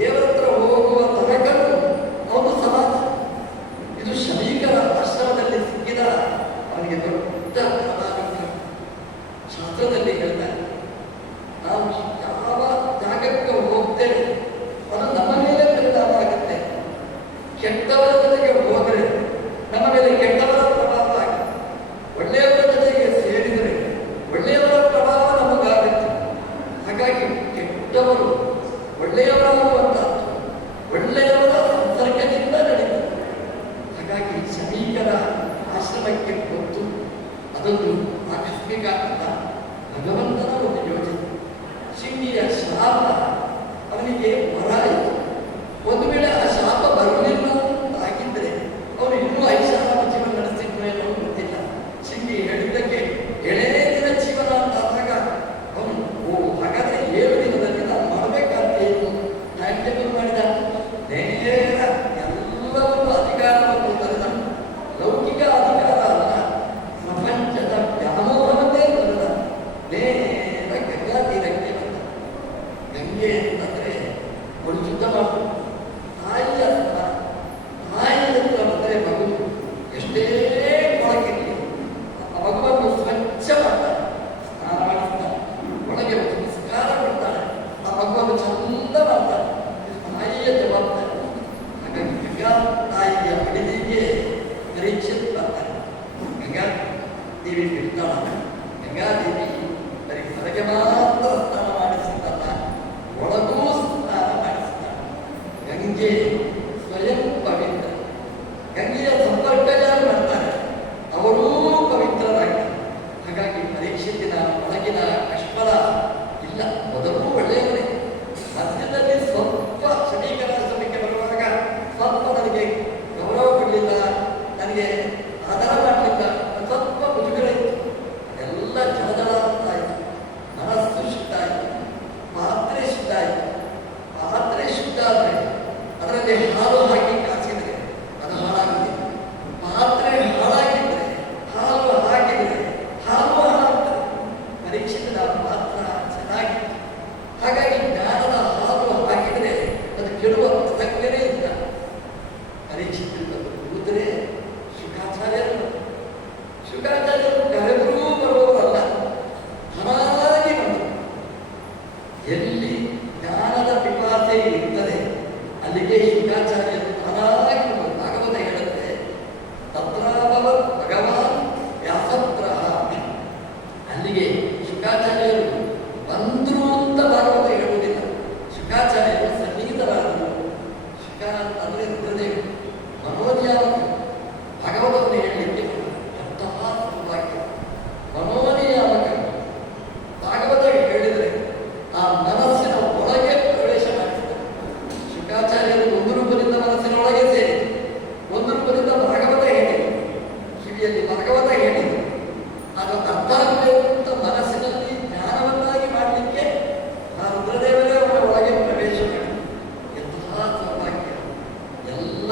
ದೇವರ ಹತ್ರ ಹೋಗುವ ತನಕನೂ ಅವನು ಸಮಾಜ. ಇದು ಶಮೀಕರ ಆಶ್ರಮದಲ್ಲಿ ಸಿಕ್ಕಿದ ಅವನಿಗೆ ದೊಡ್ಡ ಫಲಾನುಭವ. ಶಾಸ್ತ್ರದಲ್ಲಿ ಹೇಳ್ತಾರೆ, ನಾವು ಯಾವ ಜಾಗಕ್ಕೆ ಹೋಗ್ತೇವೆ ಅದು ನಮ್ಮ ಮೇಲೆ ಪರಿಣಾಮ ಆಗುತ್ತೆ. ಕೆಟ್ಟವರ ಜೊತೆಗೆ ಹೋದರೆ ನಮ್ಮ ಮೇಲೆ ಕೆಟ್ಟವರ ಪ್ರಭಾವ ಆಗುತ್ತೆ. ಒಳ್ಳೆಯವರ ಜೊತೆಗೆ ಸೇರಿದರೆ ಒಳ್ಳೆಯವರ ಪ್ರಭಾವ ನಮಗಾಗುತ್ತೆ. ಹಾಗಾಗಿ ಕೆಟ್ಟವರು ಒಳ್ಳೆಯವರಾಗುವಂತ ಒಳ್ಳೆಯವರ ಸಂಸರ್ಗದಿಂದ ನಡೆಯುತ್ತದೆ. ಹಾಗಾಗಿ ಶಮೀಕರ ಆಶ್ರಮಕ್ಕೆ ಗೊತ್ತು ಅದೊಂದು ಆಕಸ್ಮಿಕ ಅಲ್ಲ, ಭಗವಂತನ ಒಂದು ಯೋಜನೆ. ಶಿಂಗಿಯ ಶಾಪ ಅವನಿಗೆ ವರ ಆಯಿತು. ಒಂದು ವೇಳೆ ಆ ಶಾಪ ಬರಲಿಲ್ಲ ಆಗಿದ್ರೆ ಅವನು ಇನ್ನೂ ಐಷಾರಾಮ ಜೀವನ ನಡೆಸಿದ್ರು ಏನೋ ಗೊತ್ತಿಲ್ಲ. ಶಿಂಗಿ ಹೇಳಿದ್ದಕ್ಕೆ ಎಳೇ ದಿನ ಜೀವನ ಅಂತ ಆದಾಗ ಅವನು ಹಾಗಾದ್ರೆ 7 ದಿನದಲ್ಲಿ ನಾನು ಮಾಡಬೇಕಾದ್ರೆ ಏನು ಟೈಮ್ ಟೇಬಲ್ ಮಾಡಿದ. ನೇರ ಎಲ್ಲವನ್ನೂ ಅಧಿಕಾರವನ್ನು ತರದ ಲೌಕಿಕ ಅಧಿಕಾರ ಅಲ್ಲ, ಪ್ರಪಂಚದ ವ್ಯಾಮೋಹವನ್ನೇ ತರದ ನೇರ ಗಂಗಾ ತೀರಕ್ಕೆ ಬಂದ. ಗಂಗೆ ಅಂತಂದ್ರೆ ಅವಳು ಶುದ್ಧ ಮಾಡು ತಾಯಿಯ ತಾಯಿಯ ಹತ್ರ ಬಂದರೆ ಮಗು ಎಷ್ಟೇ ಒಳಗಿರಲಿ ಆ ಮಗುವನ್ನು ಸ್ವಚ್ಛ ಮಾಡ್ತಾನೆ, ಸ್ನಾನ ಮಾಡಿಸ್ತಾನೆ, ಒಳಗೆ ಸಂಸ್ಕಾರ ಕೊಡ್ತಾನೆ, ಆ ಮಗುವನ್ನು ಚಂದ ಮಾಡ್ತಾನೆ. ತಾಯಿಯ ಜವಾಬ್ದಾರಿ. ಹಾಗಾಗಿ ಗಂಗಾ ತಾಯಿಯ ಅಡಿಗೆ ಪರೀಕ್ಷೆ ಬರ್ತಾನೆ. ಗಂಗಾ ದೇವಿ ಬಿಡ್ತಾಳ. ಗಂಗಾದೇವಿ ಬರೀ ಹೊರಗೆ ಮಾತ್ರ ಸ್ನಾನ ಮಾಡಿಸಿದ್ದಲ್ಲ, ಒಳಗೂ ಸ್ನಾನ ಮಾಡಿಸ್ತಾಳೆ. ಗಂಗೆ ಸ್ವಯಂ ಪವಿತ್ರ. ಗಂಗೆಯ ಸಂಪರ್ಕ ಯಾರು ಮಾಡ್ತಾರೆ ಅವರೂ ಪವಿತ್ರರಾಗ್ತಾರೆ. ಹಾಗಾಗಿ ಪರೀಕ್ಷೆಗಿನ ಒಳಗಿನ ಕಷ್ಪಲ ಇಲ್ಲ. ಮೊದಲು ಒಳ್ಳೆಯವರೇ, ಮಧ್ಯದಲ್ಲಿ ಸ್ವಲ್ಪ ಶಮೀಕರ ಆಶ್ರಮಕ್ಕೆ ಬರುವಾಗ ಸ್ವಲ್ಪ ನನಗೆ ಗೌರವ ಕೊಡಲಿಲ್ಲ, ನನಗೆ ಆಧಾರ ಮಾಡಲಿಲ್ಲ, ಸ್ವಲ್ಪ ಮುಜುಗರ ಇತ್ತು. ಎಲ್ಲ ಜಲಜಲ ಅಂತ ಆಯಿತು. ಮನಸ್ಸು ಶುದ್ಧ ಆಯಿತು, ಪಾತ್ರೆ ಶುದ್ಧ ಆಯಿತು. ಪಾತ್ರೆ ಶುದ್ಧ ಆದರೆ ಅದರಲ್ಲಿ ಹಾಲು ಹಾಕಿ ಕಾಸಿದರೆ ಅದು ಹಾಳಾಗುತ್ತದೆ. ಪಾತ್ರೆ ಹಾಳಾಗಿದ್ದರೆ ಹಾಲು ಹಾಕಿದರೆ ಹಾಲು ಹಾಳಾಗ್ತದೆ. ಪರೀಕ್ಷಿತ ಪಾತ್ರ ಚೆನ್ನಾಗಿತ್ತು. ಹಾಗಾಗಿ ಜ್ಞಾನದ ಹಾಲು ಹಾಕಿದರೆ ಅದು ಕೆಡುವ ಪ್ರಸಂಗನೇ ಇಲ್ಲ. ಪರೀಕ್ಷಿತರು ಕೂತರೆ ಶುಕಾಚಾರ್ಯರು ಕರೆದರೂ ಬರುವವರಲ್ಲ, ತಾನಾಗಿ ಬಂದರು. ಎಲ್ಲಿ ಜ್ಞಾನದ ಪಿಪಾಸೆ ಇರ್ತದೆ ಅಲ್ಲಿಗೆ ಶುಕಾಚಾರ್ಯರು ತಾನಾಗಿ ಬಂದರು. ಭಾಗವತ ಹೇಳುತ್ತೆ, ತತ್ರಾಭವ ಭಗವಾನ್ ವ್ಯಾಸತ್ರಃ. ಅಲ್ಲಿಗೆ ಶುಕಾಚಾರ್ಯರು ಬಂದ್ರು ಅಂತ ಭಾಗವತ ಹೇಳುವುದಿಲ್ಲ. ಶುಕಾಚಾರ್ಯರು ಸನ್ನಿಹಿತರಾದರು. ಶುಕ ಅಂದರೆ ರುದ್ರದೇವ ಮನೋನಿಯಾಮಕ. ಭಾಗವತವನ್ನು ಹೇಳಲಿಕ್ಕೆ ಅಂತಹ ಸೌಭಾಗ್ಯ. ಮನೋನಿಯಾಮಕ ಭಾಗವತ ಹೇಳಿದರೆ ಆ ಮನಸ್ಸಿನ ಒಳಗೆ ಪ್ರವೇಶ ಮಾಡಿಸಿದರು. ಶುಕಾಚಾರ್ಯರು ಒಂದು ರೂಪದಿಂದ ಮನಸ್ಸಿನ ಒಳಗೆ ಸೇರಿ ಒಂದು ರೂಪದಿಂದ ಭಾಗವತ ಹೇಳಿದರು. ಕಿವಿಯಲ್ಲಿ ಭಾಗವತ ಹೇಳಿದರು. ಅದನ್ನು ಅರ್ಥ ಆಗಬೇಕು ಅಂತ ಮನಸ್ಸಿನಲ್ಲಿ ಜ್ಞಾನವನ್ನಾಗಿ ಮಾಡಲಿಕ್ಕೆ ಆ ರುದ್ರದೇವರೇ ಅವರ ಒಳಗೆ ಪ್ರವೇಶ ಮಾಡಿದರು. ಎಂತಹ ಸೌಭಾಗ್ಯ! ಎಲ್ಲ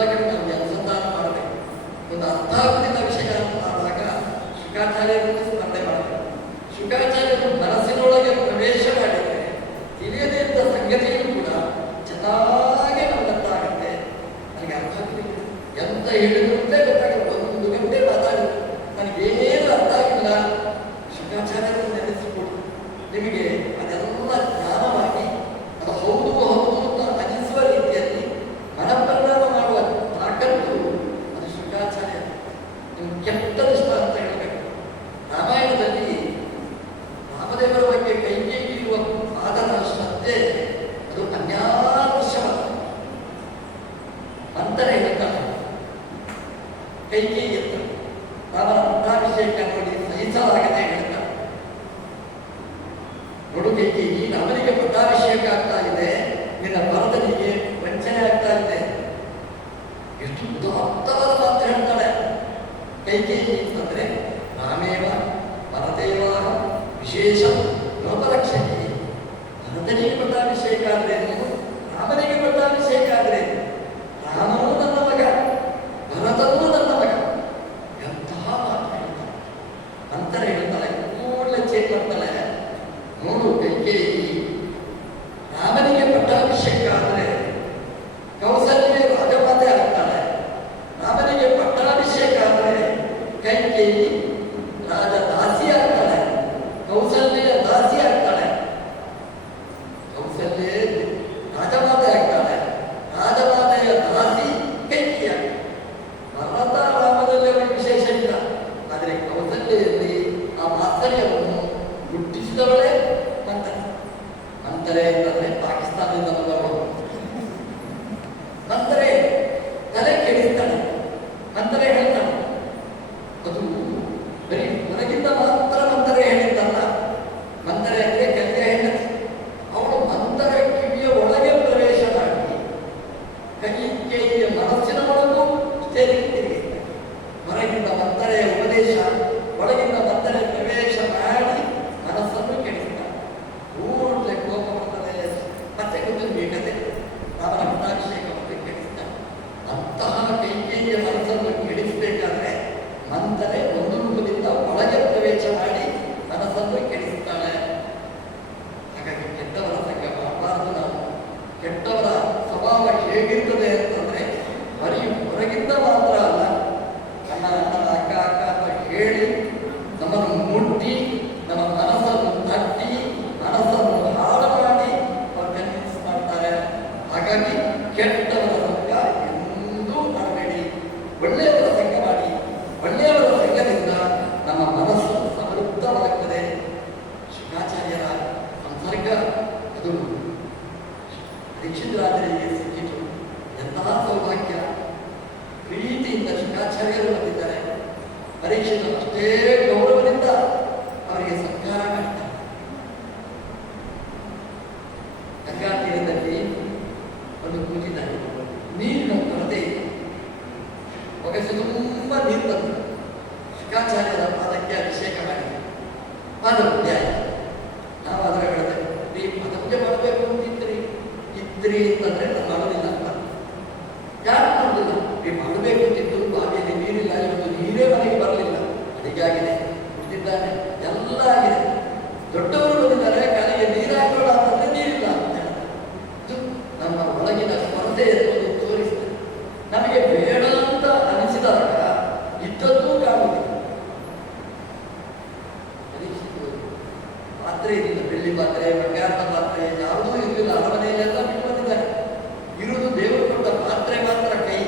ಅಂದರೆ ಒಂದು ರೂಪದಿಂದ ಒಳಗೆ ಪ್ರವೇಶ ಮಾಡಿ ಮನಸ್ಸನ್ನು ಕೆಡಿಸುತ್ತಾಳೆ. ಹಾಗಾಗಿ ಕೆಟ್ಟವರ ಸಂಘ ಮಾಡಬಾರದು. ನಾವು ಕೆಟ್ಟವರ ಸ್ವಭಾವ ಹೇಗಿರ್ತದೆ ಅಂತಂದ್ರೆ ಬರೀ ಹೊರಗಿಂದ ಮಾತ್ರ ಅಲ್ಲ, ಅಣ್ಣ ಅಣ್ಣ ಅಕ್ಕ ಅಕ್ಕ ಅಂತ ಹೇಳಿ ನಮ್ಮನ್ನು ಮುಟ್ಟಿ ನಮ್ಮ ಮನಸ್ಸನ್ನು ತಟ್ಟಿ ಮನಸ್ಸನ್ನು ಹಾಳು ಮಾಡಿ ಅವರು ಕನ್ವಿನ್ಸ್ ಮಾಡ್ತಾರೆ. ಹಾಗಾಗಿ ಕೆಟ್ಟವರ ಸಂಘ ಎಂದೂ ಮಾಡಬೇಡಿ, ಒಳ್ಳೆಯವರ ಸಂಘ ಮಾಡಿ. ಒಳ್ಳೆಯವರ ಸಂಘದಿಂದ ನಮ್ಮ ಮನಸ್ಸು ಸಮೃದ್ಧವಾಗ್ತದೆ. ಶುಕಾಚಾರ್ಯರ ಸಂಸರ್ಗ ಅದು ದೀಕ್ಷಿತರಾಜರಿಗೆ ಸಿಕ್ಕಿತು. ಎಂತಹ ಸೌಭಾಗ್ಯ! ಪ್ರೀತಿಯಿಂದ ಶುಕಾಚಾರ್ಯರು ಬಂದಿದ್ದಾರೆ. ಪರೀಕ್ಷೆಯನ್ನು ಅಷ್ಟೇ ಗೌರವದಿಂದ ಅವರಿಗೆ ಸತ್ಕಾರ ಮಾಡಿದ್ದಾರೆ. ಗಂಗಾ ತೀರದಲ್ಲಿ ಒಂದು ಕೂತಿದ್ದಾರೆ. ನೀರಿನ ಕೊರತೆ ಇದೆ. ಒಗಸು ತುಂಬ ನೀರು ಬಂತು. ಶುಕಾಚಾರ್ಯರ ಪಾದಕ್ಕೆ ಅಭಿಷೇಕ ಮಾಡಿದ್ದಾರೆ. ಪಾದ ಪೂಜೆ ಆಯಿತು. ನಾವು ಅದರ ಹೇಳಿದೆ, ನೀವು ಪಾದ ಪೂಜೆ ಮಾಡಬೇಕು ಅಂತಿದ್ರಿ ಅಂತಂದ್ರೆ ನಾನು ಮಾಡೋದಿಲ್ಲ ಅಂತ. ಯಾರು ಮಾಡೋದಿಲ್ಲ? ನೀವು ಮಾಡಬೇಕು ಅಂತಿದ್ದು ಬಾವಿಯಲ್ಲಿ ನೀರಿಲ್ಲ, ಇವತ್ತು ನೀರೇ ಮನೆಗೆ ಬರಲಿಲ್ಲ, ಅಡಿಗಾಗಿದೆ, ಕುಡಿದಿದ್ದಾನೆ, ಎಲ್ಲ ಆಗಿದೆ. ದೊಡ್ಡವರು ಬಂದಿದ್ದಾರೆ, ಕಾಲಿಗೆ ನೀರು ಹಾಕೋಣ ಅಂತಂದ್ರೆ ನೀರಿಲ್ಲ ಅಂತ ಹೇಳ್ತಾರೆ. ಇದು ನಮ್ಮ ಒಳಗಿನ ಕೊರತೆ ಎನ್ನುವುದು ತೋರಿಸ್ತದೆ. ನಮಗೆ ಬೇಡ ಅಂತ ಅನಿಸಿದಾಗ ಇದ್ದದ್ದು ಕಾಣುವುದಿಲ್ಲ. ಪಾತ್ರೆ ಇರಲಿಲ್ಲ, ಬೆಳ್ಳಿ ಪಾತ್ರೆ, ಬಂಗಾರದ ಪಾತ್ರೆ ಯಾವುದೂ ಇರಲಿಲ್ಲ. ಅರಮನೆಯಲ್ಲೆಲ್ಲ ಬಿಟ್ಟು ಬಂದಿದ್ದಾರೆ. ಇರುವುದು ದೇವರು ಕೊಟ್ಟ ಪಾತ್ರೆ ಮಾತ್ರ, ಕೈ.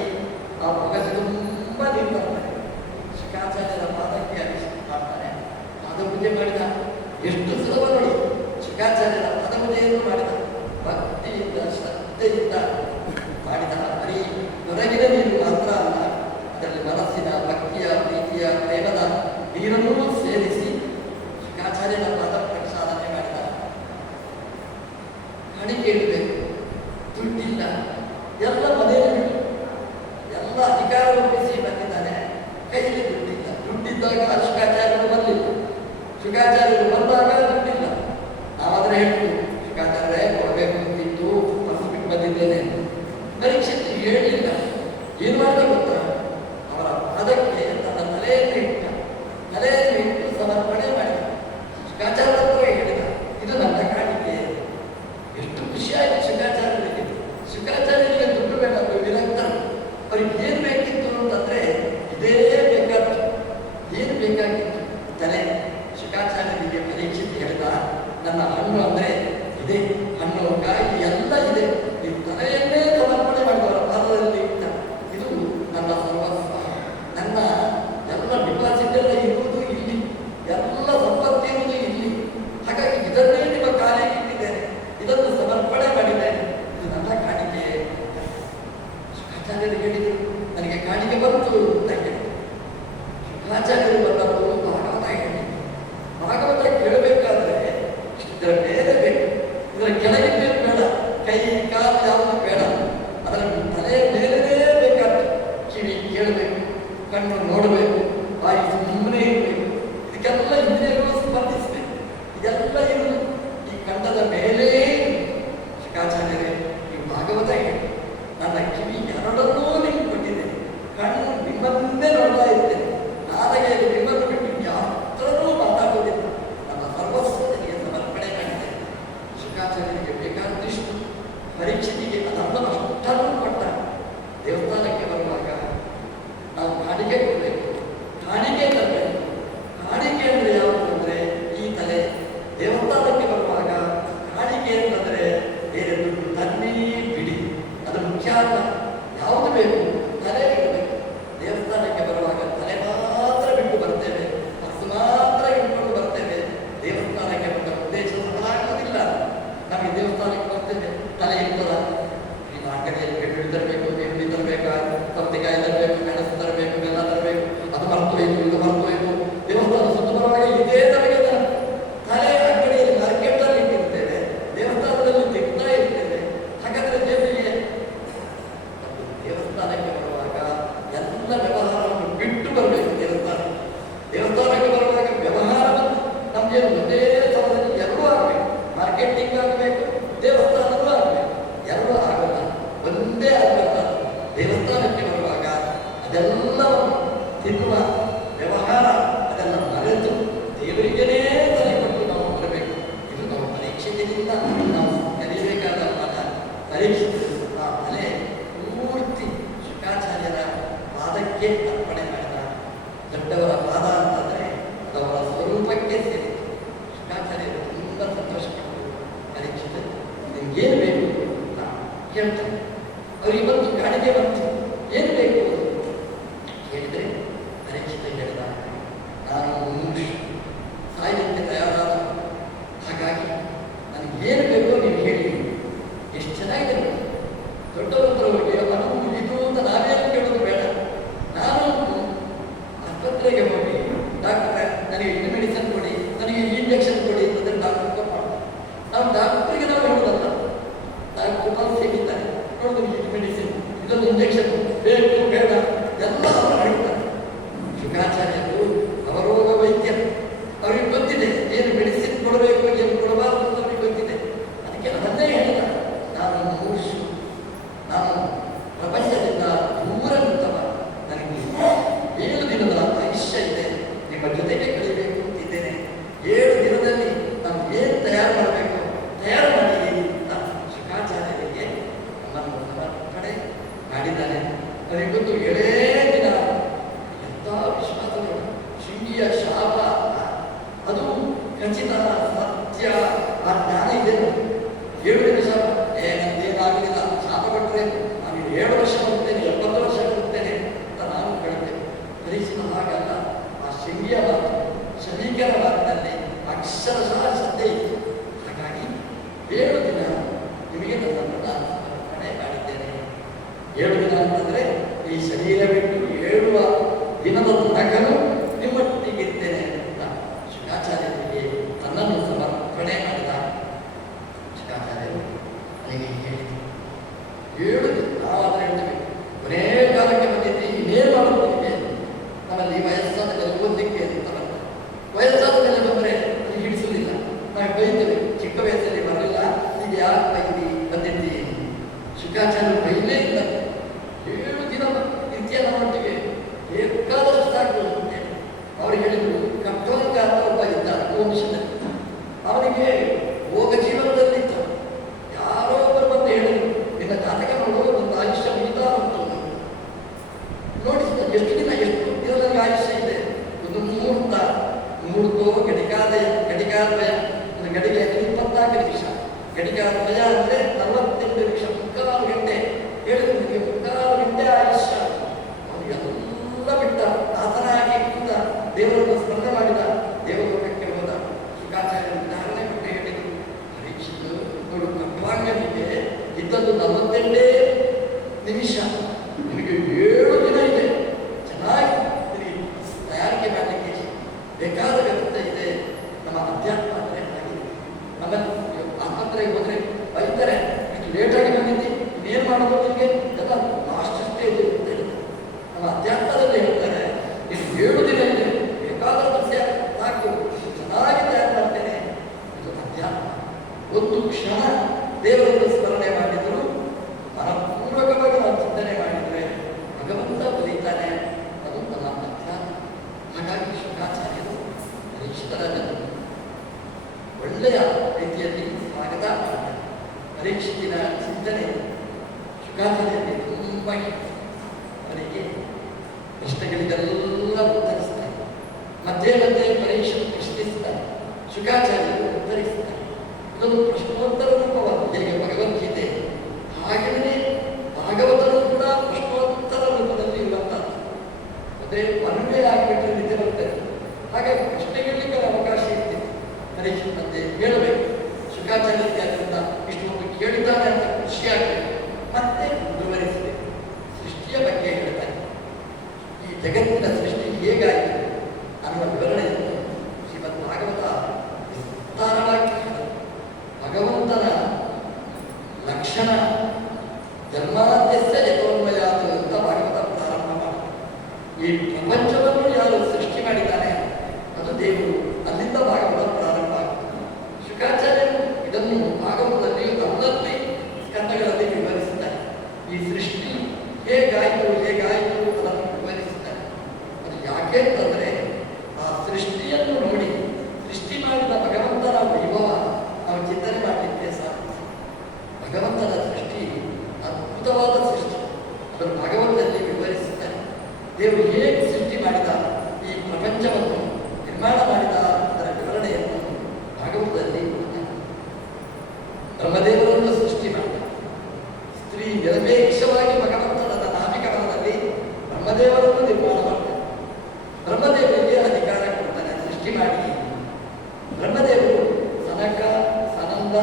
ಆ ಮೊಗಸು ತುಂಬ ನೀರು ಬರ್ತಾರೆ. ಶುಕಾಚಾರ್ಯರ ಪಾದಕ್ಕೆ ಅಭಿಷೇಕ ಮಾಡ್ತಾನೆ. ಪಾದ ಪೂಜೆ ಮಾಡಿದ. ಎಷ್ಟು ಸುಲಭ ನೋಡಿ! ಶುಕಾಚಾರ್ಯರ ಪಾದ ಪೂಜೆಯನ್ನು ಮಾಡಿದ. ಭಕ್ತಿಯಿಂದ ಶ್ರದ್ಧೆಯಿಂದ ಮಾಡಿದ. ಬರೀ ಹೊರಗಿನ ನೀರು ಮಾತ್ರ ಅಲ್ಲ, ಅದರಲ್ಲಿ ಮನಸ್ಸಿನ ಭಕ್ತಿಯ ಪ್ರೀತಿಯ ಪ್ರೇಮದ ನೀರನ್ನೂ ಸೇರಿಸಿ ಶುಕಾಚಾರ್ಯರ ಪಾದ ಪ್ರಕ್ಷಾಲನೆ ಮಾಡಿದ. ಕಾಣಿಕೆ ಇಡಬೇಕು, ದುಡ್ಡಿಲ್ಲ, ಎಲ್ಲ ಮನೆಯಲ್ಲಿ ಬಿಟ್ಟು ಎಲ್ಲ ಅಧಿಕಾರ ಒಪ್ಪಿಸಿ ಬಂದಿದ್ದಾನೆ. ಕೈಯಲ್ಲಿ ದುಡ್ಡಿಲ್ಲ. ದುಡ್ಡಿದ್ದಾಗ ಶುಕಾಚಾರ್ಯರು ಬರಲಿಲ್ಲ. ಶುಕಾಚಾರ್ಯರು ಬಂದಾಗ ದುಡ್ಡಿಲ್ಲ. ನಾವಾದ್ರೆ ಹೇಳ್ತೀವಿ, ಶುಕಾಚಾರ್ಯ ಕೊಡಬೇಕು ಅಂತಿತ್ತು, ಮನಸ್ಸು ಬಿಟ್ಟು ಬಂದಿದ್ದೇನೆ. ಪರೀಕ್ಷೆಗೆ ಹೇಳಲಿಲ್ಲ. ಏನು ಮಾಡಿದ ಗೊತ್ತಾ? ಅವರ ಪಾದಕ್ಕೆ ತನ್ನ ತಲೆಯನ್ನು ಇಟ್ಟು ಸಮರ್ಪಣೆ ಮಾಡಿದ. ಶುಕಾಚಾರ್ಯ ಹೇಳಿದ, ಇದು ನನ್ನ ಕಾಣಿಕೆ. ಎಷ್ಟು ಖುಷಿ ಆಯಿತು ಶುಕಾಚಾರ್ಯರಿಗೆ. ಶುಕಾಚಾರ್ಯರಿಗೆ ದುಡ್ಡು ಬೇಡ, ವಿರಕ್ತರು. ಅವ್ರಿಗೆ ಏನು ಬೇಕಿತ್ತು ಅಂತಂದ್ರೆ ಇದೇ ಬೇಕಾಗಿತ್ತು. ಏನು ಬೇಕಾಗಿತ್ತು? ತಲೆ. ಶುಕಾಚಾರ್ಯರಿಗೆ ಪರೀಕ್ಷೆಗೆ ಹೇಳಿದ, ನನ್ನ ಹಣ್ಣು ಅಂದ್ರೆ ಇದೆ, ಹಣ್ಣು ಕಾಯಿ ಎಲ್ಲ ಇದೆ, ನೀವು ತಲೆಯನ್ನೇ ಸಮರ್ಪಣೆ ಮಾಡಿದವರ ಪಾದದಲ್ಲಿ ಇಟ್ಟ. ಇದು ನನ್ನ ಸರ್ವಸ್ವ, ನನ್ನ ಎಲ್ಲ ಡಿಪಾಸಿಟ್ ಎಲ್ಲ ಇರುವುದು ಇಲ್ಲಿ, ಎಲ್ಲ ಸಂಪತ್ತಿ ಇರುವುದು ಇಲ್ಲಿ. ಹಾಗಾಗಿ ಇದನ್ನೇ ನಿಮ್ಮ ಕಾಲಿಗೆ ಇಟ್ಟಿದ್ದೇನೆ, ಇದನ್ನು ಸಮರ್ಪಣೆ ಮಾಡಿದ್ದೇನೆ, ಇದು ನನ್ನ ಕಾಣಿಕೆ. ಶುಕಾಚಾರ್ಯರು ಹೇಳಿದರು, ನನಗೆ ಕಾಣಿಕೆ ಬಂತು ಅಂತ ಹೇಳಿ. ಶುಕಾಚಾರ್ಯರು ಬಂದವರು ಭಾಗವತ ಹೇಳಿ. ಭಾಗವತ ಕೇಳಬೇಕಾದ್ರೆ ಇದರ ಮೇಲೆ ಬೇಕು, ಇದರ ಕೆಳಗೆ ಬೇಡ, ಕೈ ಕಾಲು ಯಾವುದು ಬೇಡ, ಅದರ ತಲೆಯ ಮೇಲೇ ಬೇಕಾಗ್ತದೆ. ಕಿವಿ ಕೇಳಬೇಕು, ಕಣ್ಣು ನೋಡಬೇಕು, ಬಾಯಿ ಸುಮ್ಮನೆ ಇರಬೇಕು. ಇದಕ್ಕೆಲ್ಲ ಇಂದ್ರಿಯಗಳು ಸ್ಪಂದಿಸಬೇಕು. ಇದೆಲ್ಲ ಇರುವುದು ಈ ಕಂಠದ ಮೇಲೆ. ಶುಕಾಚಾರ್ಯರೇ, ನೀವು ಭಾಗವತ ಹೇಳಿ, ನನ್ನ ಕಿವಿ ಎರಡನ್ನೂ ನಿಮ್ಗೆ ಕೊಟ್ಟಿದ್ದೇನೆ, ಕಣ್ಣು ನಿಮ್ಮನ್ನೇ ನೋಡ್ತಾ ಇರ್ತೇನೆ, ನಾಲಿಗೆಯಲ್ಲಿ ನಿಮ್ಮನ್ನು ಬಿಟ್ಟು ಯಾತ್ರನೂ ಮಾತಾಡುವುದಿಲ್ಲ, ನನ್ನ ಸರ್ವಸ್ವನಿಗೆ ಸಮರ್ಪಣೆ ಮಾಡಿದ್ದೇನೆ. ಶುಕಾಚಾರ್ಯರಿಗೆ ಬೇಕಾದಷ್ಟು ಪರೀಕ್ಷೆಗೆ ಅದನ್ನು ಅಷ್ಟನ್ನು ಕೊಟ್ಟ. ದೇವಸ್ಥಾನಕ್ಕೆ ಬರುವಾಗ ನಾವು ಕಾಣಿಕೆ ಕೊಡಬೇಕು, ಕಾಣಿಕೆ ತರಬೇಕು. ಕಾಣಿಕೆ ಅಂದರೆ ಯಾವುದು ಅಂದರೆ ಈ ತಲೆ. ದೇವಸ್ಥಾನಕ್ಕೆ ಬರುವಾಗ ಕಾಣಿಕೆ ಅಂತಂದರೆ ಬೇರೆ ದುಡ್ಡು ತನ್ನಿ ಬಿಡಿ, ಅದು ಮುಖ್ಯ ಅಲ್ಲ. ಯಾವುದು ಬೇಕು? ತಲೆ ಇಡಬೇಕು. ದೇವಸ್ಥಾನಕ್ಕೆ ಬರುವಾಗ ತಲೆ ಮಾತ್ರ ಬಿಟ್ಟು ಬರ್ತೇವೆ, ಮನಸ್ಸು ಮಾತ್ರ ಇಟ್ಕೊಂಡು ಬರ್ತೇವೆ. ದೇವಸ್ಥಾನಕ್ಕೆ ಬಂದ ಉದ್ದೇಶ ಬದಲಾಗುವುದಿಲ್ಲ. ನಮಗೆ ದೇವಸ್ಥಾನಕ್ಕೆ ಬರ್ತೇವೆ, ತಲೆ ಇರ್ತದ. ಈ ನಾಲ್ಕನೆಯಲ್ಲಿ ಬೆಳ್ಳುಳ್ಳಿ ತರಬೇಕು, ಬೆಳ್ಳುಳ್ಳಿ ತರಬೇಕಾ, ಸೌತೆಕಾಯಿ ತರಬೇಕು, ಮೆಣಸು ತರಬೇಕು, ಬೆಲ್ಲ ತರಬೇಕು, ಅದು ಮರ್ತು ಹೋಯ್ತು, ಇದು ಮರ್ತು ಹೋಯ್ತು. ದೇವಸ್ಥಾನ ಸುತ್ತ ಬರುವಾಗ ಇದೇ ನಮಗೆ ತಲೆ ಅಂಗಡಿಯಲ್ಲಿ ಮಾರ್ಕೆಟಲ್ಲಿ ಇಟ್ಟಿರ್ತೇವೆ, ದೇವಸ್ಥಾನದಲ್ಲಿ ತೆಗ್ತಾ ಇರ್ತೇವೆ. ಹಾಗಾದ್ರೆ ದೇವರಿಗೆ ದೇವಸ್ಥಾನಕ್ಕೆ ಬರುವಾಗ ಎಲ್ಲ ವ್ಯವಹಾರವನ್ನು ಬಿಟ್ಟು ಬರಬೇಕು. ದೇವಸ್ಥಾನಕ್ಕೆ ಬರುವಾಗ ವ್ಯವಹಾರವನ್ನು ನಮಗೆ ಒಂದೇ ಸಮಯದಲ್ಲಿ ಎರಡೂ ಆಗಬೇಕು. ಮಾರ್ಕೆಟಿಂಗ್ ಆಗಬೇಕು, ದೇವಸ್ಥಾನದೂ ಆಗಬೇಕು. ಎರಡೂ ಆಗಲ್ಲ, ಒಂದೇ ಆಗಲ್ಲ. ದೇವಸ್ಥಾನಕ್ಕೆ ಬರುವಾಗ ಅದೆಲ್ಲ ಕೇಳ್ತಾರೆ. ಅವರಿಗೆ ಬಂತು, ಕಾಣಿಕೆ ಬಂತು, ಏನು ಬೇಕು ಕೇಳಿದರೆ ಪರೀಕ್ಷಿತ ಹೇಳಿದ, ನಾನು ಮುಮುಕ್ಷು, ಸಾಯಲಿಕ್ಕೆ ತಯಾರಾದ, ಹಾಗಾಗಿ ನನಗೆ ಏನು ಬೇಕೋ ನೀವು ಹೇಳಿ. ಎಷ್ಟು ಚೆನ್ನಾಗಿದೆ ನೋಡಿ. ದೊಡ್ಡವರವರಿಗೆ ಮನವು ಮುಗಿದು ಅಂತ ನಾವೇನು ಕೇಳೋದು ಬೇಡ. ನಾನು ಆಸ್ಪತ್ರೆಗೆ ಹೋಗಿ ಡಾಕ್ಟ್ರೆ ನನಗೆ ಈ ಮೆಡಿಸಿನ್ ಕೊಡಿ, ನನಗೆ ಈ ಇಂಜೆಕ್ಷನ್ ಕೊಡಿ ಅಂತಂದರೆ ಡಾಕ್ಟರ್ ಮಾಡ್ತಾರೆ. ನಾವು ಡಾಕ್ಟ್ರಿಗೆ ನಾವು ಹೇಳೋದಲ್ಲ, ಡಾಕ್ಟರ್ ನಾವು ಸಿಗಿದ್ದಾರೆ ನೋಡೋದು, ಈ ಮೆಡಿಸಿನ್ ಇದೊಂದು ಇಂಜೆಕ್ಷನ್ ಬೇಕು ಬೇಡ ಎಲ್ಲ ಅವರು ಹೇಳ್ತಾರೆ. ಶುಕಾಚಾರ್ಯರು ಅವರೋಗ ವೈದ್ಯರು, ಅವ್ರಿಗೆ ಗೊತ್ತಿದೆ ಏನು ಮೆಡಿಸಿನ್ ಕೊಡಬೇಕು ಏನು ಕೊಡಬಾರದು ಅಂತ ಅವ್ರಿಗೆ ಗೊತ್ತಿದೆ. ಅದಕ್ಕೆ ಅದನ್ನೇ ಹೇಳಿದ, ನಾನು ಮುಮುಕ್ಷು, ನಾನು ಪ್ರಪಂಚದಿಂದ ದೂರ ನಿಂತವ, ನನಗೆ 7 ದಿನದ ಆಯುಷ್ಯ ಇದೆ, ನಿಮ್ಮ ಜೊತೆಗೆ ಕಳಿಬೇಕು ಅಂತಿದ್ದೇನೆ. 7 ದಿನದಲ್ಲಿ ನಾವು ಏನು ತಯಾರು ಮಾಡಬೇಕು ತಯಾರು ಮಾಡಿ ಅಂತ ಶುಕಾಚಾರ್ಯರಿಗೆ ನಮ್ಮನ್ನು ಸಮರ್ಪಣೆ ಮಾಡಿದ್ದಾನೆ. ನನಗೆ ಗೊತ್ತು 7 ದಿನ ಎಂಥ ವಿಶ್ವಾಸಗಳು, ಶೃಂಗಿಯ ಶಾಪ ಅದು ಖಚಿತ ಸತ್ಯ, ಆ ಜ್ಞಾನ ಇದೆ. 7 ದಿನ ಶಾಪ ಏನಂದೇನಾಗಲಿಲ್ಲ, ಶಾಪ ಕೊಟ್ಟರೆ ನಾನು 7 ವರ್ಷ ಬರುತ್ತೇನೆ 70 ವರ್ಷ ಬರುತ್ತೇನೆ ಅಂತ ನಾವು ಹೇಳ್ತೇವೆ. ಪರೀಕ್ಷಿತ ಹಾಗಲ್ಲ. ಆ ಶೃಂಗಿಯ ಮಾತು, ಶಮೀಕರ ಮಾತಿನಲ್ಲಿ ಅಕ್ಷರಶಃ ಶ್ರದ್ಧೆ ಇತ್ತು. ಹಾಗಾಗಿ 7 ದಿನ ನಿಮಗೆ ನನ್ನನ್ನು ನಾನು ಸಮರ್ಪಣೆ ಮಾಡಿದ್ದೇನೆ. 7 ದಿನ ಅಂತಂದರೆ ಈ ಶರೀರ ಬಿಟ್ಟು 7 ದಿನದ ತನಕನೂ ನಿಮ್ಮೊಟ್ಟಿಗಿರ್ತೇನೆ ಅಂತ ಶುಕಾಚಾರ್ಯರಿಗೆ ತನ್ನನ್ನು ಸಮರ್ಪಣೆ ಮಾಡಿದ. ಶುಕಾಚಾರ್ಯರು ನನಗೆ ಹೇಳಿದರು, 7 ದಿನ ನಾವಾದರೆ ಹೇಳ್ತೇವೆ ಕೊನೇ ಕಾಲಕ್ಕೆ ಬಂದಿದ್ದೆ, ಇನ್ನೇನು ಮಾಡೋದು ನಿಮಗೆ, ನಮ್ಮಲ್ಲಿ ವಯಸ್ಸಾದ ಮೇಲೆ ಓದಲಿಕ್ಕೆ ಅಂತ ಬಂದ. ವಯಸ್ಸಾದ ಮೇಲೆ ಬಂದರೆ ಅದು ಹಿಡಿಸುವುದಿಲ್ಲ, ನಾವು ಬೈತೇವೆ. ಚಿಕ್ಕ ವಯಸ್ಸಲ್ಲಿ ಬರಲಿಲ್ಲ, ಈಗ ಯಾಕೆ ಬೈದಿ ಬಂದಿದ್ದೀವಿ. ಶುಕಾಚಾರ್ಯರು ಬೈಲೇ ಇಲ್ಲ. 7 ದಿನ ನಿತ್ಯ ನಮ್ಮೊಟ್ಟಿಗೆ ಬೇಕಾದಷ್ಟು ಸಾಕು ಅಂತ ಅವ್ರಿಗೆ ಹೇಳಿದ್ರು. ಕಟ್ಟೋಲಿಕ ಅಂತ ಒಬ್ಬ ಇದ್ದ ವಂಶದಲ್ಲಿ, ಅವನಿಗೆ ಹೋಗ ಜೀವನದಲ್ಲಿದ್ದ. ಯಾರೋ ಒಬ್ಬರು ಬಂದು ಹೇಳಿದ್ರು, ನಿನ್ನ ಜಾತಕ ನೋಡುವ ಒಂದು ಆಯುಷ್ಯ ಮುಗಿತಾ ಉಂಟು ನೋಡಿ, ಎಷ್ಟು ದಿನದಲ್ಲಿ ಆಯುಷ್ಯ ಇದೆ. ಒಂದು ಮುಹೂರ್ತೋ ಗಡಿಕಾದ್ವಯ, ಒಂದು ಗಡಿಗೆ 24 ನಿಮಿಷ, ಗಡಿಕಾದ್ವಯ ಅಂದರೆ 48 ನಿಮಿಷ, 3/4 ಗಂಟೆ. ಹೇಳಿದ್ರು ನಿಮಗೆ 3/4 ಗಂಟೆ ಆಯುಷ್ಯ. ಅವನಿಗೆಲ್ಲ ಬಿಟ್ಟ, ಆತನಾಗಿ ಕೂತ, ದೇವರನ್ನು ಸ್ಮರಣೆ ಮಾಡಿದ, ದೇವಲೋಕಕ್ಕೆ ಹೋದ. ಶುಕಾಚಾರ್ಯ ಉದಾಹರಣೆ ಕೊಟ್ಟು ಹೇಳಿದರು, ಪರೀಕ್ಷಿತು ನೋಡು, ಕಟ್ವಾಂಗನಿಗೆ ಇದ್ದದ್ದು 48 ನಿಮಿಷ, ನಿಮಗೆ 7 ದಿನ ಇದೆ. ಚೆನ್ನಾಗಿ ತಯಾರಿಕೆ ಮಾಡಲಿಕ್ಕೆ ಬೇಕಾದ ವ್ಯವಸ್ಥೆ ಇದೆ. ನಮ್ಮ ಅಧ್ಯಾತ್ಮ ಅಂದರೆ ಆಗಿದೆ. ನಮ್ಮಲ್ಲಿ ಆಸ್ಪತ್ರೆಗೆ ಹೋದರೆ ಬೈತಾರೆ, ಲೇಟಾಗಿ ಬಂದಿದ್ದಿ, ಇನ್ನೇನು ಮಾಡೋದು ನಿಮಗೆ, ಎಲ್ಲ ಲಾಸ್ಟ್ ಸ್ಟೇಜ್ ಅಂತ ಹೇಳ್ತಾರೆ. ನಮ್ಮ ಅಧ್ಯಾತ್ಮದಲ್ಲಿ ಹೇಳ್ತಾರೆ, ಇದು 7 ದಿನ ಇದೆ, ಬೇಕಾದಷ್ಟು ಸಾಕು, ಚೆನ್ನಾಗಿ ತಯಾರು ಮಾಡ್ತೇನೆ. ಇದು ಅಧ್ಯಾತ್ಮ. ಒಂದು ಕ್ಷಣ ದೇವರನ್ನು ಸ್ಮರಣೆ ಮಾಡಿದರೂ, ಮನಪೂರ್ವಕವಾಗಿ ನಾವು ಚಿಂತನೆ ಮಾಡಿದರೆ ಭಗವಂತ ಬರೀತಾನೆ. ಅದು ನಮ್ಮ ಅಧ್ಯಾತ್ಮ. ಹಾಗಾಗಿ ಶುಕಾಚಾರ್ಯರು ಪರೀಕ್ಷಿತರನ್ನು ಒಳ್ಳೆಯ ರೀತಿಯಲ್ಲಿ ಸ್ವಾಗತ ಮಾಡ್ತಾರೆ. ಪರೀಕ್ಷಿತಿನ ಚಿಂತನೆ ಶುಕಾಚಾರ್ಯರಿಗೆ ತುಂಬ ಅವರಿಗೆ ಪ್ರಶ್ನೆಗಳಿಗೆಲ್ಲ ಉತ್ತರಿಸ್ತಾರೆ. ಮಧ್ಯೆ ಮಧ್ಯೆ ಪರೀಕ್ಷೆ ಪ್ರಶ್ನಿಸ್ತಾರೆ, ಶುಕಾಚಾರ್ಯರು ಉತ್ತರಿಸ್ತಾರೆ. ಇದೊಂದು ಪ್ರಶ್ನೋತ್ತರ ರೂಪವಾದ, ಹೇಗೆ ಭಗವದ್ಗೀತೆ ಹಾಗೆಯೇ ಭಾಗವತರು ಕೂಡ ಪ್ರಶ್ನೋತ್ತರ ರೂಪದಲ್ಲಿ ಇರುವಂಥದ್ದು. ಅದೇ ಮನವೇ ಆಗಿಬಿಟ್ರೆ ನಿಜ ಬರ್ತದೆ. ಹಾಗಾಗಿ ಪ್ರಶ್ನೆಗಳಿಗೆ ಅವಕಾಶ ಇರ್ತಿದೆ. ಪರೀಕ್ಷಿತಂತೆ ಹೇಳಬೇಕು, ಶುಕಾಚಾರ್ಯಕ್ಕೆ ಅದರಿಂದ ಇಷ್ಟೊಂದು ಕೇಳಿದ್ದಾನೆ ಅಂತ ಖುಷಿಯಾಗಬೇಕು, ಮತ್ತೆ ಮುಂದುವರಿಸಬೇಕು. ಸೃಷ್ಟಿಯ ಬಗ್ಗೆ ಹೇಳ್ತಾರೆ. ಈ ಜಗತ್ತಿನ ಸೃಷ್ಟಿ ಹೇಗಾಯಿತು ಅನ್ನುವ ವಿವರಣೆಯನ್ನು ಶ್ರೀಮದ್ ಭಾಗವತ ವಿಸ್ತಾರವಾಗಿ ಭಗವಂತನ ಲಕ್ಷಣ ಜನ್ಮಾದ್ಯಸ್ಯ ಯಥೋನ್ಮಯಾತ್ ಅಂತ ಭಾಗವತ ಪ್ರಾರಂಭ ಮಾಡಿ, ಈ ಪ್ರಪಂಚವನ್ನು ಯಾರು ಸೃಷ್ಟಿ ಮಾಡಿದ್ದಾನೆ ಅದು ದೇವರು, ಅಲ್ಲಿಂದ ಭಾಗವತ ಪ್ರಾರಂಭ ಆಗುತ್ತೆ. ಶುಕಾಚಾರ್ಯರು ಇದನ್ನು ಭಾಗವತದಲ್ಲಿ 40 ಸ್ಕಂದಗಳಲ್ಲಿ ವಿವರಿಸುತ್ತಾರೆ. ಈ ಸೃಷ್ಟಿ ಹೇಗಾಯಿತು ಅದನ್ನು ವಿವರಿಸುತ್ತಾರೆ. ಅದು ಯಾಕೆ ಅಂತಂದರೆ, ಆ ಸೃಷ್ಟಿಯನ್ನು ನೋಡಿ ಸೃಷ್ಟಿ ಮಾಡಿದ ಭಗವಂತನ ವೈಭವ ನಾವು ಚಿಂತನೆ ಮಾಡಲಿಕ್ಕೆ ಸಾಧ್ಯ. ಭಗವಂತನ ಸೃಷ್ಟಿ ಅದ್ಭುತವಾದ ಸೃಷ್ಟಿ, ಅದನ್ನು ಭಗವಂತನಲ್ಲಿ ವಿವರಿಸುತ್ತಾರೆ. ದೇವರು ಹೇಗೆ ಸೃಷ್ಟಿ ಮಾಡಿದ, ಈ ಪ್ರಪಂಚವನ್ನು ನಿರ್ಮಾಣ ಮಾಡಿದ ಅದರ ವಿವರಣೆಯನ್ನು ಭಾಗವತದಲ್ಲಿ ಬ್ರಹ್ಮದೇವರನ್ನು ಸೃಷ್ಟಿ ಮಾಡಿದ, ನಿರಪೇಕ್ಷವಾಗಿ ಭಗವಂತನ ನಾಮಕರಣದಲ್ಲಿ ಬ್ರಹ್ಮದೇವರನ್ನು ನಿರ್ಮಾಣ ಮಾಡ್ತಾನೆ. ಬ್ರಹ್ಮದೇವರಿಗೆ ಅಧಿಕಾರ ಕೊಡ್ತಾನೆ ಸೃಷ್ಟಿ ಮಾಡಿ. ಬ್ರಹ್ಮದೇವರು ಸನಕ, ಸನಂದ,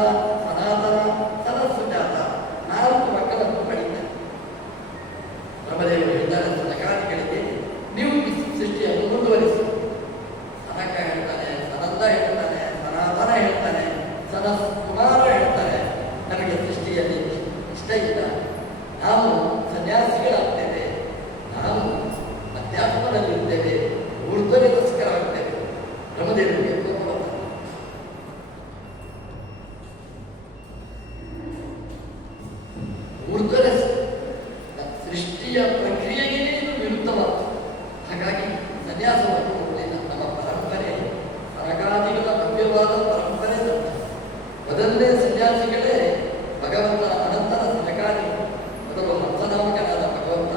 ಸನಾತನ, ಸನಸುಜಾತ 4 ಮಕ್ಕಳನ್ನು ಪಡೀತಾರೆ. ಬ್ರಹ್ಮದೇವರು ಹೇಳ್ತಾರೆ ಸನಕಾದಿಗಳಿಗೆ, ನೀವು ಸೃಷ್ಟಿಯನ್ನು ಮುಂದುವರಿಸಿ. ಸನಕ ಹೇಳ್ತಾನೆ, ಸನಂದ ಹೇಳ್ತಾನೆ, ಸನಾತನ ಹೇಳ್ತಾನೆ, ಸನತ್ಕುಮಾರ ಹೇಳ್ತಾನೆ, ನಮಗೆ ಸೃಷ್ಟಿಯಲ್ಲಿ ಇಷ್ಟ ಇಲ್ಲ, ನಾವು ಸನ್ಯಾಸಿಗಳಾಗ್ತೇವೆ, ನಾವು ಅಧ್ಯಾತ್ಮದಲ್ಲಿರ್ತೇವೆ, ಊರ್ಧ್ವರಿಗೋಸ್ಕರವಾಗ್ತೇವೆ. ಬ್ರಹ್ಮದೇವರಿಗೆ ಊರ್ಧ್ವರ ಸೃಷ್ಟಿಯ ಪ್ರಕ್ರಿಯೆಗೆ ಇದು ವಿರುದ್ಧವಾದ. ಹಾಗಾಗಿ ಸನ್ಯಾಸವನ್ನು ನಮ್ಮ ಪರಂಪರೆ, ಸನಕಾದಿಗಳ ಭವ್ಯವಾದ ಪರಂಪರೆ. ಮೊದಲನೇ ಸನ್ಯಾಸಿಗಳೇ ಭಗವಂತನ ಅನಂತರ ಸನಕಾದಿ. ಮೊದಲು ಹಂಸನಾಮಕನಾದ ಭಗವಂತ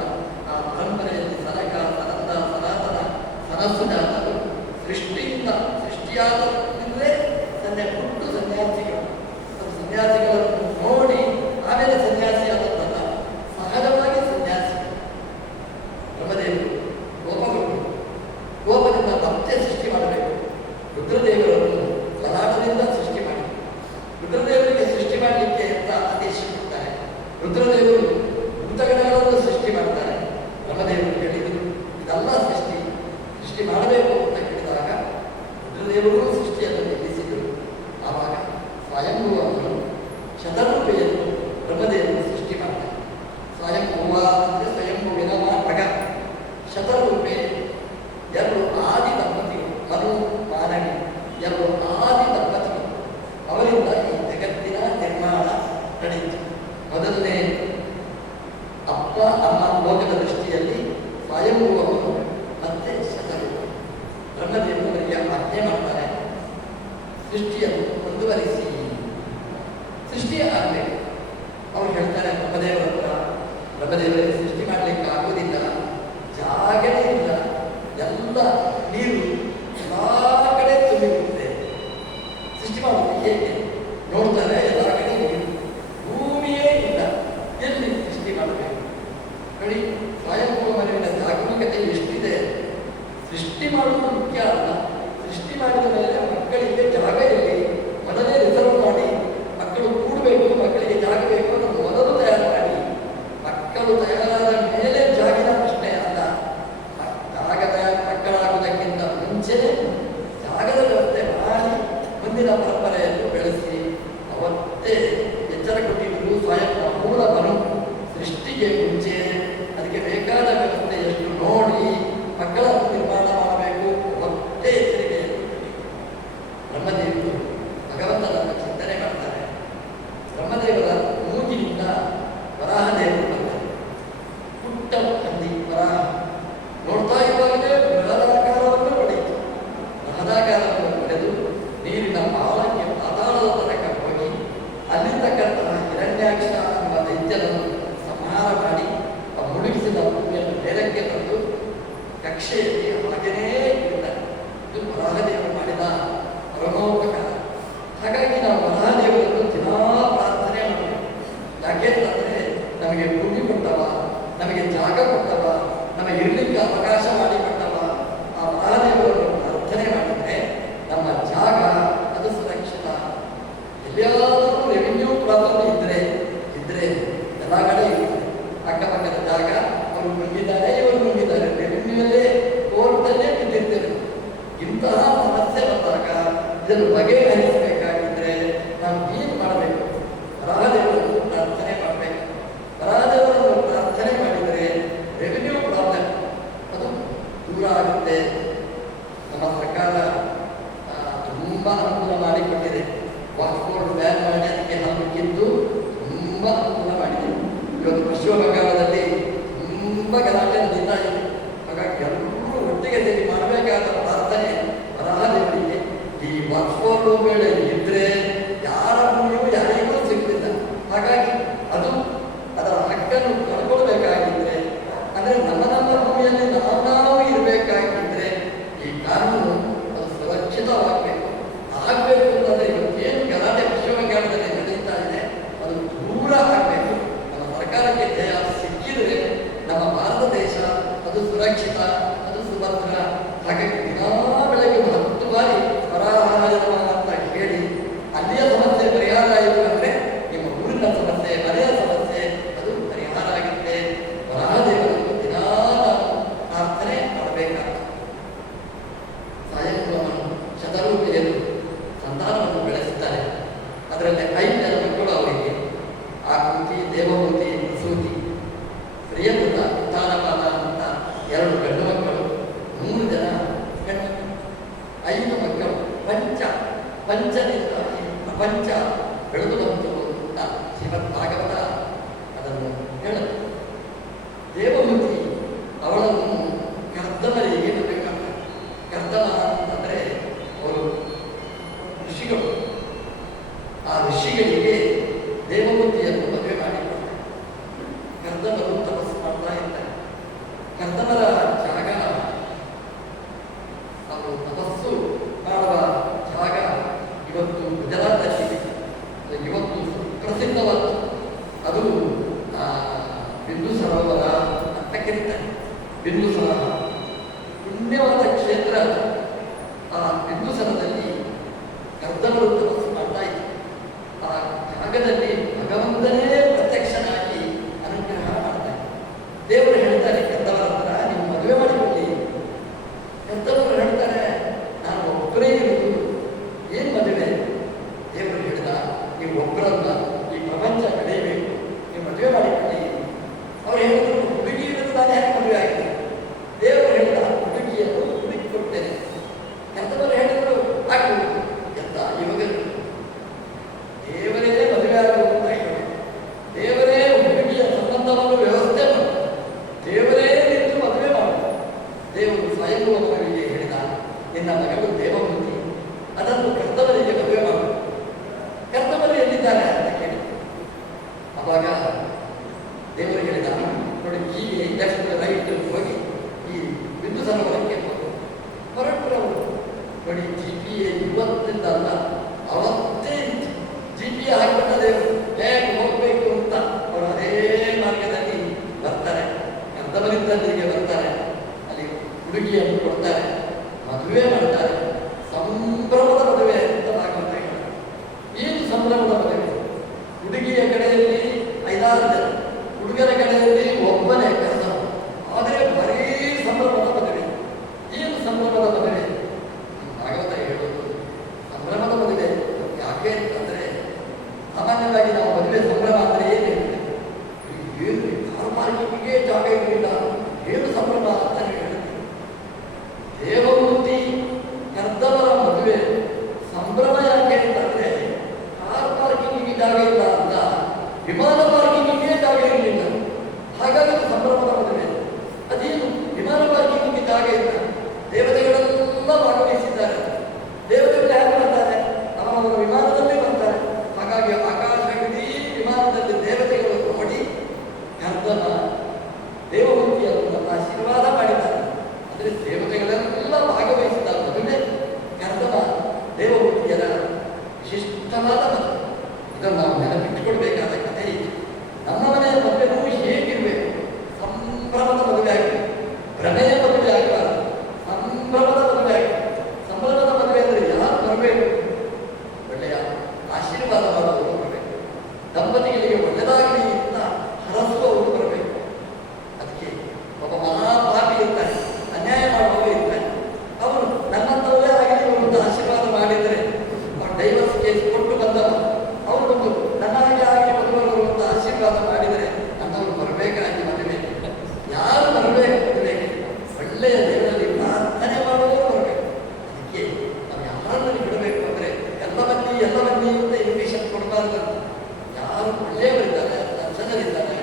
ಆ ಪರಂಪರೆಯಲ್ಲಿ ಸನಕ, ಸನಂದ, ಸನಾತನ, ಸನಸುಜಾತರು ಸೃಷ್ಟಿಯಾದರಿಂದಲೇ ಹುಟ್ಟು ಸನ್ಯಾಸಿಗಳು. ಸನ್ಯಾಸಿಗಳನ್ನು ನೋಡಿ ಆಮೇಲೆ ಸನ್ಯಾಸಿಯಾದದ್ದಲ್ಲ, ಸಹಜವಾಗಿ ಸನ್ಯಾಸಿ. ಬ್ರಹ್ಮದೇವರು ಕೋಪದಿಂದ ಮತ್ತೆ ಸೃಷ್ಟಿ ಮಾಡಬೇಕು. ರುದ್ರದೇವರನ್ನು ಲಲಾಟದಿಂದ ಸೃಷ್ಟಿ ಮಾಡಿ, ರುದ್ರದೇವರಿಗೆ ಸೃಷ್ಟಿ ಮಾಡಲಿಕ್ಕೆ ಅಂತ ಆದೇಶ ಕೊಡ್ತಾರೆ. ರುದ್ರದೇವರು ಭೂತಗಣಗಳನ್ನು ಸೃಷ್ಟಿ ಮಾಡ್ತಾರೆ. ಬ್ರಹ್ಮದೇವರು ಹೇಳಿದರು ಇದೆಲ್ಲ ಸೃಷ್ಟಿ ಮಾಡಬೇಕು ಅಂತ ಹೇಳಿದಾಗ ರುದ್ರದೇವರು ಸೃಷ್ಟಿಯನ್ನು ನಿಲ್ಲಿಸಿದರು. ಆವಾಗ ಸ್ವಯಂಭೂವನ್ನು ಶತರೂಪೆಯನ್ನು ಬ್ರಹ್ಮದೇವರು ಸೃಷ್ಟಿ ಮಾಡ್ತಾರೆ. ಸ್ವಯಂಭೂವ ಅಂದರೆ ಸ್ವಯಂಭೂವಿನ ಮಗ. ಶತರೂಪೆ 2 ಆದಿ ದಂಪತಿಗಳು, ಮನು ಮಾನವಿ 2 ಆದಿ ದಂಪತಿಗಳು. ಅವರಿಂದ ಈ ಜಗತ್ತಿನ ನಿರ್ಮಾಣ ನಡೆಯಿತು. ಮೊದಲನೇ ಅಪ್ಪ ಅಮ್ಮ ಲೋಕದ ದೃಷ್ಟಿಯಲ್ಲಿ ಸ್ವಯಂಭೂವನು ಮತ್ತೆ ಶತರೂಪ. ಬ್ರಹ್ಮದೇವರಿಗೆ ಆಜ್ಞೆ ಮಾಡ್ತಾರೆ ಸೃಷ್ಟಿಯನ್ನು ಮುಂದುವರಿಸಿ. ಸೃಷ್ಟಿ ಆಗಬೇಕು. ಅವ್ರು ಹೇಳ್ತಾರೆ ಬ್ರಹ್ಮದೇವರಿಗೆ ಸೃಷ್ಟಿ ಮಾಡಲಿಕ್ಕೆ ಆಗುವುದಿಲ್ಲ, ಜಾಗನೇ ಇಲ್ಲ, ಎಲ್ಲ ನೀರು ಎಲ್ಲ ಕಡೆ ತುಂಬಿರುತ್ತೆ, ಸೃಷ್ಟಿ ಮಾಡೋದು ಹೇಗೆ? ನೋಡ್ತಾರೆ ಎಲ್ಲ ಕಡೆ ನೀರು, ಭೂಮಿಯೇ ಇಲ್ಲ, ಎಲ್ಲಿ ಸೃಷ್ಟಿ ಮಾಡಬೇಕು? ನೋಡಿ, ಸ್ವಯಂಭೂ ಮನೆಯ ಜಾಗರೂಕತೆ ಎಷ್ಟಿದೆ. ಸೃಷ್ಟಿ ಮಾಡುವುದು ಮುಖ್ಯ ಅಲ್ಲ, ಸೃಷ್ಟಿ ಮಾಡಿದ ಮೇಲೆ ಮಕ್ಕಳಿಗೆ ಜಾಗ ಎಲ್ಲಿ ಮೊದಲೇ ರಿಸರ್ವ್ ಮಾಡಿ, ಮಕ್ಕಳು ಕೂಡಬೇಕು, ಮಕ್ಕಳಿಗೆ ಜಾಗ ಬೇಕು ಅನ್ನೋದು ಮೊದಲು ತಯಾರು ಮಾಡಿ. ಮಕ್ಕಳು ತಯಾರಾದ ಮೇಲೆ ಜಾಗದ ಪ್ರಶ್ನೆ ಅಲ್ಲ. ಮಕ್ಕಳಾಗುವುದಕ್ಕಿಂತ ಮುಂಚೆ ಜಾಗದ ವ್ಯವಸ್ಥೆ ಮಾಡಿ ಮುಂದಿನ ಪರಂಪರೆಯನ್ನು ಬೆಳೆಸಿ ಅವತ್ತೇ ಎಚ್ಚರ ಕೊಟ್ಟಿದ್ರು. ಸ್ವಯಂ ಮೂಲ ಮನು ಸೃಷ್ಟಿಗೆ ಮುಂಚೆ ಅದಕ್ಕೆ ಬೇಕಾದ ವ್ಯವಸ್ಥೆ ಎಷ್ಟು ನೋಡಿ ಮಕ್ಕಳನ್ನು ನಿರ್ಮಾಣ ಮಾಡಬೇಕು, ಅವತ್ತೇ ಎಚ್ಚರಿಕೆ. ಬ್ರಹ್ಮದೇವರು ಭಗವಂತನನ್ನು ಚಿಂತನೆ ಮಾಡ್ತಾರೆ. ಬ್ರಹ್ಮದೇವರ ಮೂಗಿನಿಂದ ವರಾಹದೇವರು ಬರ್ತಾರೆ. ಪುಟ್ಟ ಹಂದಿ ವರಾಹ ನೋಡ್ತಾ ಇದ್ದಾಗಲೇ ಬೃಹದಾಕಾರವನ್ನು ಪಡೆಯಿತು. ಬೃಹದಾಕಾರವನ್ನು ಪಡೆದು ನೀರಿನ ಆಳಕ್ಕೆ ಪಾತಾಳದ ತನಕ ಹೋಗಿ ಅಲ್ಲಿರ್ತಕ್ಕಂತಹ ಹಿರಣ್ಯಾಕ್ಷ ಎಂಬ ದೈತ್ಯನನ್ನು ಸಂಹಾರ ಮಾಡಿ ಮುಳುಗಿಸಿದ ಭೂಮಿಯನ್ನು ಮೇಲಕ್ಕೆ ತಂದು ಕಕ್ಷೆಯಲ್ಲಿ ಹಾಗೆಯೇ ಇರುತ್ತಾರೆ. ಇದು ವರಾಹದೇವರು ಮಾಡಿದ ಪರಮೋಪಕಾರ. ಹಾಗಾಗಿ ನಾವು ವರಾಹದೇವರನ್ನು ದಿನಾ ಪ್ರಾರ್ಥನೆ ಮಾಡಬೇಕು. ಯಾಕೆಂತಂದರೆ ನಮಗೆ ಭೂಮಿ ಕೊಟ್ಟವ, ನಮಗೆ ಜಾಗ ಕೊಟ್ಟವ, ನಮಗೆ ಇರಲಿಕ್ಕೆ ಅವಕಾಶ ಮಾಡಿಕೊಟ್ಟವ ಆ ವರಾಹದೇವರನ್ನು ಪ್ರಾರ್ಥನೆ ಮಾಡಿದರೆ ನಮ್ಮ ಜಾಗ ಅದು ಸುರಕ್ಷಿತ. ಎಲ್ಲಿಯಾದರೂ ರೆವಿನ್ಯೂ ಪ್ರಾಬ್ಲಮ್ ಇದ್ರೆ ಎಲ್ಲ ಕಡೆ ಇರುತ್ತೆ. ಅಕ್ಕಪಕ್ಕದ ಜಾಗ ಅವರು ನುಂಗಿದ್ದಾರೆ, ಇವರು ನುಂಗಿದ್ದಾರೆ, ರೆವಿನ್ಯೂಲ್ಲೇ ಕೋರ್ಟಲ್ಲೇ ಬಿದ್ದಿರ್ತೇವೆ. ಇಂತಹ ಸಮಸ್ಯೆ ಬಂದಾಗ ಇದನ್ನು ಬಗೆಹರಿಸಬೇಕಾಗಿದ್ರೆ ನಾವು ಏನು ಮಾಡಬೇಕು? ವರಾಹದೇವರನ್ನು ಪ್ರಾರ್ಥನೆ ಮಾಡಬೇಕು. ವರಾಹದೇವರನ್ನು ಪ್ರಾರ್ಥನೆ ಮಾಡಿದರೆ ರೆವಿನ್ಯೂ ಪ್ರಾಬ್ಲಮ್ ಅದು ದೂರ ಆಗುತ್ತೆ. ನಮ್ಮ ಸರ್ಕಾರ ತುಂಬ ಅನುಕೂಲ ಮಾಡಿಕೊಟ್ಟಿದೆ. ವಾಕ್ ಬೋರ್ಡ್ ಬ್ಯಾನ್ ಮಾಡಿ ಅದಕ್ಕೆ ಹಾಕಿದ್ದು ತುಂಬ ಅನುಕೂಲ ಮಾಡಿದೆ. ಇವತ್ತು ಪಶ್ಚಿಮ ಬಂಗಾಳದಲ್ಲಿ ತುಂಬ ಗಲಾಟೆ ನಡೀತಾ ಇದೆ. ಹಾಗಾಗಿ ಎಲ್ಲರೂ ಒಟ್ಟಿಗೆ ಸೇರಿ ಮಾಡಬೇಕಾದ ಪ್ರಾರ್ಥನೆ ವರಾಹದೇವರಿಗೆ ಈ ವಾಕ್ ಬೋರ್ಡ್ ವೇಳೆ ಇದ್ರೆ ಯಾರ ಭೂಮಿಯೂ ಯಾರಿಗೂ ಸಿಗ್ತಿಲ್ಲ. ಹಾಗಾಗಿ ಅದು ಅದರ ಹಕ್ಕನ್ನು ಕಳ್ಕೊಳ್ಬೇಕಾಗಿದ್ರೆ, ಅಂದರೆ ನಮ್ಮ ಭೂಮಿಯಲ್ಲಿ ನಾವು ಇರಬೇಕಾಗಿದ್ರೆ ಈ ಕಾನೂನು ಅದು ಸುರಕ್ಷಿತವಾಗಬೇಕು. ಆಗಬೇಕು ಅಂತಂದರೆ ಇವತ್ತೇನು ಗಲಾಟೆ ಪಶ್ಚಿಮ ಬಂಗಾಳದಲ್ಲಿ ನಡೀತಾ ಇದೆ ಅದು ದೂರ ಆಗಬೇಕು. ನಮ್ಮ ಸರ್ಕಾರಕ್ಕೆ ಆ ಬಿಂದು ಸರೋವರ ಅಂತ ಕರೀತಾರೆ. ಬಿಂದು ಸರೋವರ ಪುಣ್ಯವಾದ ಕ್ಷೇತ್ರ. ಆ ಬಿಂದುಸರದಲ್ಲಿ ಕರ್ದವರು ತಪಸ್ಸು ಮಾಡ್ತಾ ಇದ್ರು. ಆ ಜಾಗದಲ್ಲಿ ಭಗವಂತನೇ ಪ್ರತ್ಯಕ್ಷನಾಗಿ ಅನುಗ್ರಹ ಮಾಡ್ತಾರೆ. ದೇವರು ಹೇಳ್ತಾರೆ ಕರ್ದವರ ಹತ್ರ, ನೀವು ಮದುವೆ ಮಾಡಿಕೊಳ್ಳಿ. ಕರ್ದವರು ಹೇಳ್ತಾರೆ, ನಾನು ಒಬ್ಬರೇ ಇರುವುದು, ಏನು ಮದುವೆ? ದೇವರು ಹೇಳಿದ, ನೀವು ಒಬ್ಬರಲ್ಲ, ಈ ಪ್ರಪಂಚ ನಡೆಯಬೇಕು, ನೀವು ಮದುವೆ ಮಾಡಿಕೊಳ್ಳಿ. ಅವ್ರು ಹೇಳಿದ್ರು, ಹುಡುಗಿ ಇರೋದು ನಾನು ಯಾಕೆ ಮದುವೆ ಆಗಿದೆ? ದೇವರು ಹೇಳಿದ, ಹುಡುಗಿಯನ್ನು ಹುಡುಕಿ ಕೊಡ್ತೇನೆ. ಎಂತವರು ಹೇಳಿದ್ರು ಆಗ್ಬೋದು. ಎಂತ ಇವಾಗಲೂ ದೇವರೇ ಮದುವೆ ಆಗುವುದು ಅಂತ ಹೇಳಿ, ದೇವರೇ ಹುಡುಗಿಯ ಸಂಬಂಧವನ್ನು ವ್ಯವಸ್ಥೆ ಮಾಡಿ, ದೇವರೇ ನಿಂತು ಮದುವೆ ಮಾಡುವುದು. ದೇವರು ಸ್ವಯಂಭೂವನಿಗೆ ಹೇಳಿದ, ನಿನ್ನ ಮಗಳು ದೇವಮೂರ್ತಿ, ಅದನ್ನು ಕರ್ತವರಿಗೆ ಮದುವೆ ಮಾಡುವುದು. ಕರ್ತವರು ಎಲ್ಲಿದ್ದಾರೆ ಅಂತ ಕೇಳಿ, ಅವಾಗ ದೇವರು ಹೇಳಿದ, ನೋಡಿ ಹೀಗೆ ಲೆಫ್ಟ್ ರೈಟ್ ಹೋಗಿ ಈ ಬಿಂದು ಸರೋವರಕ್ಕೆ ಹೊರಟರು. ನೋಡಿ GPA ಇವತ್ತಿಂದ ಅಲ್ಲ, ಅವತ್ತೇ GPA ಹಾಕಿಬಿಟ್ಟ ದೇವರು, ಹೇಗೆ ಹೋಗ್ಬೇಕು ಅಂತ. ಅವರು ಅದೇ ಮಾರ್ಗದಲ್ಲಿ ಬರ್ತಾರೆ, ಕರ್ತವರಿದ್ದಲ್ಲಿಗೆ ಬರ್ತಾರೆ, ಅಲ್ಲಿ ಹುಡುಗಿಯನ್ನು ಕೊಡ್ತಾರೆ, ಮದುವೆ ಮಾಡ್ತಾರೆ. ಸಂಭ್ರಮದ ಮದುವೆ ಅಂತ ಭಾಗವತ ಹೇಳ್ತಾರೆ. ಏನು ಸಂಭ್ರಮದ ಮದುವೆ? ಹುಡುಗಿಯ ಕಡೆಯಲ್ಲಿ 5-6 ಜನ, ಹುಡುಗರ ಕಡೆಯಲ್ಲಿ ಒಬ್ಬನೇ ಕರ್ತವ. ಆದರೆ ಬರೀ ಸಂಭ್ರಮದ ಮದುವೆ. ಏನು ಸಂಭ್ರಮದ ಮದುವೆ? ಭಾಗವತ ಹೇಳೋದು ಸಂಭ್ರಮದ ಮದುವೆ ಯಾಕೆ ಅಂತಂದ್ರೆ, ಸಾಮಾನ್ಯವಾಗಿ ನಾವು ಮದುವೆ ಸಂಭ್ರಮ ಅಂದರೆ ಏನು ಹೇಳ್ತೇವೆ? ಏನು ಕಾರು ಪಾರ್ಕಿಂಗಿಗೆ ಜಾಗ ಇರಲಿಲ್ಲ, ಏನು ಸಂಭ್ರಮ ಅಂತ ಹೇಳ್ತೀವಿ. ದೇವಮೂರ್ತಿ ಕರ್ದವರ ಮದುವೆ ಸಂಭ್ರಮ ಯಾಕೆ ಅಂತಂದ್ರೆ, ಕಾರ್ ಪಾರ್ಕಿಂಗಿಗೆ ಜಾಗ ಇಲ್ಲ ಅಂತ, ವಿಮಾನ ಪಾರ್ಕಿಂಗಿಗೆ ಜಾಗ ಇರಲಿಲ್ಲ, ಹಾಗಾಗಿ ಸಂಭ್ರಮದ ಮದುವೆ. ಅದೇನು ವಿಮಾನ ಪಾರ್ಕಿಂಗಿಗೆ ಜಾಗ ಇಲ್ಲ, ದೇವತೆಗಳೆಲ್ಲ ಭಾಗವಹಿಸಿದ್ದಾರೆ. ದೇವತೆಗಳು ಯಾಕೆ ಬರ್ತಾರೆ? ಅವರವರ ವಿಮಾನದಲ್ಲಿ ಬರ್ತಾರೆ. ಹಾಗಾಗಿ ಆಕಾಶವಿಡೀ ವಿಮಾನದಲ್ಲಿ ದೇವತೆಗಳು ನೋಡಿ ಕರ್ದನ ದೇವಮೂರ್ತಿಯನ್ನು ಆಶೀರ್ವಾದ ಮಾಡಿದ್ದಾರೆ. ಅಂದರೆ ದೇವತೆಗಳೆಲ್ಲ ಭಾಗವಹಿಸಿದ ಮದುವೆ ಕರ್ದನ ದೇವಮೂರ್ತಿಯರ ವಿಶಿಷ್ಟವಾದ ಮದುವೆ. ಇದನ್ನು ನಾವು ನೆನಪಿಟ್ಟುಕೊಳ್ಬೇಕಾದ ಕಥೆ ಇದೆ. ನಮ್ಮ ಮನೆಯ ಮದುವೆನೂ ಹೇಗಿರಬೇಕು? ಸಂಭ್ರಮದ ಮದುವೆ ಆಗಬೇಕು, ಭ್ರಮೆಯ ಮದುವೆ ಆಗಬಾರದು, ಸಂಭ್ರಮದ ಮದುವೆ ಆಗಬೇಕು. ಸಂಭ್ರಮದ ಮದುವೆ ಅಂದರೆ ಯಾರು ಬರಬೇಕು? ಒಳ್ಳೆಯ ಆಶೀರ್ವಾದ ಮಾಡುವವರು ಬರಬೇಕು, ದಂಪತಿಗಳಿಗೆ ಒಳ್ಳೆಯದಾಗಲಿ ಅಂತ ಹರಸುವವರು ಬರಬೇಕು. ಅದಕ್ಕೆ ಒಬ್ಬ ಮಹಾಪಾಪಿ ಇರ್ತಾನೆ, ಅನ್ಯಾಯ ಮಾಡುವವರು ಇರ್ತಾನೆ. ಅವನು ನನ್ನಂತವರೇ ಆಗಲಿ ಒಂದು ಆಶೀರ್ವಾದ ಮಾಡಿದರೆ, ಅವನು ಡೈವರ್ಸ್ ಕೇಸ್ ಕೊಟ್ಟು ಬಂದವ, ಅವನು ಒಂದು ನನ್ನ ಹಾಗೆ ಆಗಿ ಮದುವೆಗಳು ಅಂತ ಆಶೀರ್ವಾದ ಮಾಡಿದರೆ ನನ್ನವರು ಬರಬೇಕಾಗಿ ಮದುವೆ. ಯಾರು ಬರಬೇಕು ಮದುವೆಗೆ? ಒಳ್ಳೆಯ ದೇವರಲ್ಲಿ ಪ್ರಾರ್ಥನೆ ಮಾಡುವವರು ಬರಬೇಕು. ಅದಕ್ಕೆ ನಾವು ಯಾರನ್ನು ಬಿಡಬೇಕು ಅಂದರೆ, ಎಲ್ಲ ಬನ್ನಿ ಅಂತ ಇನ್ವಿಟೇಷನ್ ಕೊಡಬಾರ್ದು. ಯಾರು ಒಳ್ಳೆಯವರಿದ್ದಾರೆ, ಜನರಿದ್ದಾರೆ,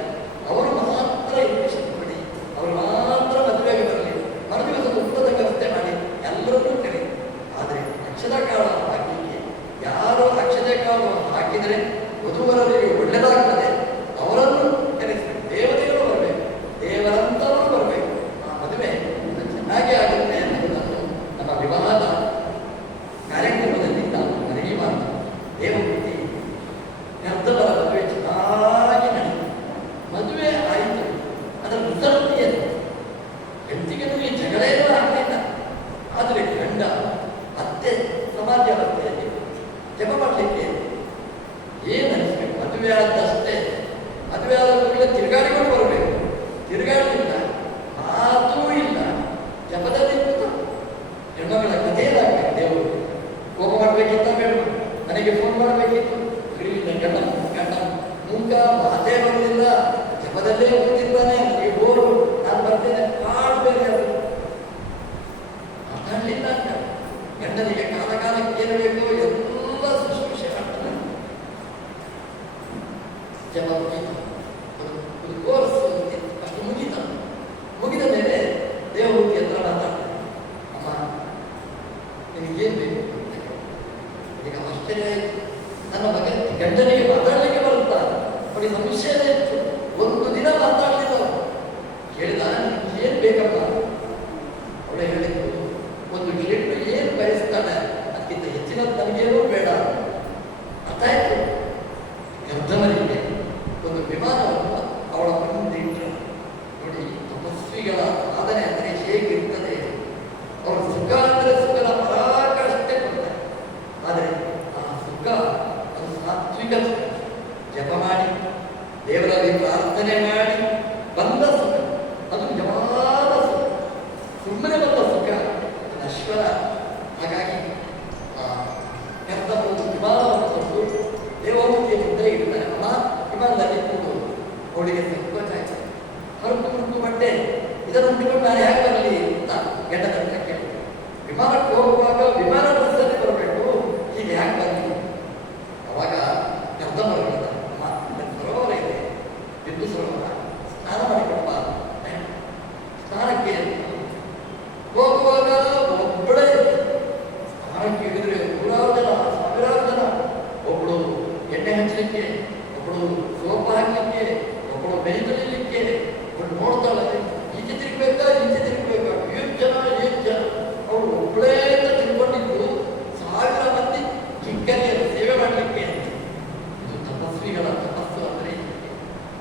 ಅವರು ಮಾತ್ರ ಇನ್ವಿಟೇಷನ್ ಕೊಡಿ, ಅವರು ಮಾತ್ರ ಮದುವೆಗೆ ಬರಲಿ. ಮದುವೆ ಒಂದು ಊಟದ ವ್ಯವಸ್ಥೆ ಮಾಡಿ ಎಲ್ಲರನ್ನೂ ಕರಿ. ಆದರೆ ಅಕ್ಷರ ಕಾಳ ಹಾಕಲಿಕ್ಕೆ ಯಾರು ಅಕ್ಷರ ಕಾಳು ಹಾಕಿದರೆ ವಧುವರರಿಗೆ ಒಳ್ಳೆಯದಾಗ್ತದೆ, ಅವರನ್ನು ಕರೆಸಬೇಕು. ದೇವತೆಗಳು ಬರಬೇಕು, ದೇವರಂತವರು ಬರಬೇಕು. ಆ ಮದುವೆ ಚೆನ್ನಾಗಿ ಆಗುತ್ತೆ ಅನ್ನೋದನ್ನು ನಮ್ಮ ವಿವಾಹದ ಕಾರ್ಯಕ್ರಮದಲ್ಲಿ ನಾವು ಮರೆಯಬಾರದು. ದೇವಮೂರ್ತಿ ಕರ್ದವರ ಮದುವೆ ಚೆನ್ನಾಗಿ ನಡೆಯಿತು. ಮದುವೆ ಆಯಿತು, ಅದರ ರಿಸಲ್ಟ್ ಏನು? ಹೆಂಡತಿಗೆಂದು ಈ ಜಗಳ ಎಲ್ಲ ಆಗಲಿಲ್ಲ. ಆದರೆ ಗಂಡ ಅತ್ತೆ ಸಮಾಜ ವ್ಯವಸ್ಥೆಯಲ್ಲಿ ಜಪ ಮಾಡಲಿಕ್ಕೆ ಏನು ಅನಿಸ್ಬೇಕು? ಮದುವೆ ಆದಷ್ಟೇ, ಮದುವೆ ಆದ ಕೂಡಲೇ ತಿರುಗಾಡಿಕೊಂಡು ಬರಬೇಕು. ತಿರುಗಾಡಲಿಲ್ಲ, ಮಾತೂ ಇಲ್ಲ, ಜಪದಲ್ಲಿ ಕೂತ ಹೆಣ್ಮಗಳ ಕಥೆಯಲ್ಲಾಗಬೇಕು. ದೇವರು ಕೋಪ ಮಾಡಬೇಕಿತ್ತ ಬೇಡ, ನನಗೆ ಫೋನ್ ಮಾಡಬೇಕಿತ್ತು, ಗಂಡ ಮೂಕ ಮಾತೇ ಬರುವುದಿಲ್ಲ, ಜಪದಲ್ಲೇ ಕೂತಿದ್ದಾನೆ, ನನಗೆ ಬೋರು, ನಾನು ಬರ್ತೇನೆ, ಮಾಡಬೇಡಿ. ಅದು ಮಾತಾಡಲಿಲ್ಲ ಅಂತ ಗಂಡನಿಗೆ ಕಾಲಕ್ಕೆ ಏನು ಬೇಕೋ ಎಲ್ಲ ಶುಶ್ರೂಷೆ ಮಾಡ್ತಾನೆ. ಜಪ ಒಂದು ಕೋರ್ಸ್ ಅಷ್ಟು ಮುಗಿದ ಮೇಲೆ ದೇವಮೂರ್ತಿ ಹತ್ರ ಮಾತಾಡ್ತಾರೆ. ಅಮ್ಮ, ನಿನಗೇನು ಬೇಕು? ಈಗ ಆಶ್ಚರ್ಯ ಆಯಿತು. ನನ್ನ ಮಗ ಗಂಡನಿಗೆ ಮಾತಾಡಲಿಕ್ಕೆ ಬರುತ್ತಾ? ನೋಡಿ, ಸಂಶಯನೇ ಇತ್ತು. ಒಂದು ದಿನ ಮಾತಾಡಲಿಲ್ಲ. ಹೇಳಿದ, ಏನು ಬೇಕಮ್ಮ? ಅವಳು ಹೇಳಿದ್ದು, ಒಂದು ಹೆಣ್ಣು ಏನು ಬಯಸ್ತಾಳೆ ಅದಕ್ಕಿಂತ ಹೆಚ್ಚಿನ ನನಗೇನೂ ಬೇಡ. ಅರ್ಥಾಯ್ತು? ಗರ್ಧವರಿಗೆ ಒಂದು ವಿಮಾನವನ್ನು ಸಾಧನೆ ಮಾಡಿ ಬಂದ ಸುಖ, ಅದು ನಿಜವಾದ ಸುಖ, ಸುಮ್ಮನೆ ಬಂದ ಸುಖ ಅದು ನಶ್ವರ. ಹಾಗಾಗಿ ಕರ್ತವ್ಯ ವಿಮಾನವನ್ನು ತಂದು ದೇವಮೂರ್ತಿಯ ಮುಂದೆ ಇಡ್ತಾರೆ. ಅಮ್ಮ ವಿಮಾನದಲ್ಲಿ ಕೂತು ಅವಳಿಗೆ ಸಂಕೋಚ ಆಯ್ತು. ಹರಕು ಮುರುಕು ಬಟ್ಟೆ ಇದನ್ನು ಉಂಟುಕೊಂಡು ನಾನು ಹೇಗೆ ಬರಲಿ ಅಂತ ಗಂಡನ ಹತ್ರ ಕೇಳಿದೆ. ವಿಮಾನಕ್ಕೆ ಹೋಗುವಾಗ ವಿಮಾನ ಬಸ್ಸಲ್ಲಿ ಬರಬೇಕು, ಹೀಗೆ ಹೇಗೆ ಬರಲಿ? ಅವಾಗ ಕರ್ತವ್ಯ ಹೇಳ್ತಾರೆ, ಅಮ್ಮ ನನ್ನ ಸರೋವರ ಇದೆ, ಬಿಂದು ಸರೋವರ, ಸ್ನಾನ ಮಾಡಿಕೊಡಪ್ಪ. ಸ್ನಾನಕ್ಕೆ ಹೋಗುವಾಗ ಒಬ್ಬಳೇ ಸ್ನಾನಕ್ಕೆ ಇಳಿದ್ರೆ ನೂರಾರು ಜನ, ಸಾವಿರಾರು ಜನ. ಒಬ್ಬಳು ಎಣ್ಣೆ ಹಚ್ಚಲಿಕ್ಕೆ, ಒಬ್ಬಳು ಸೋಪ್ ಹಾಕಲಿಕ್ಕೆ, ಒಬ್ಬಳು ಮೈ ತೊಳಿಲಿಕ್ಕೆ, ಒಬ್ಬಳು ನೋಡ್ತಾಳೆ ಈಚೆ ತಿರುಗಬೇಕಾ ಈಚೆ ತಿರುಗಬೇಕಾ, ಏಳು ಜನ ಅವಳು ಒಬ್ಬಳೇ ಅಂತ ತಿಳ್ಕೊಂಡಿದ್ದು ಸಾವಿರ ಮಂದಿ ಕಿಕ್ಕರಿಯರು ಸೇವೆ ಮಾಡಲಿಕ್ಕೆ. ಇದು ತಪಸ್ವಿಗಳ ತಪಸ್ಸು ಅಂದರೆ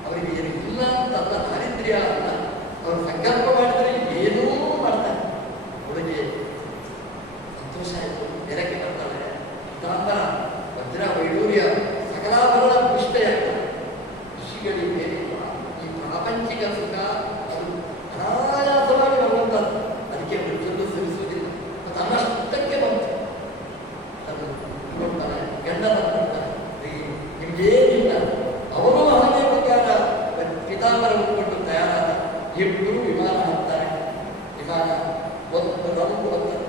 ಅವರಿಗೆ ಏನು ಇಲ್ಲ ಅಂತಲ್ಲ, ದಾರಿದ್ರ್ಯ ಅಲ್ಲ. ಅವರು ಸಂಕಲ್ಪ ಮಾಡಿದರೆ ಏನೂ ಮಾಡ್ತಾರೆ. ಅವಳಿಗೆ ಸಂತೋಷ ಆಯಿತು, ಬೇರಕ್ಕೆ ಬರ್ತಾಳೆ. ತಾಂಬರ ವಜ್ರ ವೈಡೂರ್ಯ ಸಕಲಾಭರಣ ಪುಷ್ಟೆಯಾಗ್ತದೆ. ಋಷಿಗಳಿಗೆ ಈ ಪ್ರಾಪಂಚಿಕ ಸುಖ ಅದು ಅನಾಯಾಸವಾಗಿ ಬರುವಂಥದ್ದು. ಅದಕ್ಕೆ ಮೃತ್ಯು ಸುರಿಸುವುದಿಲ್ಲ. ಮತ್ತು ಅನ್ನಷ್ಟಕ್ಕೆ ಬಂತು. ಅದು ನೋಡ್ತಾನೆ, ಗಂಡನ ನೋಡ್ತಾನೆ, ನಿಮಗೇನಿಲ್ಲ. ಅವರು ಹಾಗೆ ಪ್ರಕಾರ ಪಿತಾಂಬರ ಉಟ್ಕೊಂಡು ತಯಾರಾದ ಇಬ್ಬರು ವಿಮಾನ ಹತ್ತಾರೆ. ವಿಮಾನ ಒಂದು ರೌಂಡ್ ಬರ್ತದೆ.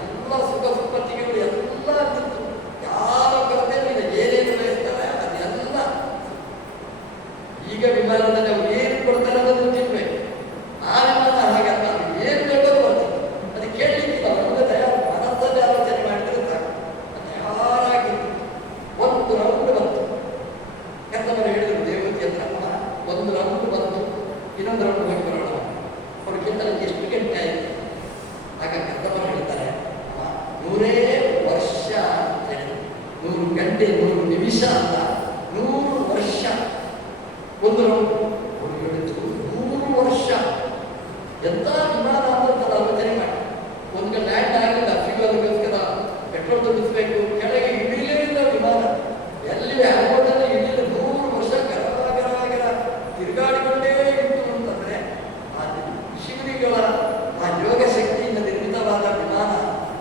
ಎಲ್ಲ ಸುಖ ಸಂಪತ್ತಿಗಳು ಎಲ್ಲ ಬಿತ್ತು. ಯಾವ ಕೊರತೆಯೂ ಏನೇನು ಬಯಸ್ತಾರೆ ಅದೆಲ್ಲ. ಈಗ ವಿಮಾನದಲ್ಲಿ ಅವರು ಏನು ಕೊಡ್ತಾರೆ ಅನ್ನೋದು ತಿನ್ಬೇಕು. ಆ ವಿಮಾನ ಹಾಗಲ್ಲ, ಅವ್ರು ಏನು ಬೇಕಾದ್ರೂ ಬರ್ತದೆ. ಅದು ಕೇಳಲಿಕ್ಕಿಲ್ಲ, ಅವ್ರ ತಯಾರು ಮನಸ್ಸಲ್ಲಿ ಆಲೋಚನೆ ಮಾಡಿದ್ರೆ ಸಾಕು. ತಯಾರಾಗಿತ್ತು. ಒಂದು ರೌಂಡ್ ಬಂತು. ಕರ್ತವ್ಯ ಹೇಳಿದ್ರು ದೇವತೆ ಹತ್ರ, ಒಂದು ರೌಂಡ್ ಬಂತು, ಇನ್ನೊಂದು ರೌಂಡ್ ಹೋಗಿ ಬರೋಣ. ಅವ್ರು ಕೇಳ್ತಾರೆ ಎಷ್ಟು ಗಂಟೆ ಆಯಿತು? ಆಗ ಕರ್ತವ್ಯ ಹೇಳ್ತಾರೆ, 100 ವರ್ಷ ಅಂತ ಹೇಳಿ. 100 ಗಂಟೆ 100 ನಿಮಿಷ ಅಲ್ಲ, 100 ವರ್ಷ ಒಂದು ರೌಂಡ್. ಅವ್ರು ಹೇಳಿದ್ರು 100 ವರ್ಷ. ಎಂತ ವಿಮಾನ ಅಂತ ಆಲೋಚನೆ ಮಾಡಿ. ಒಂದು ಲ್ಯಾಂಡ್ ಆಗಿಲ್ಲ, ಫ್ಯೂಯಲ್ಗೋಸ್ಕರ ಪೆಟ್ರೋಲ್ ತುಂಬಿಸ್ಬೇಕು, ಕೆಳಗೆ ಇಳಿಲೇ ಇಲ್ಲ ವಿಮಾನ. ಎಲ್ಲಿ ಏರ್ಪೋರ್ಟಲ್ಲಿ ಇಳಿದು 100 ವರ್ಷ ಗರ ತಿರುಗಾಡಿಕೊಂಡೇ ಇತ್ತು ಅಂತಂದ್ರೆ ಆ ಋಷಿಗಳ ಆ ಯೋಗ ಶಕ್ತಿಯಿಂದ ನಿರ್ಮಿತವಾದ ವಿಮಾನ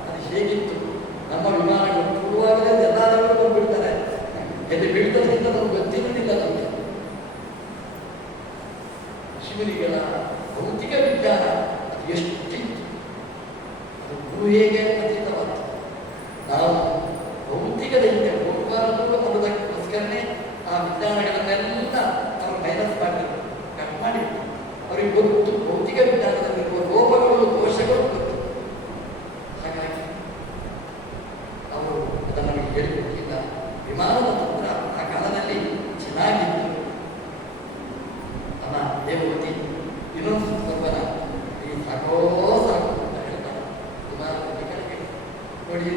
ಅದು ಹೇಗಿತ್ತು? ನಮ್ಮ ವಿಮಾನಗಳು ಪೂರ್ವಾಗಲೇ ಎಲ್ಲಾದರೂ ಬಂದ್ಬಿಡ್ತಾರೆ. ಎಲ್ಲಿ ಬೀಳ್ತದೆ ಅಂತ ನಮ್ಗೆ ಗೊತ್ತಿರುವುದಿಲ್ಲ. ನಮಗೆ ಋಷಿಗಳ ಭೌತಿಕ ವಿಜ್ಞಾನ ಅದು ಎಷ್ಟಿತ್ತು, ಅದು ಊಹೆಗೆ ಅತೀತವಾದ. ನಾವು ಭೌತಿಕದಿಂದ ಹೋಗಬಾರದು ಅನ್ನೋದಕ್ಕೋಸ್ಕರನೇ ಆ ವಿಜ್ಞಾನಗಳನ್ನೆಲ್ಲ ಅವರು ಮೈನಸ್ ಮಾಡಿದ್ರು, ಕಟ್ ಮಾಡಿದ್ರು. ಅವರಿಗೆ ಗೊತ್ತು ಭೌತಿಕ ವಿಜ್ಞಾನದಲ್ಲಿರುವ ಲೋಪಗಳು, ದೋಷಗಳು ಗೊತ್ತು. ಹಾಗಾಗಿ ಅವರು ಅದನ್ನು ನಮಗೆ ಹೇಳಿಕೊಟ್ಟಿಲ್ಲ. ವಿಮಾನದ ತಂತ್ರ ಆ ಕಾಲದಲ್ಲಿ ಚೆನ್ನಾಗಿತ್ತು. ಅಮ್ಮ ದೇವವತಿ ಇನ್ನೊಂದು ಸರ್ವನ ಈ ಸಾಕೋ ಸಾಕು ಅಂತ ಹೇಳ್ತಾರೆ. ವಿಮಾನದಲ್ಲಿ ಕೆಳಗೆ ನೋಡಿ,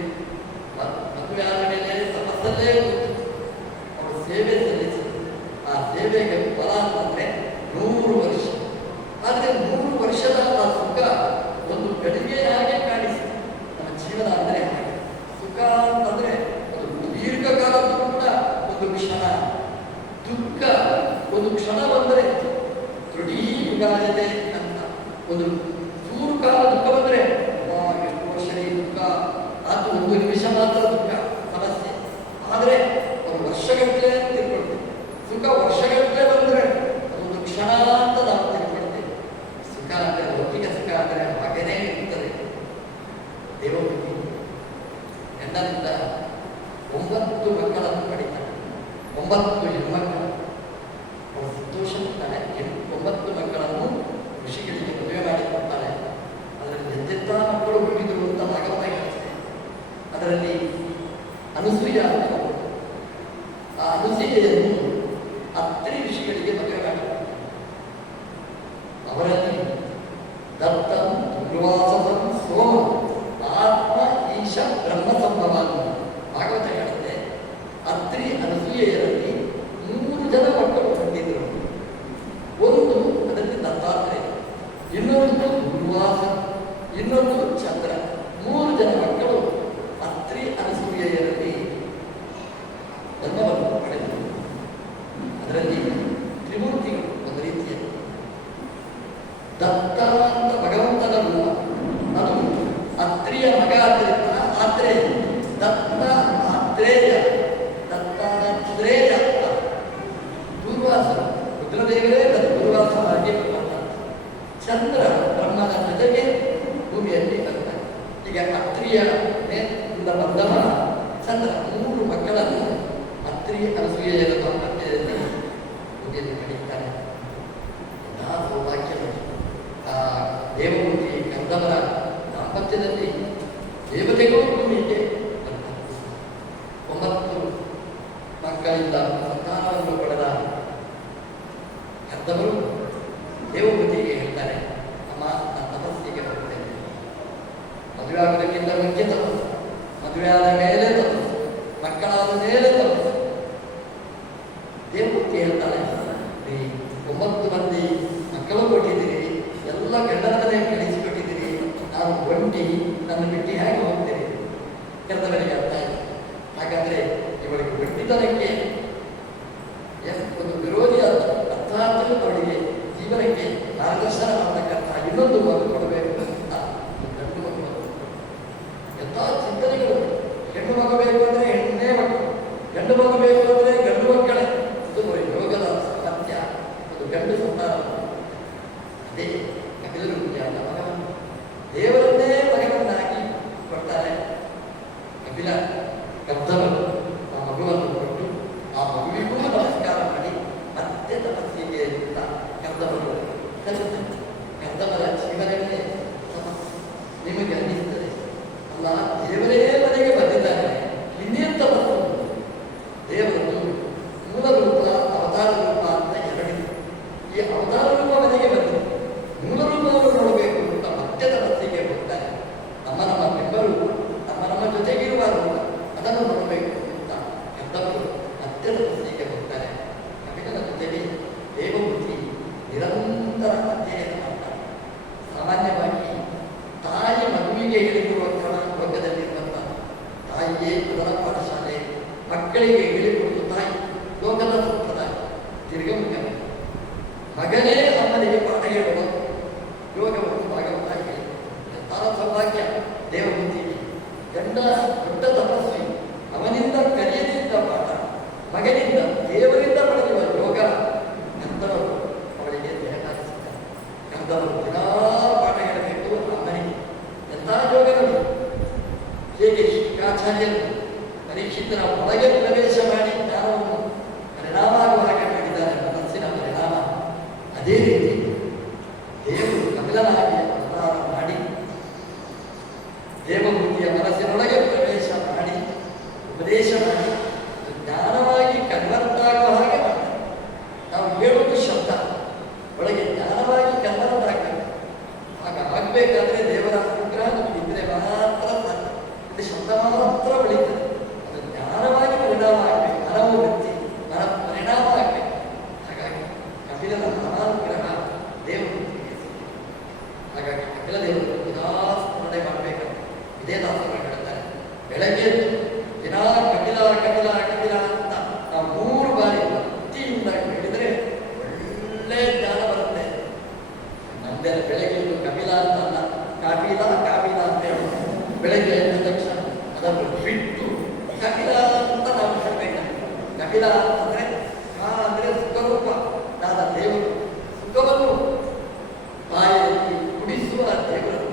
ಮದುವೆ ಆದ ಮೇಲೆ ತಪಸ್ಸಲ್ಲೇ ಅವರು ಸೇವೆ ಸಲ್ಲಿಸಿದರು. ಆ ಸೇವೆಗೆ ಫಲ ಅಂತಂದ್ರೆ 100 ವರ್ಷ. ಆದರೆ 100 ವರ್ಷದ ಆ ಸುಖ ಒಂದು ಗಳಿಗೆ ಹಾಗೆ ಕಾಣಿಸಿದೆ. ನಮ್ಮ ಜೀವನ ಅಂದರೆ ಹಾಗೆ. ಸುಖ ಅಂತಂದ್ರೆ ಅದು ದೀರ್ಘಕಾಲಕ್ಕೂ ಕೂಡ ಒಂದು ಕ್ಷಣ, ದುಃಖ ಒಂದು ಕ್ಷಣ ಬಂದರೆ ದೃಢೀಗಾಯದೆ ಅಂತ ಒಂದು ಚೂರು ಕಾಲ ದುಃಖ ಬಂದರೆ ಎಷ್ಟು ವರ್ಷ ಈ ದುಃಖ, ಅದು 1 ನಿಮಿಷ ಮಾತ್ರ ದುಃಖ ಸಮಸ್ಯೆ. ಆದರೆ ಒಂದು ವರ್ಷಗಟ್ಟಲೆ ತಿಳ್ಕೊಳ್ತೇವೆ. ಸುಖ ವರ್ಷಗಟ್ಟಲೆ ಬಂದರೆ ಅದೊಂದು ಕ್ಷಣ ಅಂತ ನಾವು ತಿಳ್ಕೊಳ್ತೇವೆ. ಸುಖ ಅಂದರೆ ಲೌಕಿಕ ಸುಖ ಅಂದರೆ ಹಾಗೇನೇ ಇರ್ತದೆ. ದೇವಮೂರ್ತಿ ಗಂಡನಿಂದ 9 ಮಕ್ಕಳನ್ನು ಪಡಿತಾನೆ. 9 ಹೆಣ್ಮಕ್ಕಳು. ಅವಳು ಸಂತೋಷ ಪಡ್ತಾಳೆ. 9 ಮಕ್ಕಳನ್ನು ಋಷಿಗಳಿಗೆ ಮದುವೆ ಮಾಡಿಕೊಡ್ತಾಳೆ. ಅದರಲ್ಲಿ ಎಂತೆಂಥ ಮಕ್ಕಳು ಹುಟ್ಟಿದ್ರು ಅಂತ ಭಾಗವತ ಹೇಳ್ತಾರೆ. ಅದರಲ್ಲಿ ಅನುಸೂಯ ಅಂತ ಆ ಅನುಸೂಯೆಯನ್ನು ಅತ್ರಿ ಋಷಿಗಳಿಗೆ ಮದುವೆ ಮಾಡಿಕೊಡ್ತಾರೆ. ಅವರಲ್ಲಿ ದತ್ತಂ ದುರ್ವಾಸಂ ಸೋಮ ಆತ್ಮ ಈಶ ಬ್ರಹ್ಮ ಸಂಭವ ಭಾಗವತ ಹೇಳುತ್ತೆ. ಅತ್ರಿ ಅನಸೂಯೆಯರಲ್ಲಿ 3 ಜನ ಮಕ್ಕಳು ಹುಟ್ಟಿದ್ರು. ಒಂದು ಅದರಲ್ಲಿ ದತ್ತಾತ್ರೇಯ, ಇನ್ನೊಂದು ದುರ್ವಾಸ, ಇನ್ನೊಂದು ಚಂದ್ರ. 3 ಜನ ಮಕ್ಕಳು ಅತ್ರಿ ಅನಸೂಯೆಯರಲ್ಲಿ ಜನ್ಮವನ್ನು ಪಡೆದರು. ಅದರಲ್ಲಿ ತ್ರಿಮೂರ್ತಿಗಳು ದತ್ತ ಅಂತ ಭಗವಂತನ ರೂಪ. ಅದು ಅತ್ರಿಯ ಮಗ ಆದ್ದರಿಂದ ಆತ್ರೇಯ. ದತ್ತ ಆತ್ರೇಯ, ದತ್ತಾತ್ರೇಯ. ದೂರ್ವಾಸ ರುದ್ರದೇವರೇ ದೂರ್ವಾಸನಾಗಿ ಬಂದ. ಚಂದ್ರ ಬ್ರಹ್ಮನ ಜೊತೆಗೆ ಭೂಮಿಯಲ್ಲಿ ಬರ್ತಾನೆ. ಈಗ ಅತ್ರಿಯ ಇಂದ ಬಂದವ ಚಂದ್ರ. 3 ಮಕ್ಕಳನ್ನು ಅತ್ರಿ ಅನಸೂಯೆಯ ದಾಂಪತ್ಯದಲ್ಲಿ ಭೂಮಿಯಲ್ಲಿ ಪಡೆಯುತ್ತಾರೆ. ಸೌಭಾಗ್ಯ ಆ ದೇವಮೂರ್ತಿ ಕಂದವರ ದಾಂಪತ್ಯದಲ್ಲಿ ದೇವತೆಗಳು ಭೂಮಿಗೆ ಬರ್ತಾರೆ. 9 ಮಕ್ಕಳಿಂದ ಸಂತಾನವನ್ನು ಪಡೆದ ಕಂದವರು ದೇವಮೂರ್ತಿಗೆ ಹೇಳ್ತಾರೆ, ಅಮ್ಮ ನಾನು ತಪಸ್ಸಿಗೆ ಬರುತ್ತೇನೆ. ಮದುವೆ ಆಗುವುದಕ್ಕಿಂತ ಮುಂಚೆ ತಪಸ್ಸು, ಮದುವೆ ಆದ ಮೇಲೆ ತಪಸ್ಸು, ಮಕ್ಕಳಾದ ಮೇಲೆ ತಪಸ್ಸು. ದೇವಮೂರ್ತಿ ಹೇಳ್ತಾಳೆ, 9 ಮಂದಿ ಮಕ್ಕಳು ಕೊಟ್ಟಿದ್ದೀರಿ, ಎಲ್ಲ ಗಂಡನನ್ನೇ ಕಳಿಸಿಕೊಟ್ಟಿದ್ದೀರಿ, ನಾನು ಒಂಟಿ, ನನ್ನ ಬಿಟ್ಟು ಹೇಗೆ ಹೋಗ್ತೀರಿ? ಕೆಲವರಿಗೆ ಅರ್ಥ ಇಲ್ಲ. ಹಾಗಾದ್ರೆ ಇವಳಿಗೆ ಒಂಟಿತನಕ್ಕೆ ಒಂದು ವಿರೋಧಿ ಅರ್ಥಾತ್ ಅವಳಿಗೆ ಜೀವನಕ್ಕೆ ಮಾರ್ಗದರ್ಶನ ಮಾಡತಕ್ಕಂಥ ಇನ್ನೊಂದು ಮಗು ಕೊಡಬೇಕು ಅಂತ ಗಂಡು ಮಗು. ಎಂಥ ಚಿಂತನೆಗಳು! ಹೆಣ್ಣು ಮಗು ಬೇಕು ಅಂದರೆ ಹೆಣ್ಣೇ ಮಕ್ಕಳು, ಗಂಡು ಮಗು ಬೇಕು ಅಂದರೆ ಗಂಡು ಮಕ್ಕಳೇ. ಇದು ಯೋಗದ ಸಾಮರ್ಥ್ಯ, ಅದು ಗಂಡು ಸಂತಾನ. ಅದೇ ಕಪಿಲರು ಭಗವಂತ ದೇವರನ್ನೇ ಮಗನನ್ನಾಗಿ ಕೊಡ್ತಾರೆ. ಕಪಿಲ ಕರ್ದವರು ಆ ಮಗುವನ್ನು ಕೊಟ್ಟು ಆ ಮಗುವಿಗೂ ನಮಸ್ಕಾರ ಮಾಡಿ ಮತ್ತೆ ತಪಸ್ಸಿಗೆ ಅಂತ ಕರ್ದವರು ಕರ್ದವರ ಜೀವನವೇ ನಿಮಗೆ ಅನ್ನಿಸ್ತದೆ, ಅಲ್ಲ ದೇವರೇ ಮನೆಗೆ ಬಂದಿದ್ದಾರೆ, ಇನ್ನೇನು ತಪಸ್ಸು? ದೇವರನ್ನು ಮೂಲ ರೂಪ ಅವತಾರ ರೂಪ ಅಂತ ಎರಡಿದೆ. ಈ ಅವತಾರ ರೂಪ ಮನೆಗೆ ಬಂದಿದೆ, ಮೂಲ ರೂಪವನ್ನು ನೋಡಬೇಕು ಅಂತ ಮತ್ತೆ ತಪಸ್ಸಿಗೆ ಹೋಗ್ತಾರೆ. ನಮ್ಮ ಬೆಂಬರು ನಮ್ಮ ಜೊತೆಗಿರುವ ರೂಪ ಅದನ್ನು ನೋಡಬೇಕು ಅಂತ ಕರ್ತವರು ಮತ್ತೆ ತಪಸ್ಸಿಗೆ ಹೋಗ್ತಾರೆ. ಕಪಿಲನ ಜೊತೆಗೆ ದೇವಮೂರ್ತಿ ನಿರಂತರ ಅಧ್ಯಯನ ಮಾಡ್ತಾರೆ. ಸಾಮಾನ್ಯವಾಗಿ ತಾಯಿ ಮಗುವಿಗೆ ಹೇಳಿಕೊಡುವ ಕ್ರಮ ಲೋಕದಲ್ಲಿರುವಂಥ ತಾಯಿಯೇ ಮೊದಲ ಪಾಠಶಾಲೆ, ಮಕ್ಕಳಿಗೆ ಹೇಳಿಕೊಡುವುದು ತಾಯಿ, ಲೋಕದ ಸಂಪ್ರದಾಯ. ತಿರುಗಮುಖ ಮಗನೇ ಅಮ್ಮನಿಗೆ ಪಾಠ ಹೇಳುವ ಯೋಗವನ್ನು ಭಾಗವತ ಹೇಳಿ ಸೌಭಾಗ್ಯ ದೇವಮೂರ್ತಿಗೆ. ಗಂಡ ದೊಡ್ಡ ತಪಸ್ವಿ, ಅವನಿಂದ ಕಲಿಯದಿದ್ದ ಪಾಠ ಮಗನಿಂದ ದೇವರಿಂದ ಪಡೆಯುವ ಯೋಗ ಕಂದವರು ಅವಳಿಗೆ ದೇಹಕಾರಿಸಿದ್ದಾರೆ. ಕಂದವರು ದಿನಾ ಪಾಠ ಹೇಳಬೇಕು ಅಮ್ಮನಿಗೆ. ಎಂಥ ಯೋಗ ನೋಡಿ! ಹೇಗೆ ಶುಕಾಚಾರ್ಯರು ಪರೀಕ್ಷಿತರ ಒಳಗೆ ಪ್ರವೇಶ ಮಾಡಿ ಜ್ಞಾನವನ್ನು ಪರಿಣಾಮ ಆಗುವ ಹಾಗೆ ಮಾಡಿದ್ದಾರೆ, ಮನಸ್ಸಿನ ಪರಿಣಾಮ. ಅದೇ ರೀತಿ ದೇವರು ಕಪಿಲನಾಗಿ ಅವತಾರ ಮಾಡಿ ದೇವಮೂರ್ತಿಯ ಮನಸ್ಸಿನೊಳಗೆ ಪ್ರವೇಶ ಮಾಡಿ ಉಪದೇಶ ಮಾಡಿ ಜ್ಞಾನವಾಗಿ ಕನ್ವರ್ಟ್ ಆಗುವ ಹಾಗೆ ಮಾಡ್ತಾರೆ. ನಾವು ಹೇಳುವುದು ಶಬ್ದ, ಒಳಗೆ ಜ್ಞಾನವಾಗಿ ಕನ್ವರ್ಟ್ ಆಗಬೇಕು. ಆಗ ಆಗಬೇಕಾದ್ರೆ ದೇವರ ಅನುಗ್ರಹ ನಮಗಿದ್ರೆ ಮಾತ್ರ ಸಾಧ್ಯ. ಇದು ಶಬ್ದ ಮಾತ್ರ ಬೆಳೀತದೆ, ಅದು ಜ್ಞಾನವಾಗಿ ಪರಿಣಾಮ ಆಗಬೇಕು, ಮನೋವೃತ್ತಿ ಮನ ಪರಿಣಾಮ ಆಗಬೇಕು. ಹಾಗಾಗಿ ಕಪಿಲನ ಮನಾನುಗ್ರಹ ದೇವಮೂರ್ತಿಗೆ ಸಿಕ್ಕಿದೆ. ಹಾಗಾಗಿ ಕಪಿಲ ದೇವರು ದಿನಾ ಸ್ಮರಣೆ ಮಾಡಬೇಕು. ಇದೇ ದಾಸರು ಹೇಳ್ತಾರೆ, ಬೆಳಗ್ಗೆ ದಿನ ಕಪಿಲ ಕಪಿಲ ಕಪಿಲ ಅಂತ ನಾವು 3 ಬಾರಿ ಭಕ್ತಿಯಿಂದ ಹೇಳಿದರೆ ಒಳ್ಳೆ ಜ್ಞಾನ ಬರುತ್ತೆ. ನಮ್ದೆಲ್ಲ ಬೆಳಗ್ಗೆ ಕಪಿಲ ಅಂತಲ್ಲ, ಕಾಪಿಲ ಕಾಪಿಲ ಅಂತ ಹೇಳಿ ಬೆಳಗ್ಗೆ ಎದ್ದ ತಕ್ಷಣ ಅದನ್ನು ಬಿಟ್ಟು ಕಪಿಲ ಅಂತ ನಾವು ಹೇಳಬೇಕು. ಕಪಿಲ ಅಂತಂದ್ರೆ ಕಾ ಅಂದರೆ ಸುಖರೂಪ ನಾದ ದೇವರು, ಸುಖವನ್ನು ಬಾಯಲ್ಲಿ ಕುಡಿಸುವ ದೇವರು,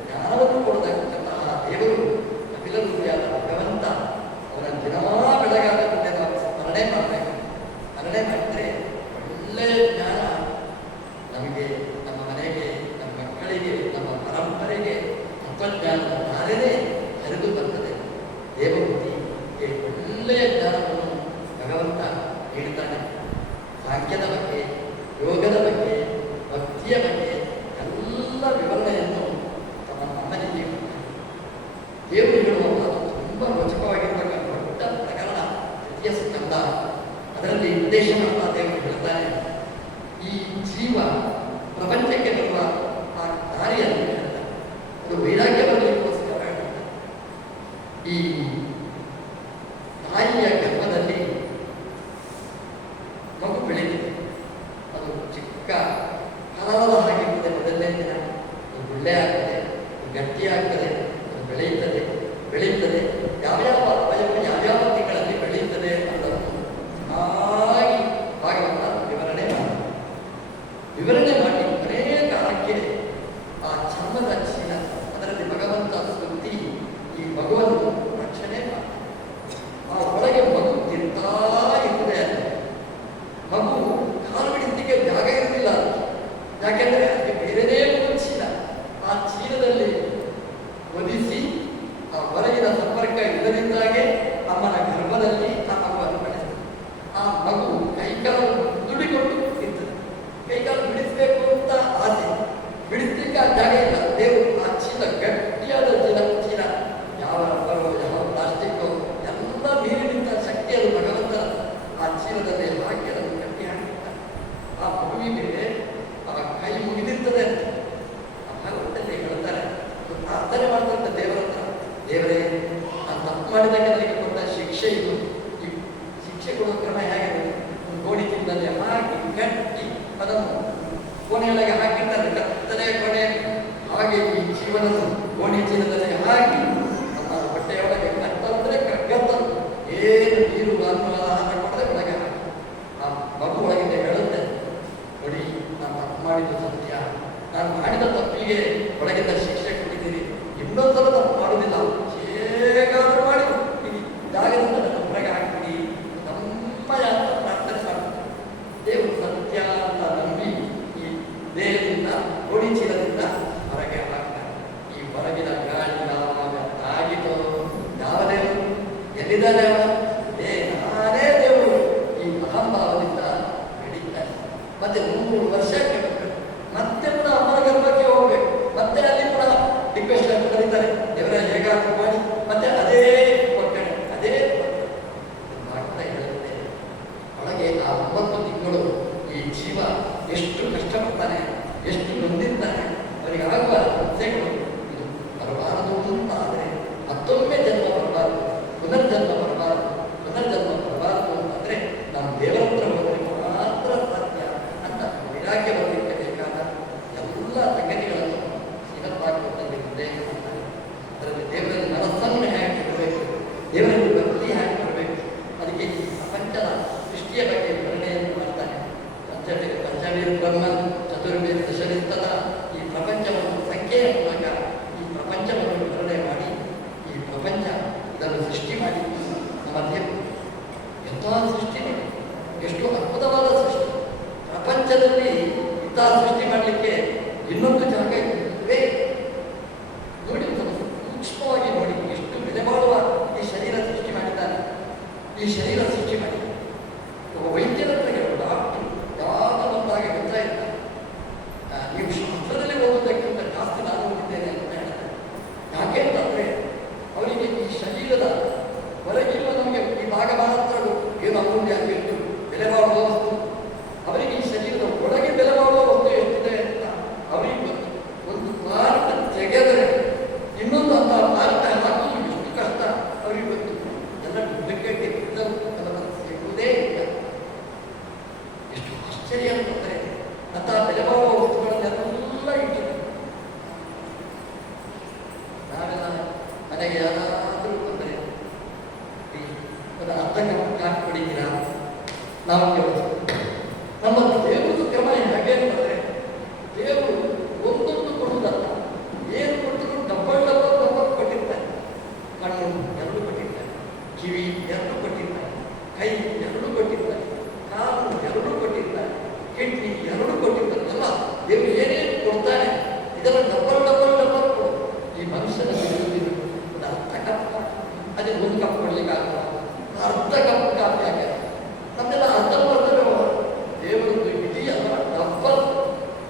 ಜ್ಞಾನವನ್ನು ಕೊಡತಕ್ಕಂತಹ ದೇವರು ಕಪಿಲ ರೂಪಿಯಾದ ಭಗವಂತ. ಅವರ ದಿನಮಾ ಬೆಳಗಾದ ಮುಂದೆ ನಾವು ಸ್ಮರಣೆ ಮಾಡಬೇಕು. ಸ್ಮರಣೆ ಮಾಡಿದ್ರೆ ಒಳ್ಳೆಯ ಜ್ಞಾನ ನಮಗೆ, ನಮ್ಮ ಮನೆಗೆ, ನಮ್ಮ ಮಕ್ಕಳಿಗೆ, ನಮ್ಮ ಪರಂಪರೆಗೆ ತತ್ವಜ್ಞಾನದ ಧಾರೆನೇ ಹರಿದು ಬರ್ತದೆ. ದೇವಮೂರ್ತಿಗೆ ಒಳ್ಳೆಯ ಜ್ಞಾನವನ್ನು ಭಗವಂತ ನೀಡುತ್ತಾನೆ. ಸಾಂಖ್ಯದ ಬಗ್ಗೆ, ಯೋಗದ ಬಗ್ಗೆ, ಭಕ್ತಿಯ ಬಗ್ಗೆ ಎಲ್ಲ ವಿವರಣೆಯನ್ನು ತಮ್ಮ ಅಮ್ಮನಿಗೆ ದೇವರು ಹೇಳುವ ಮಾತು ತುಂಬ ರೋಚಕವಾಗಿರ್ತಕ್ಕಂಥ ದೊಡ್ಡ ಪ್ರಕರಣ ತೃತೀಯ ಸ್ಕಂದ. ಅದರಲ್ಲಿ ಉದ್ದೇಶ ಮಾಡ್ತಾ ದೇವರು ಹೇಳ್ತಾರೆ, ಈ ಜೀವ ಪ್ರಪಂಚಕ್ಕೆ ಬರುವ ಆ ದಾರಿಯನ್ನು ಹೇಳ್ತಾರೆ. ಅದು ವೈರಾಗ್ಯ ಬರಲಿಕ್ಕೋಸ್ಕರ ಹೇಳ್ತಾರೆ. ಈ ತಾಯಿಯ ಗರ್ಭದಲ್ಲಿ ಮಗು ಬೆಳೀತಿದೆ, ಅದು ಚಿಕ್ಕ ಯಾಕೆಂದರೆ ಅದಕ್ಕೆ ಬೇರೆದೇ ಒಂದು ಚೀಲ, ಆ ಚೀಲದಲ್ಲಿ ಒದಿಸಿ ಆ ಹೊರಗಿನ ಸಂಪರ್ಕ ಇಲ್ಲದಿದ್ದಾಗೆ ಅಮ್ಮನ ಗರ್ಭದಲ್ಲಿ ಆ ಮಗುವನ್ನು ಬೆಳೆಸಿದ. ಆ ಮಗು ಕೈಕಾಲು ದುಡಿಕೊಂಡು ಇರ್ತದೆ. ಕೈಕಾಲು ಬಿಡಿಸ್ಬೇಕು ಅಂತ ಆಸೆ, ಬಿಡಿಸ್ಲಿಕ್ಕೆ ಆ ಜಾಗ ಇಲ್ಲ. ದೇವರು ಆ ಚೀಲ, ಗಟ್ಟಿಯಾದ ಚೀಲ, ಯಾವ ರಬ್ಬರು ಯಾವ ಪ್ಲಾಸ್ಟಿಕ್ ಎಲ್ಲ ನೀರಿನಿಂದ ಶಕ್ತಿ ಅದು ಭಗವಂತ ಆ ಚೀಲದಲ್ಲಿ ಹಾಕಿ ಅದನ್ನು ಗಟ್ಟಿ ಹಾಕಿರ್ತಾರೆ. ಆ ಮಗುವಿಗೆ ಆ ಕೈ ಮುಗಿದಿರ್ತದೆ ಅಂತ ಆ ಭಗವಂತಲ್ಲಿ ಹೇಳ್ತಾರೆ, ಪ್ರಾರ್ಥನೆ ಮಾಡ್ತಂತ ದೇವರ ಹತ್ರ, ದೇವರೇ ನಾನು ತಪ್ಪು ಮಾಡಿದ್ದಕ್ಕೆ ನನಗೆ ಕೊಟ್ಟ ಶಿಕ್ಷೆ ಇದು, ಈ ಶಿಕ್ಷೆ ಕೊಡೋ ಕ್ರಮ ಹೇಗೆ? ಒಂದು ಗೋಣಿ ಚೀಲದಲ್ಲಿ ಹಾಕಿ ಗಟ್ಟಿ ಅದನ್ನು ಕೋಣೆಯೊಳಗೆ ಹಾಕಿರ್ತಾರೆ, ಕತ್ತಲೆ ಕೊನೆ ಹಾಗೆ ಈ ಜೀವನದ ಗೋಣಿ ಚೀಲದಲ್ಲಿ ಹಾಕಿ ನಮ್ಮ ಹೊಟ್ಟೆಯೊಳಗೆ ಕತ್ತಂದ್ರೆ ಕಗ್ಗತ್ತಲು, ಏನು ನೀರು ಅನ್ನ ಆಹಾರ ಕೊಡದೆ ಒಳಗೆ ಹಾಕಿ ಆ ಮಗು ಒಳಗಿಂದ ಹೇಳುತ್ತೆ, ನೋಡಿ ನಾನು ತಪ್ಪು ಮಾಡಿದ್ದು ಸತ್ಯ, ನಾನು ಮಾಡಿದ ತಪ್ಪಿಗೆ ಒಳಗಿಂದ ಶಿಕ್ಷೆ ಕೊಟ್ಟಿದ್ದೀನಿ, ಇನ್ನೊಂದ್ಸಲ ತಪ್ಪು ಮಾಡುವುದಿಲ್ಲ, ಹೇಗಾದ್ರೂ ಮಾಡಿ ಈ ಜಾಗದಿಂದ ನನ್ನ ಹೊರಗೆ ಹಾಕ್ತೀನಿ ನಮ್ಮಯ ಅಂತ ಪ್ರಾರ್ಥನೆ ಮಾಡ್ತೀನಿ. ದೇವರು ಸತ್ಯ ಅಂತ ನಂಬಿ ಈ ದೇಹದಿಂದ ಗೋಣಿ ಚೀಲದಿಂದ ಹೊರಗೆ ಹಾಕ್ತಾರೆ. ಈ ಹೊರಗಿನ ಗಾಳಿ ಯಾವಾಗ ತಾಗಿತೋ, ಯಾವ ದೇವರು ಎಲ್ಲಿದ್ದಾರೆ? ನಾನೇ ದೇವರು. ಈ ಮಹಾಭಾವದಿಂದ ಬೆಳೀತಾರೆ. ಮತ್ತೆ 3 ವರ್ಷ ಕೇಳಬೇಕು, ಮತ್ತೆ ಪುನಃ ಅಮ್ಮನ ಗರ್ಭಕ್ಕೆ ಹೋಗ್ಬೇಕು, ಮತ್ತೆ ಅಲ್ಲಿ ಪುನಃ ರಿಕ್ವೆಸ್ಟ್ ಕರೀತಾರೆ, ದೇವರ ಹೇಗಾದ್ರೂ ಮಾಡಿ, ಮತ್ತೆ ಅದೇ ಕೊಟ್ಟಣೆ ಅದೇ ಮಾಡ್ತಾ ಹೇಳುತ್ತೆ. ಒಳಗೆ ಆ 9 ತಿಂಗಳು ಈ ಜೀವ ಎಷ್ಟು ಕಷ್ಟಪಡ್ತಾನೆ, ಎಷ್ಟು ನೊಂದಿರ್ತಾನೆ, ಅವರಿಗೆ ಆಗುವ ಹಿಂಸೆಗಳು ಇದು ಬರಬಾರದು ಅಂತ ಆದರೆ ಮತ್ತೊಮ್ಮೆ ಜನ್ಮ ಬರಬಾರದು, ಪುನರ್ಜನ್ಮ ಬರಬಾರದು. ಪುನರ್ಜನ್ಮ ಬರಬಾರದು ಅಂತಂದ್ರೆ ನಾವು ದೇವರ ಹತ್ರ ಹೋದರೆ ಮಾತ್ರ ಸಾಧ್ಯ ಅಂತ ವೈರಾಗ್ಯ ಬರಲಿಕ್ಕೆ ಬೇಕಾದ ಎಲ್ಲ ಸಂಗತಿಗಳನ್ನು ಸಿಗತ್ತಾಗುತ್ತದೆ ಮಾಡ್ತಾರೆ. ಅದರಲ್ಲಿ ದೇವರಲ್ಲಿ ಮನಸ್ಸನ್ನು ಹೇಗೆ ಇಡಬೇಕು, ದೇವರಲ್ಲಿ ಭಕ್ತಿ ಹೇಗೆ ಬರಬೇಕು, ಅದಕ್ಕೆ ಈ ಪ್ರಪಂಚದ ಸೃಷ್ಟಿಯ ಬಗ್ಗೆ ವಿವರಣೆಯನ್ನು ಮಾಡ್ತಾನೆ. ಪಂಚವೀರ್ ಬ್ರಹ್ಮ ಚತುರ್ವೇದ ದಶವಿಸ್ತದ ಈ ಪ್ರಪಂಚವನ್ನು ಸಂಖ್ಯೆಯ ಮೂಲಕ ಈ ಪ್ರಪಂಚವನ್ನು ವಿವರಣೆ ಮಾಡಿ, ಈ ಪ್ರಪಂಚ ಇದನ್ನು ಸೃಷ್ಟಿ ಮಾಡಿ ನಮ್ಮ ದೇವರು ಎಂತಹ ಸೃಷ್ಟಿ, ಎಷ್ಟು ಅದ್ಭುತವಾದ ಸೃಷ್ಟಿ. ಪ್ರಪಂಚದಲ್ಲಿ ಇಂತಹ ಸೃಷ್ಟಿ ಮಾಡಲಿಕ್ಕೆ ಇನ್ನೊಂದು ಜಾಗ ಇವೆ. ನೋಡಿ, ಸೂಕ್ಷ್ಮವಾಗಿ ನೋಡಿ, ಎಷ್ಟು ಬೆಲೆ ಮಾಡುವ ಈ ಶರೀರ ಸೃಷ್ಟಿ ಮಾಡಿದ್ದಾನೆ. ಈ ಶರೀರ ಸೃಷ್ಟಿ ಮಾಡಿ ವೈದ್ಯರ ಹತ್ರ ಡಾಕ್ಟರ್ ಯಾವಾಗ ಬಂದಾಗ ಗೊತ್ತಾ ಇರ್ತಾರೆ, ನೀವು ಶಾಸ್ತ್ರದಲ್ಲಿ ಓದೋದಕ್ಕಿಂತ ಜಾಸ್ತಿ ನಾನು ಓದಿದ್ದೇನೆ ಅಂತ ಹೇಳ್ತಾರೆ. ಯಾಕೆ ಅಂತಂದ್ರೆ ಅವರಿಗೆ ಈ ಶರೀರದ ಹೊರಗಿರುವ ನಮಗೆ ಈ ಭಾಗ ಮಾತ್ರ ಏನು ಅಮೂಲ್ಯ ಎಷ್ಟು ಬೆಲೆ ಮಾಡುವ ವಸ್ತು, ಅವರಿಗೆ ಈ ಶರೀರದ ಒಳಗೆ ಬೆಲೆ ಮಾಡುವ ವಸ್ತು ಎಷ್ಟಿದೆ ಅಂತ ಅವರಿಗೆ ಗೊತ್ತು. ಒಂದು ಪಾರ್ಟ್ ತೆಗೆದರೆ ಇನ್ನೊಂದು ಅಂತ ಪಾರ್ಟ್ ಹಾಕಲು ಎಷ್ಟು ಕಷ್ಟ ಅವರಿಗೆ ಗೊತ್ತು. ಎಲ್ಲ ಡೂಪ್ಲಿಕೇಟ್ ಸಿಗುವುದೇ ಇಲ್ಲ. ಎಷ್ಟು ಆಶ್ಚರ್ಯ ಅಂತಂದರೆ ಅಂತಹ ಬೆಲೆ ಮಾಡುವ ವಸ್ತುಗಳನ್ನೆಲ್ಲ ಇಟ್ಟಿದ್ದಾರೆ. ನಾವೆಲ್ಲ ಮನೆಗೆ ಯಾರಾದರೂ ಬಂದರೆ ಒಂದು ಅರ್ಧ ಕಪ್ ಕಾಫಿ ಕುಡಿತೀರಾ? ನಾವು ಕೇಳೋದು. ನಮ್ಮ ದೇವರದು ಕ್ರಮ ಹೇಗೆ ಅಂತಂದರೆ ದೇವರು ಒಂದೊಂದು ಕೊಡುವುದಲ್ಲ, ಏನು ಕೊಟ್ಟರು ಡಬ್ಬಲ್ ಕೊಟ್ಟಿರ್ತಾರೆ. ಕಣ್ಣು 2 ಕೊಟ್ಟಿರ್ತಾರೆ, ಕಿವಿ 2 ಕೊಟ್ಟಿರ್ತಾರೆ, ಕೈ 2 ಕೊಟ್ಟಿರ್ತಾರೆ, ಕಾಲು 2 ಕೊಟ್ಟಿರ್ತಾರೆ, ಕಿಡ್ನಿ 2 ಕೊಟ್ಟಿರ್ತಾರೆ. ಎಲ್ಲ ದೇವರು ಏನೇನು ಕೊಡ್ತಾನೆ ಇದೆಲ್ಲ ಡಬ್ಬಲ್ ಕೊಡು. ಈ ಮನುಷ್ಯನ ಒಂದು ಅರ್ಧ ಕಪ್, ಅದೇ 1 ಕಪ್ ಕೊಡ್ಲಿಕ್ಕೆ ಆಗಲ್ಲ, ಅರ್ಧ ಕಪ್ ಕಾಫಿ ಹಾಕಿ ನಮ್ಮೆಲ್ಲ ಅರ್ಧ ದೇವರದ್ದು ಇಡೀ ಅಲ್ಲ ಡಬ್ಬಲ್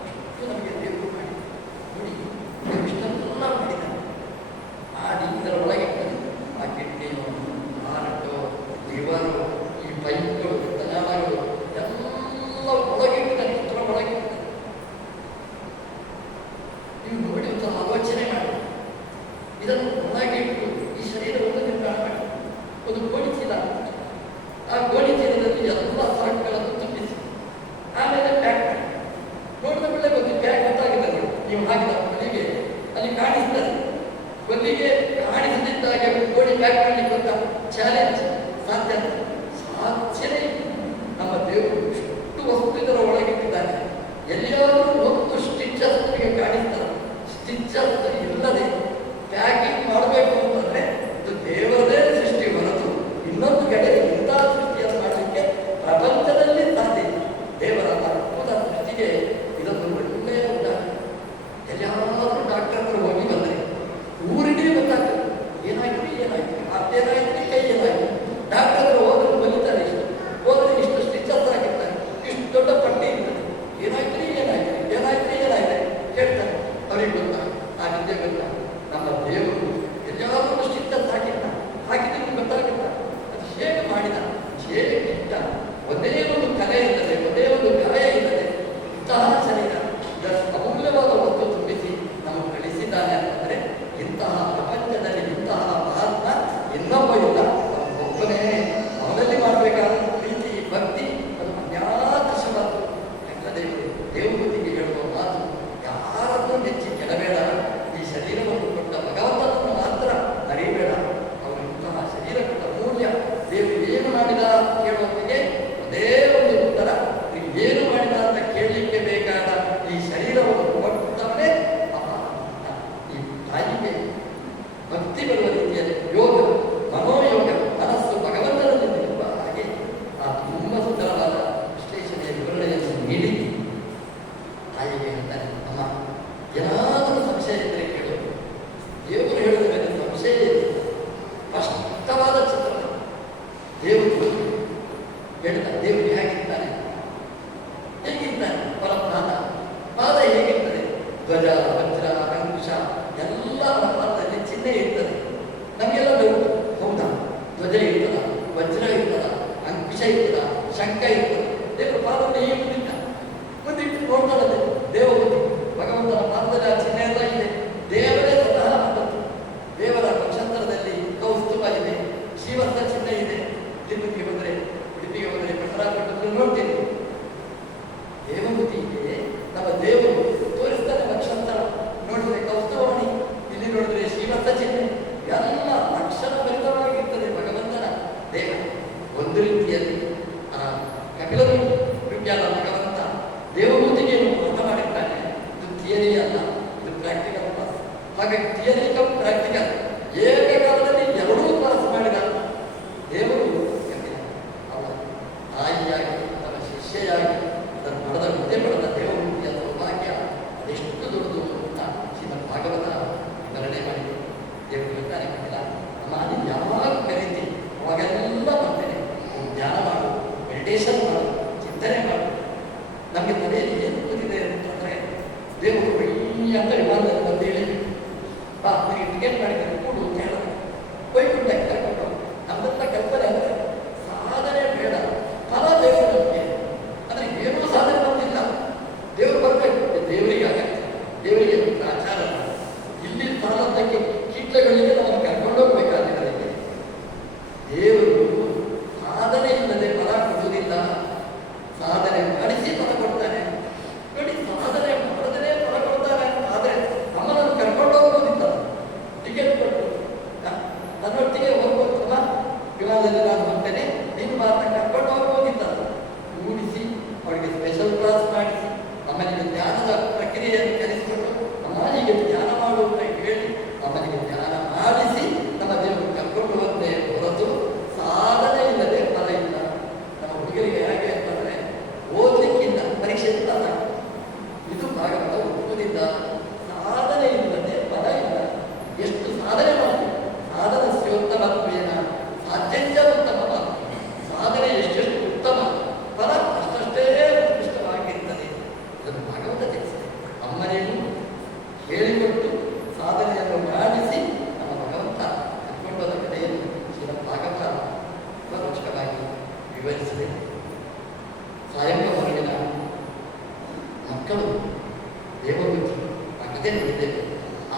ಅಷ್ಟು ನಮಗೆ ದೇವರು ಮಾಡಿ ನೋಡಿ. ಇಷ್ಟೆಲ್ಲ ಮಾಡಿದ್ದಾನೆ. ಮಾಡಿ ಇದರ ಒಳಗೆ ಆ ಕಿಡ್ನಿಯು, ಹಾರ್ಟು, ಲಿವರು, ಈ ಪೈಪ್ಗಳು, ತನಾಳಗಳು ಎಲ್ಲ ಒಳಗಿಟ್ಟಿದ್ದಾನೆ. ಇಷ್ಟರ ಒಳಗಿಟ್ಟಿದ್ದಾನೆ. ನೀವು ನೋಡಿ ಒಂದು ಆಲೋಚನೆ ಮಾಡಿ, ಇದನ್ನು ಒಳಗಿಟ್ಟು ಈ ಶರೀರವನ್ನು ನಿರ್ಮಾಣ ಮಾಡಿ ಒಂದು ಗೋಣಿ ಚೀಲ, ಆ ಗೋಣಿ ಚೀಲದಲ್ಲಿ ಎಲ್ಲ ಸರಕುಗಳನ್ನು ತುಂಬಿಸಿ ಆಮೇಲೆ ಪ್ಯಾಕ್ ಮಾಡಿ. ನೋಡಿದ ಕೂಡಲೇ ಗೊತ್ತು ಪ್ಯಾಕ್ ಗೊತ್ತಾಗಿದೆ. ನೀವು ಹಾಕಿದ ಕೊಲ್ಲಿಗೆ ಅಲ್ಲಿ ಕಾಣಿಸ್ತದೆ. ಕೊಲ್ಲಿಗೆ ಕಾಣಿಸದಿದ್ದಾಗೆ ಗೋಣಿ ಪ್ಯಾಕ್ ಮಾಡಲಿಕ್ಕೆ ಗೊತ್ತಾ? ಚಾಲೆಂಜ್. ಸಾಧ್ಯನೇ ನಮ್ಮ ದೇವರು ಇಷ್ಟು ವಸ್ತು ಇದರ ಒಳಗಿಟ್ಟಿದ್ದಾನೆ. ಎಲ್ಲಿಯಾದರೂ ಒಂದು ಸ್ಟಿಚಸ್ ಕಾಣಿಸ್ತಾರೆ. ಸ್ಟಿಚಸ್ ಇಲ್ಲದೆ ಪ್ಯಾಕಿಂಗ್ ಮಾಡಬೇಕು ಅಂತಂದ್ರೆ ಇದು ದೇವರದೇ ಸೃಷ್ಟಿ ಹೊರತು ಇನ್ನೊಂದು ಕಡೆ ಇಂಥ ಸೃಷ್ಟಿಯನ್ನು ಮಾಡಲಿಕ್ಕೆ ಪ್ರಪಂಚದಲ್ಲಿ ಸಾಧ್ಯ. ದೇವರ ಅದ್ಭುತ ಸೃಷ್ಟಿಗೆ ಇದೊಂದು ಒಳ್ಳೆಯ ರೀತಿ ತಾಯಿಗೆ ಹೇಳ್ತಾನೆ, ಅಮ್ಮ ಏನಾದರೂ ಸಂಶಯ ಇದ್ದರೆ ಕೇಳು, ದೇವರು ಹೇಳಿದ ಮೇಲೆ ಸಂಶಯ ಇಲ್ಲ. ಸ್ಪಷ್ಟವಾದ ಚಿತ್ರ ದೇವರು ಹೇಳ್ತಾನೆ. ದೇವರು ಹೇಗಿರ್ತಾನೆ, ಹೇಗಿರ್ತಾನೆ? ಪರಪಾದ ಪಾದ ಹೇಗಿರ್ತದೆ? ಧ್ವಜ, ವಜ್ರ, ಅಂಕುಶ ಎಲ್ಲ ಪಾದದಲ್ಲಿ ಚಿಹ್ನೆ ಇರ್ತದೆ. ನಮಗೆಲ್ಲ ಡೌಟ್, ಹೌದಾ? ಧ್ವಜ ಇರ್ತದ, ವಜ್ರ ಇರ್ತದ, ಅಂಕುಶ ಇರ್ತದ, ಶಂಕ ಇರ್ತದೆ. ದೇವರ ಪಾದದಲ್ಲಿ ಮುಂದಿಟ್ಟ, ಮುಂದಿಟ್ಟು ನೋಡ್ತಾನೆ. ದೇವರು ಭಗವಂತನ ಪಾದದಲ್ಲಿ ಆ ಚಿಹ್ನೆ ಎಲ್ಲ ಇದೆ. ದೇವರೇ ಸ್ವತಃ ಬಂದದ್ದು. ದೇವರ ಪಕ್ಷಾಂತರದಲ್ಲಿ ಕೌಸ್ತುಭ ಇದೆ, ಶ್ರೀವತ್ಸ ಚಿಹ್ನೆ ಇದೆ. ತಿರುಪತಿಗೆ ಬಂದರೆ, ಉಡುಪಿಗೆ ಬಂದರೆ, ಪಟ್ಟರಾಜ ನೋಡ್ತೀನಿ. ದೇವಮೂತಿಗೆ ನಮ್ಮ ದೇವರು ತೋರಿಸ್ತಾನೆ ಪಕ್ಷಾಂತರ. ನೋಡಿದ್ರೆ ಕೌಸ್ತುಭಮಣಿ, ಇಲ್ಲಿ ನೋಡಿದ್ರೆ ಶ್ರೀವತ್ಸ ಚಿಹ್ನೆ, ಎಲ್ಲ ಅಕ್ಷರ ಭರಿತವಾಗಿರ್ತದೆ ಭಗವಂತನ ದೇಹ. ಒಂದು ರೀತಿಯಲ್ಲಿ ಕಪಿಲ ವಿಜ್ಞಾನ ಭಗವಂತ ದೇವಮೂತಿಗೆ ಪಾಠ ಮಾಡಿರ್ತಾನೆ. ಇದು ಥಿಯರಿ ಅಲ್ಲ, ಇದು ಪ್ರಾಕ್ಟಿಕಲ್ ಕ್ಲಾಸ್. ಹಾಗಾಗಿ ಥಿಯರಿ ಕಮ್ ಪ್ರಾಕ್ಟಿಕಲ್ ಏಕಕಾಲದಲ್ಲಿ ಎರಡೂ ಕ್ಲಾಸ್ ಮಾಡಿದ ದೇವರು ಅವ ತಾಯಿಯಾಗಿ ತನ್ನ ಶಿಷ್ಯೆಯಾಗಿ ಅದನ್ನು ಪಡೆದ ಮುದ್ದೆ ಪಡೆದ ದೇವಮೂರ್ತಿಯ ಸೌಭಾಗ್ಯ ಅದೆಷ್ಟು ದೊಡ್ಡದು ಅಂತ ಶ್ರೀಮದ್ ಭಾಗವತ ವಿವರಣೆ ಮಾಡಿದೆ. ದೇವರು ಹೇಳ್ತಾನೆ, ಅಮ್ಮ ನೀನು ಯಾವಾಗ ಕರೀತಿ ಅವಾಗೆಲ್ಲ ಬರ್ತೇನೆ. ಧ್ಯಾನ ಮಾಡು, ಮೆಡಿಟೇಷನ್ ಮಾಡು, ಚಿಂತನೆ ಮಾಡು. ನಮಗೆ ತಲೆಯಲ್ಲಿ ಏನು ಕೂತಿದೆ ಅಂತಂದರೆ, ದೇವರು ಬೈಯ ಅಂತ ವಿಮಾನದಲ್ಲಿ ಬಂದು ಹೇಳಿ, ಬಾ ನನಗೆ ಟಿಕೆಟ್ ಮಾಡಿದ್ದಾರೆ ಕೂಡು ಅಂತ ಹೇಳ ವೈಕುಂಠಕ್ಕೆ ಕರ್ಕೊಂಡು. ನಮ್ಮೆಲ್ಲ ಕಲ್ಪನೆ ಅಂದರೆ ಸಾಧನೆ ಬೇಡ, ಫಲ ಬೇಕು ನಮಗೆ. ಅಂದರೆ ಏನೂ ಸಾಧನೆ ಬಂದಿಲ್ಲ, ದೇವರು ಬರಬೇಕು, ದೇವರಿಗೆ ಆಗತ್ತೆ. ದೇವರಿಗೆ ಆಚಾರ ಇಲ್ಲಿ ಸಾಲದ್ದಕ್ಕೆ ಕೀಟಗಳಿಗೆ ನಾವು ಕರ್ಕೊಂಡು ಹೋಗ್ಬೇಕಾದ್ರೆ ದೇವರು ಸಾಧನೆ ಇಲ್ಲದೆ ಫಲ ಕೊಡುವುದಿಲ್ಲ, ಸಾಧನೆ ಮಾಡಿಸಿ ಫಲ ಕೊಡ್ತಾನೆ. ನೋಡಿ, ಸಾಧನೆ ಮಾಡದೇ ಫಲ ಕೊಡ್ತಾನೆ. ಆದರೆ ನಮ್ಮನ್ನು ಕರ್ಕೊಂಡು ಹೋಗೋದಿಲ್ಲ. ಟಿಕೆಟ್ ಕೊಟ್ಟು ನನ್ನೊಟ್ಟಿಗೆ ಹೋಗ್ಬೋದಲ್ಲ, ವಿಮಾನದಲ್ಲಿ ನಾನು ಹೋಗ್ತೇನೆ, ನೀನು ಮಾತ್ರ ಕರ್ಕೊಂಡು ಹೋಗೋದಿಲ್ಲ. ಕೂಡಿಸಿ ಅವರಿಗೆ ಸ್ಪೆಷಲ್ ಕ್ಲಾಸ್ ಮಾಡಿಸಿ ನಮ್ಮನಿಗೆ ಧ್ಯಾನದ ಪ್ರಕ್ರಿಯೆಯನ್ನು ಕಲಿಸಿಕೊಂಡು ನಮ್ಮನಿಗೆ ಧ್ಯಾನ ಮಾಡು ಅಂತ ಹೇಳಿ ನಮ್ಮನಿಗೆ ಧ್ಯಾನ ಮಾಡಿಸಿ ನಮ್ಮ ದೇವರು ಕರ್ಕೊಂಡು ಹೋಗದೆ ಹೊರತು ಸಾಧನೆ ಇಲ್ಲದೆ ಫಲ ಇಲ್ಲ. ನಮ್ಮ ಹುಡುಗರಿಗೆ ಹೇಗೆ ಅಂತಂದರೆ ಓದಲಿಕ್ಕಿಲ್ಲ, ಪರೀಕ್ಷೆ ಇಲ್ಲ, ಇದು ಭಾಗವತ ಒಪ್ಪುವುದಿಲ್ಲ. ಸಾಧನೆ ಇಲ್ಲದೆ ಫಲ ಇಲ್ಲ. ಎಷ್ಟು ಸಾಧನೆ ಮಾಡಿ ಸಾಧನಸ್ಯ ಉತ್ತಮತ್ವೇನ ಸಾಧ್ಯಂಚ ಉತ್ತಮ. ಸಾಧನೆ ಎಷ್ಟೆಷ್ಟು ಉತ್ತಮ, ಫಲ ಅಷ್ಟಷ್ಟೇ ಉತ್ಕೃಷ್ಟವಾಗಿರ್ತದೆ. ಇದನ್ನು ಭಾಗವತ ತಿಳಿಸಿದೆ. ಅಮ್ಮನಿಗೂ ಹೇಳಿಕೊಟ್ಟು ಸಾಧನೆಯನ್ನು ಮಾಡಿಸಿ ನಮ್ಮ ಭಗವಂತ ಕರ್ಕೊಂಡೋದ ಕಥೆಯನ್ನು ಶ್ರೀಮದ್ ಭಾಗವತ ರೋಚಕವಾಗಿ ವಿವರಿಸಿದೆ. ಸಾಯಂಕಾಲ ಹೊರಗಿನ ಮಕ್ಕಳು ದೇವಬುದ್ಧಿ ಆ ಕಥೆ ನೋಡಿದ್ದೇವೆ.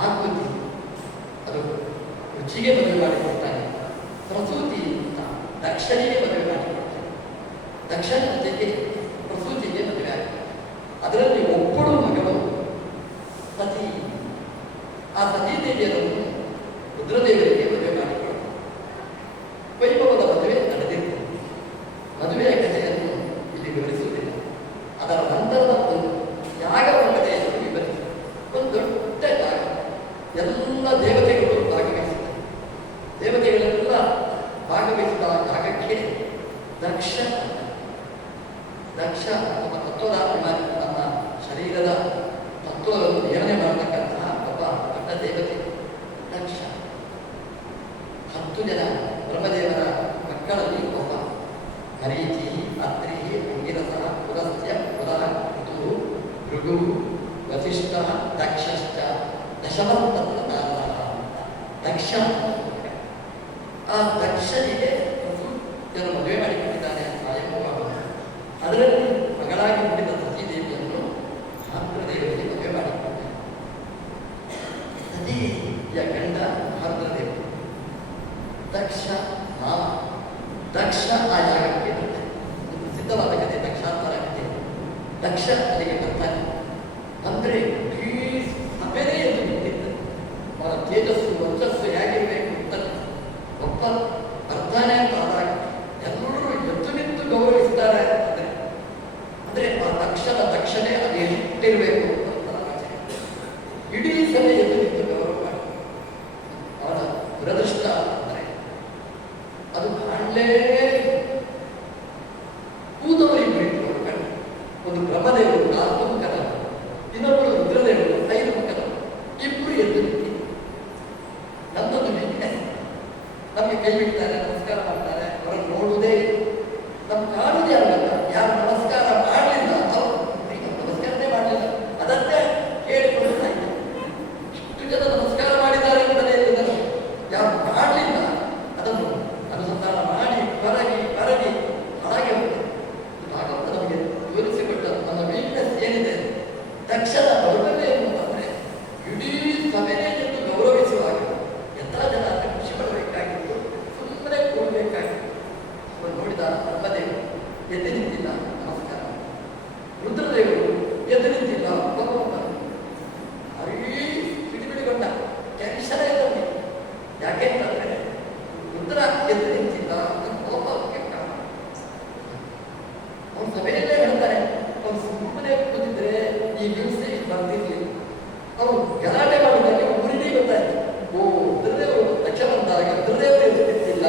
ಆ ಬುದ್ಧಿ ಅದು ರುಚಿಗೆ ಮದುವೆ ಮಾಡಿಕೊಡ್ತಾನೆ. ಪ್ರಸೂತಿ ಅಂತ ದಕ್ಷನಿಗೆ ಮದುವೆ ಮಾಡಿಕೊಡ್ತಾನೆ. ದಕ್ಷನ ಜೊತೆಗೆ ಪ್ರಸೂತಿಗೆ ಮದುವೆ ಆಗ್ತದೆ. ಅದರಲ್ಲಿ ಒಬ್ಬಳು ಮಗಳು ಸತಿ. ಆ ಸತೀದೇವಿಯನ್ನು ರುದ್ರದೇವರಿಗೆ ಮದುವೆ ಮಾಡಿಕೊಡ್ತಾನೆ. ವೈಭವದ ಮದುವೆ ನಡೆದಿರ್ತದೆ. ಮದುವೆಯ ಕಥೆಯನ್ನು ಇಲ್ಲಿ ವಿವರಿಸುವುದಿಲ್ಲ. ಅದರ ನಂತರದ ಒಂದು ಯಾಗದ ಕಥೆಯನ್ನು ವಿವರಿಸಿದೆ. ಒಂದು ದೊಡ್ಡ ಯಾಗ, ಎಲ್ಲ ದೇವತೆಗಳು ಭಾಗವಹಿಸಿದ್ದಾರೆ. ದೇವತೆಗಳೆಲ್ಲ ಭಾಗವಹಿಸಿದ ಯಾಗಕ್ಕೆ ದಕ್ಷ ನಮ್ಮ ತತ್ವದಾಭಿಮಾನಿ, ನಮ್ಮ ಶರೀರದ ತತ್ವವನ್ನು ನಿಯಮನೆ ಮಾಡತಕ್ಕಂತಹ ಒಬ್ಬ ದೊಡ್ಡ ದೇವತೆ ದಕ್ಷ. 10 ಜನ ಬ್ರಹ್ಮದೇವರ ಮಕ್ಕಳಲ್ಲಿ ಒಬ್ಬ. ಮರೀಚಿ, ಅತ್ರಿ, ಅಂಗಿರಸ, ಪುರಸ್ತ್ಯ, ಪುರಃ, ಋತು, ಭೃಗು, ವಸಿಷ್ಠ, ದಕ್ಷಶ್ಚ ದಶಮಂತತ್ರ ದಕ್ಷ. ಆ ದಕ್ಷನಿಗೆ ಪ್ರಸೂತಿಯನ್ನು ಮದುವೆ ಮಾಡಿಕೊಂಡಿದ್ದಾನೆ ಸ್ವಯಂಭುವ. ಅದರಲ್ಲಿ ಮಗಳಾಗಿ ಹುಟ್ಟಿದ ಸತೀದೇವಿಯನ್ನು ಮಹಾರುದ್ರದೇವರಿಗೆ ಮದುವೆ ಮಾಡಿಕೊಂಡಿದ್ದಾನೆ. ಸತಿಯ ಗಂಡ ಮಹಾರುದ್ರದೇವರು, ದಕ್ಷ ಮಾವ. ದಕ್ಷ ಆ ಜಾಗಕ್ಕೆ ಬರ್ತಾನೆ. ಪ್ರಸಿದ್ಧವಾದ ಕಥೆ ದಕ್ಷಾಂತರ ಕಥೆ. ದಕ್ಷ ಅಲ್ಲಿಗೆ ಬರ್ತಾನೆ. ಅಂದರೆ ಸಭೆನೇ ಎಂದು ನಿಂತಿದ್ದ ತೇಜಸ್ಸು ವರ್ಚಸ್ಸು ಹೇಗಿರಬೇಕು ಅಂತ ಒಬ್ಬ ಬರ್ತಾನೆ ಅಂತ ಆದಾಗ ಎಲ್ಲರೂ ಎದ್ದು ನಿಂತು ಗೌರವಿಸ್ತಾರೆ. ಅಂದರೆ ಆ ದಕ್ಷನೇ ಅದು ಎಷ್ಟಿರಬೇಕು ಅಂತ ಆಚರಣೆ. ಇಡೀ ಸಭೆ ಎದ್ದು ನಿಂತು ಗೌರವ ಮಾಡಿ ಅವನ ದುರದೃಷ್ಟ ಅಂದರೆ ಅದು ಕಾಣಲೇ ಕೂದವರಿಗೆ ಬಿಟ್ಟು ಒಂದು ಬ್ರಹ್ಮದೇವ ಬ್ರಹ್ಮದೇವರು 4 ಮುಖದ, ಇನ್ನೊಬ್ಬರು ರುದ್ರದೇವರು 5 ಮುಖದ, ಇಬ್ಬರು ಎದ್ದು ನಿಂತು ನನ್ನೊಂದು ವೀಕ್ನೆಸ್. ನಮಗೆ ಕೈ ಬಿಡ್ತಾರೆ, ನಮಸ್ಕಾರ ಮಾಡ್ತಾರೆ, ಅವರನ್ನು ನೋಡುವುದೇ ನಮ್ಮ ಕಾಣುವುದೇ ಆಗಲ್ಲ. ಯಾರು ನಮಸ್ಕಾರ ಮಾಡಲಿಲ್ಲ ಅವರು ನಮಸ್ಕಾರನೇ ಮಾಡಲಿಲ್ಲ, ಅದನ್ನೇ ಕೇಳಿಕೊಂಡು ಸಾಯ್ತು. ಇಷ್ಟು ಜನ ನಮಸ್ಕಾರ ಮಾಡಿದ್ದಾರೆ ಅಂತಲೇ ಇದ್ದನು, ಯಾರು ಮಾಡಲಿಲ್ಲ ಅದನ್ನು ಅನುಸಂಧಾನ ಮಾಡಿ ಪರಗಿ ಹಾಗೆ ಹೋಗ್ತದೆ. ಭಾಗವತ ನಮಗೆ ವಿವರಿಸಿಕೊಟ್ಟ ನಮ್ಮ ವೀಕ್ನೆಸ್ ಏನಿದೆ. ತಕ್ಷಣ ದೌರ್ಬಲ್ಯ ಎನ್ನುವುದಂದ್ರೆ ಇಡೀ ಸಭೆನೇ ಎಂದು ಗೌರವಿಸುವಾಗ ಎಂಥ ಜನ ಅಂತ ಖುಷಿ ಪಡಬೇಕಾಗಿತ್ತು, ಸುಮ್ಮನೆ ಕೂಡಬೇಕಾಗಿತ್ತು. ಅವರು ನೋಡಿದ ಬ್ರಹ್ಮದೇವರು ಎದ್ದು ನಿಂತಿಲ್ಲ, ನಮಸ್ಕಾರ. ರುದ್ರದೇವರು ಎದ್ದು ನಿಂತಿಲ್ಲ, ಅರೀ ಬಿಡಿಬಿಡಿಗೊಂಡ ಟೆನ್ಷನ್ ಆಯ್ತಲ್ಲಿ. ಯಾಕೆ ಅಂತಂದ್ರೆ ರುದ್ರ ಎದ್ದು ನಿಂತಿಲ್ಲ ಅಂತ ಕೋಪ ಕಾರಣ. ಅವನು ಸಭೆಯಲ್ಲೇ ಹೇಳ್ತಾನೆ, ಅವನು ಸುಮ್ಮನೆ ಕೂತಿದ್ರೆ ಈ ಹಿಂಸೆ ಬರ್ತಿರ್ಲಿಲ್ಲ. ಅವನು ಗಲಾಟೆ ಮಾಡಿದಾಗ ಊರಿನೇ ಗೊತ್ತಾಯ್ತು, ಓ ರುದ್ರದೇವರು ತಕ್ಷ ಬಂದಾಗ ರುದ್ರದೇವರು ಎದ್ದು ನಿಂತಿಲ್ಲ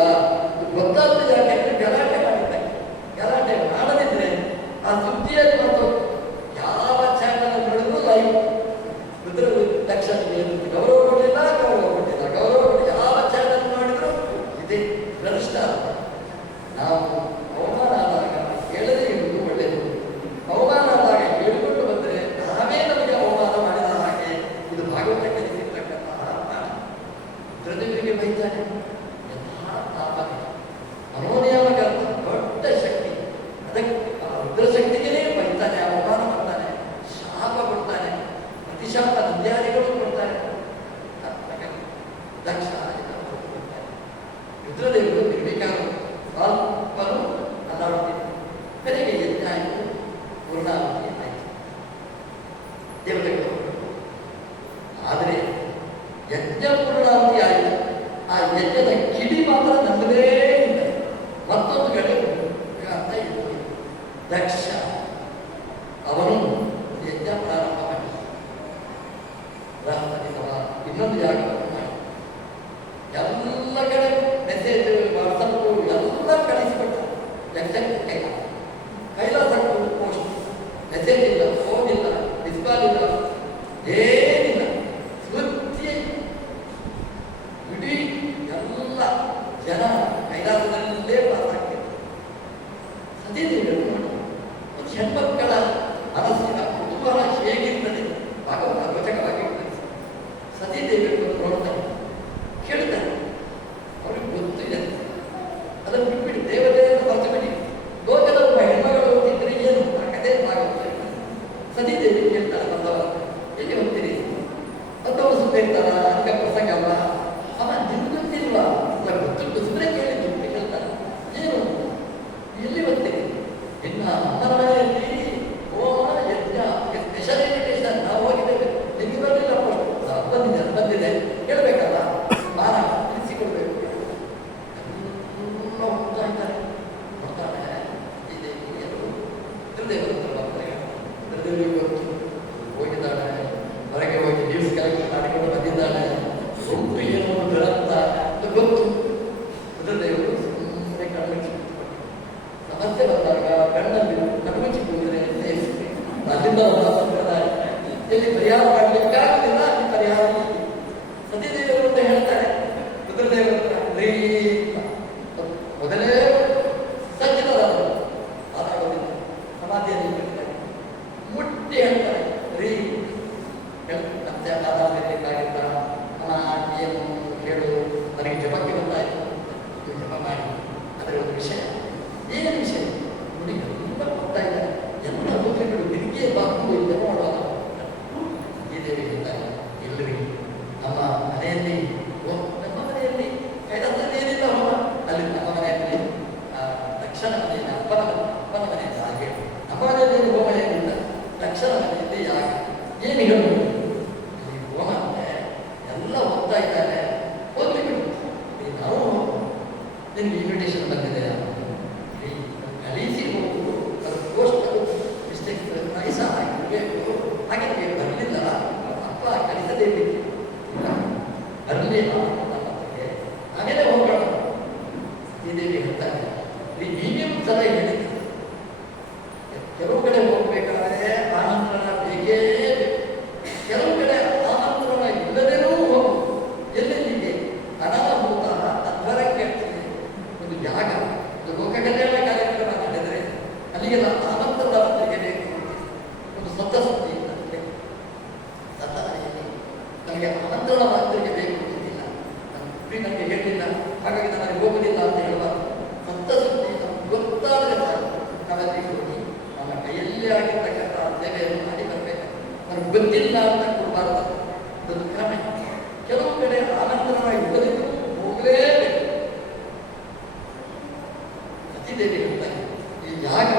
ಗೊತ್ತಾಗ್ತದೆ. ಯಾಕೆಂದ್ರೆ ಗಲಾಟೆ ಮಾಡಿದ್ದಾರೆ. ಗಲಾಟೆ ಮಾಡದಿದ್ರೆ ಆ ಸುದ್ದಿಯಲ್ಲಿ ಮತ್ತು ಯಾವ ಚಾನಲ್ ನೋಡಿದ್ರು ಲೈವ್. ರುದ್ರ ತಕ್ಷಣ ಗೌರವ ಕೊಡಲಿಲ್ಲ, ಯಾವ ಚಾನಲ್ ನೋಡಿದ್ರು ಇದೆ ಪ್ರದರ್ಶನ. ನಾವು ಅವಮಾನ ಆದಾಗ ಹೇಳದೇ ಇರುವುದು ಒಳ್ಳೆಯದು. ಅವಮಾನ ಆದಾಗ ಹೇಳಿಕೊಂಡು ಬಂದರೆ ನಾವೇ ನಮಗೆ ಅವಮಾನ ಮಾಡಿದ ಹಾಗೆ. ಇದು ಭಾಗವತ ಕಲಿಸಿರ್ತಕ್ಕಂಥ ರುದ್ರದೇವರಿಗೆ ಬೈತಾನೆ, ಮನೋನಿಯಾಮಕ ದೊಡ್ಡ ಶಕ್ತಿ. ಅದಕ್ಕೆ ರುದ್ರಶಕ್ತಿಗೆ ಬೈತಾನೆ, ಅವಮಾನ ಮಾಡ್ತಾನೆ, ಶಾಪ ಕೊಡ್ತಾನೆ, ಪ್ರತಿಶಾಪ ನದ್ಯಾದಿಗಳು ಕೊಡ್ತಾರೆ. ದಕ್ಷ ರುದ್ರದೇವರು ನಿರ್ವಿಕಾರ ಸ್ವಲ್ಪನು ಅಲ್ಲಾಡುತ್ತಿದ್ದರು. ಬೆಲೆಗೆ ಯಜ್ಞ ಆಯಿತು, ಪೂರ್ಣಾವಧಿ ಆಯಿತು, ದೇವತೆಗಳು. ಆದರೆ ಯಜ್ಞ ಪೂರ್ಣಾವಧಿ ಆಯಿತು, ಆ ಯಜ್ಞದ ಕಿಡಿ ಮಾತ್ರ ನಮ್ಮದೇ ಇಲ್ಲ. ಮತ್ತೊಂದು ಕಡೆ ಅಂತ ಇತ್ತು ದಕ್ಷ. ಅವನು ಯಜ್ಞ ಪ್ರಾರಂಭ ಮಾಡಿ ಇನ್ನೊಂದು ಜಾಗವನ್ನು ಮಾಡಿ ಎಲ್ಲ ಕಡೆ ಮೆಸೇಜ್ ವಾಟ್ಸಪ್ ಎಲ್ಲ ಕಳಿಸಿಕೊಟ್ಟ. ಯಜ್ಞಕ್ಕೆ ಕೈಲಾಸಕ್ಕೂ ಪೋಸ್ಟ್ ಮೆಸೇಜ್ ಇಲ್ಲ, ಫೋನ್ ಇಲ್ಲ, ಮಿಸ್ಕಾಲ್ ಇಲ್ಲ, ಏನಿಲ್ಲ. ಸುದ್ದಿ ಇಡೀ ಎಲ್ಲ ಜನ ಕೈಲಾಸದಲ್ಲೇ ಪಾಸಾಗ್ತಿತ್ತು. ಸತೀದೇವಿಗಳು ನೋಡಿ, ಒಂದು ಹೆಣ್ಮಕ್ಕಳ ಮನಸ್ಸಿನ ಕುತೂಹಲ ಹೇಗಿರ್ತದೆ ಭಾಗವತ ರೋಚಕವಾಗಿ ಸತೀದೇವಿಗಳು ನೋಡ್ತಾರೆ, ಕೇಳ್ತಾರೆ. ಅವ್ರಿಗೆ ಗೊತ್ತಿದೆ, ಅದನ್ನು ಬಿಟ್ಬಿಡಿ, ದೇವತೆಯನ್ನು ಮರೆತು ಬಿಡಿ. ಲೋಕದ ಒಬ್ಬ ಹೆಣ್ಮಗಳು ಹೋಗ್ತಿದ್ರೆ ಏನು ಆ ಕಥೆ ಭಾಗವತ. ಸತೀದೇವಿ ಕೇಳ್ತಾಳೆ, ಬಂದವ ಎಲ್ಲಿ ಹೋಗ್ತೀರಿ? ಮತ್ತವರು ಸುತ್ತ ಇರ್ತಾರ, ಅಂಗ ಪ್ರಸಂಗ ಅಲ್ಲ. ಅವ ನಿಮ್ಗೆ ಗೊತ್ತಿಲ್ವಾ? ಅಲ್ಲ, ಗೊತ್ತುಂಟು, ಸುಮ್ಮನೆ ಕೇಳಿದ್ದು ಅಂತ ಕೇಳ್ತಾನೆ. ಏನು ಎಲ್ಲಿ ಹೋಗ್ತೀರಿ? ಇನ್ನು ಅಮ್ಮನ ಮನೆಯಲ್ಲಿ ಹೋಮ ಯಜ್ಞ ಸ್ಪೆಷಲ್ ಇನ್ವಿಟೇಷನ್ ನಾವು ಹೋಗಿದ್ದೇವೆ, ನಿಮಗೆ ಬರಲಿಲ್ಲ. ಬಂದಿದೆ ಹೇಳ್ಬೇಕಲ್ಲ, ಮಾನ ತಿಳಿಸಿಕೊಡ್ಬೇಕು. ನೋಡ್ತಾನೆ ರುದ್ರದೇವಿ ಗೊತ್ತು, ಹೋಗಿದ್ದಾಳೆ ಹೊರಗೆ ಹೋಗಿ ನ್ಯೂಸ್ ಕಲೆಕ್ಟ್ ಮಾಡಿಕೊಂಡು ಬಂದಿದ್ದಾಳೆ. ಒಟ್ಟು ಏನು ದುರಂತ ಅಂತ ಗೊತ್ತು. ರುದ್ರದೇವರು ಸುಮ್ಮನೆ ಕಣ್ಣು ಸಮಸ್ಯೆ ಬಂದಾಗ ಕಣ್ಣಲ್ಲಿ ಕಣ್ಣುಚ್ಚಿ ಹೋಗಿದ್ರೆ ಅಲ್ಲಿಂದ ಸಂಪ್ರದಾಯ ಎಲ್ಲಿ ಪರಿಹಾರ ಮಾಡಲಿಕ್ಕಾಗಲಿಲ್ಲ, ಅಲ್ಲಿ ಪರಿಹಾರ. ಸತೀದೇವಿಯವರು ಅಂತ ಹೇಳ್ತಾರೆ ರುದ್ರದೇವರ ಮೊದಲೇ ಸಜ್ಜನರಾದರು ಮಾತಾಡೋದಿಲ್ಲ, ಸಮಾಧಿಯಲ್ಲಿ ಮುಟ್ಟಿ ಹೇಳ್ತಾರೆ, ರೀ ಮತ್ತೆ ಮಾತಾಡಬೇಕಾಗಿತ್ತ ಅಮ್ಮ ಏನು ಹೇಳು, ನನಗೆ ಜಪಕ್ಕೆ ಬಂದಾಯಿತು, ಜಪ ಮಾಡಿ. ಅದರ ಒಂದು ವಿಷಯ, ಏನು ವಿಷಯ ನೋಡಿ, ತುಂಬ ಗೊತ್ತಾ ಇದ್ದಾರೆ. ಎಲ್ಲ ಬುದ್ಧಿಗಳು ನಿನಗೆ ಬಾಕು ಜಪ ಮಾಡುವಾಗ ಈ ದೇವಿ ಹೇಳ್ತಾರೆ, ಇಲ್ಲರಿ ನಮ್ಮ ಮನೆಯಲ್ಲಿ ನಮ್ಮ ಮನೆಯಲ್ಲಿ ಕೈಲಾಸದಲ್ಲಿ ಏನಿಲ್ಲ ಹೋಮ, ಅಲ್ಲಿ ನಮ್ಮ ಮನೆಯಲ್ಲಿ ದಕ್ಷಿಣ ಮನೆಯಲ್ಲಿ ಅಪ್ಪನ ಮನೆಯಲ್ಲಿ ಹಾಗೆ, ನಮ್ಮ ಮನೆಯಲ್ಲಿ ಹೋಮ ಏನಿಲ್ಲ, ದಕ್ಷಿಣ ಮನೆಯಲ್ಲಿ ಯಾಕೆ ಏನು ಹೇಳು ಈ ಹೋಮ ಅಂದರೆ ಎಲ್ಲ ಹೋಗ್ತಾ ಇದ್ದಾರೆ, ಹೋಗ್ಲಿ ಬಿಡು. ನಾವು ನಿಮ್ಗೆ ಇನ್ವಿಟೇಷನ್ ಬಂದಿದೆ, ಸ್ವಂತ ಸುದ್ದಿ ನನಗೆ ನನ್ನ ಮನೆಯಲ್ಲಿ ನನಗೆ ಆಮಂತ್ರಣ ಮಾತ್ರಿಗೆ ಬೇಕು ಅಂತಿಲ್ಲ. ನನ್ನ ಪುರಿ ನನಗೆ ಹೇಳಿಲ್ಲ, ಹಾಗಾಗಿ ನನಗೆ ಹೋಗುವುದಿಲ್ಲ ಅಂತ ಹೇಳಬಾರ್ದು. ಸ್ವಂತ ಸುದ್ದಿ ನಮ್ಗೆ ಗೊತ್ತಾದರೆ ಸಾಕು, ನಾವಲ್ಲಿ ಹೋಗಿ ನಮ್ಮ ಕೈಯಲ್ಲೇ ಆಗಿರ್ತಕ್ಕಂಥ ಸೇವೆಯನ್ನು ಮಾಡಿ ಬರಬೇಕು. ನನಗೆ ಗೊತ್ತಿಲ್ಲ ಅಂತ ಕೊಡಬಾರದು, ಅದೊಂದು ಕ್ರಮ. ಕೆಲವು ಕಡೆ ಆಮಂತ್ರಣ ಇಲ್ಲದಿದ್ದರೂ ಹೋಗಲೇಬೇಕು. ಸತೀದೇವಿ ಹೇಳ್ತಾರೆ, ಈ ಯಾಗ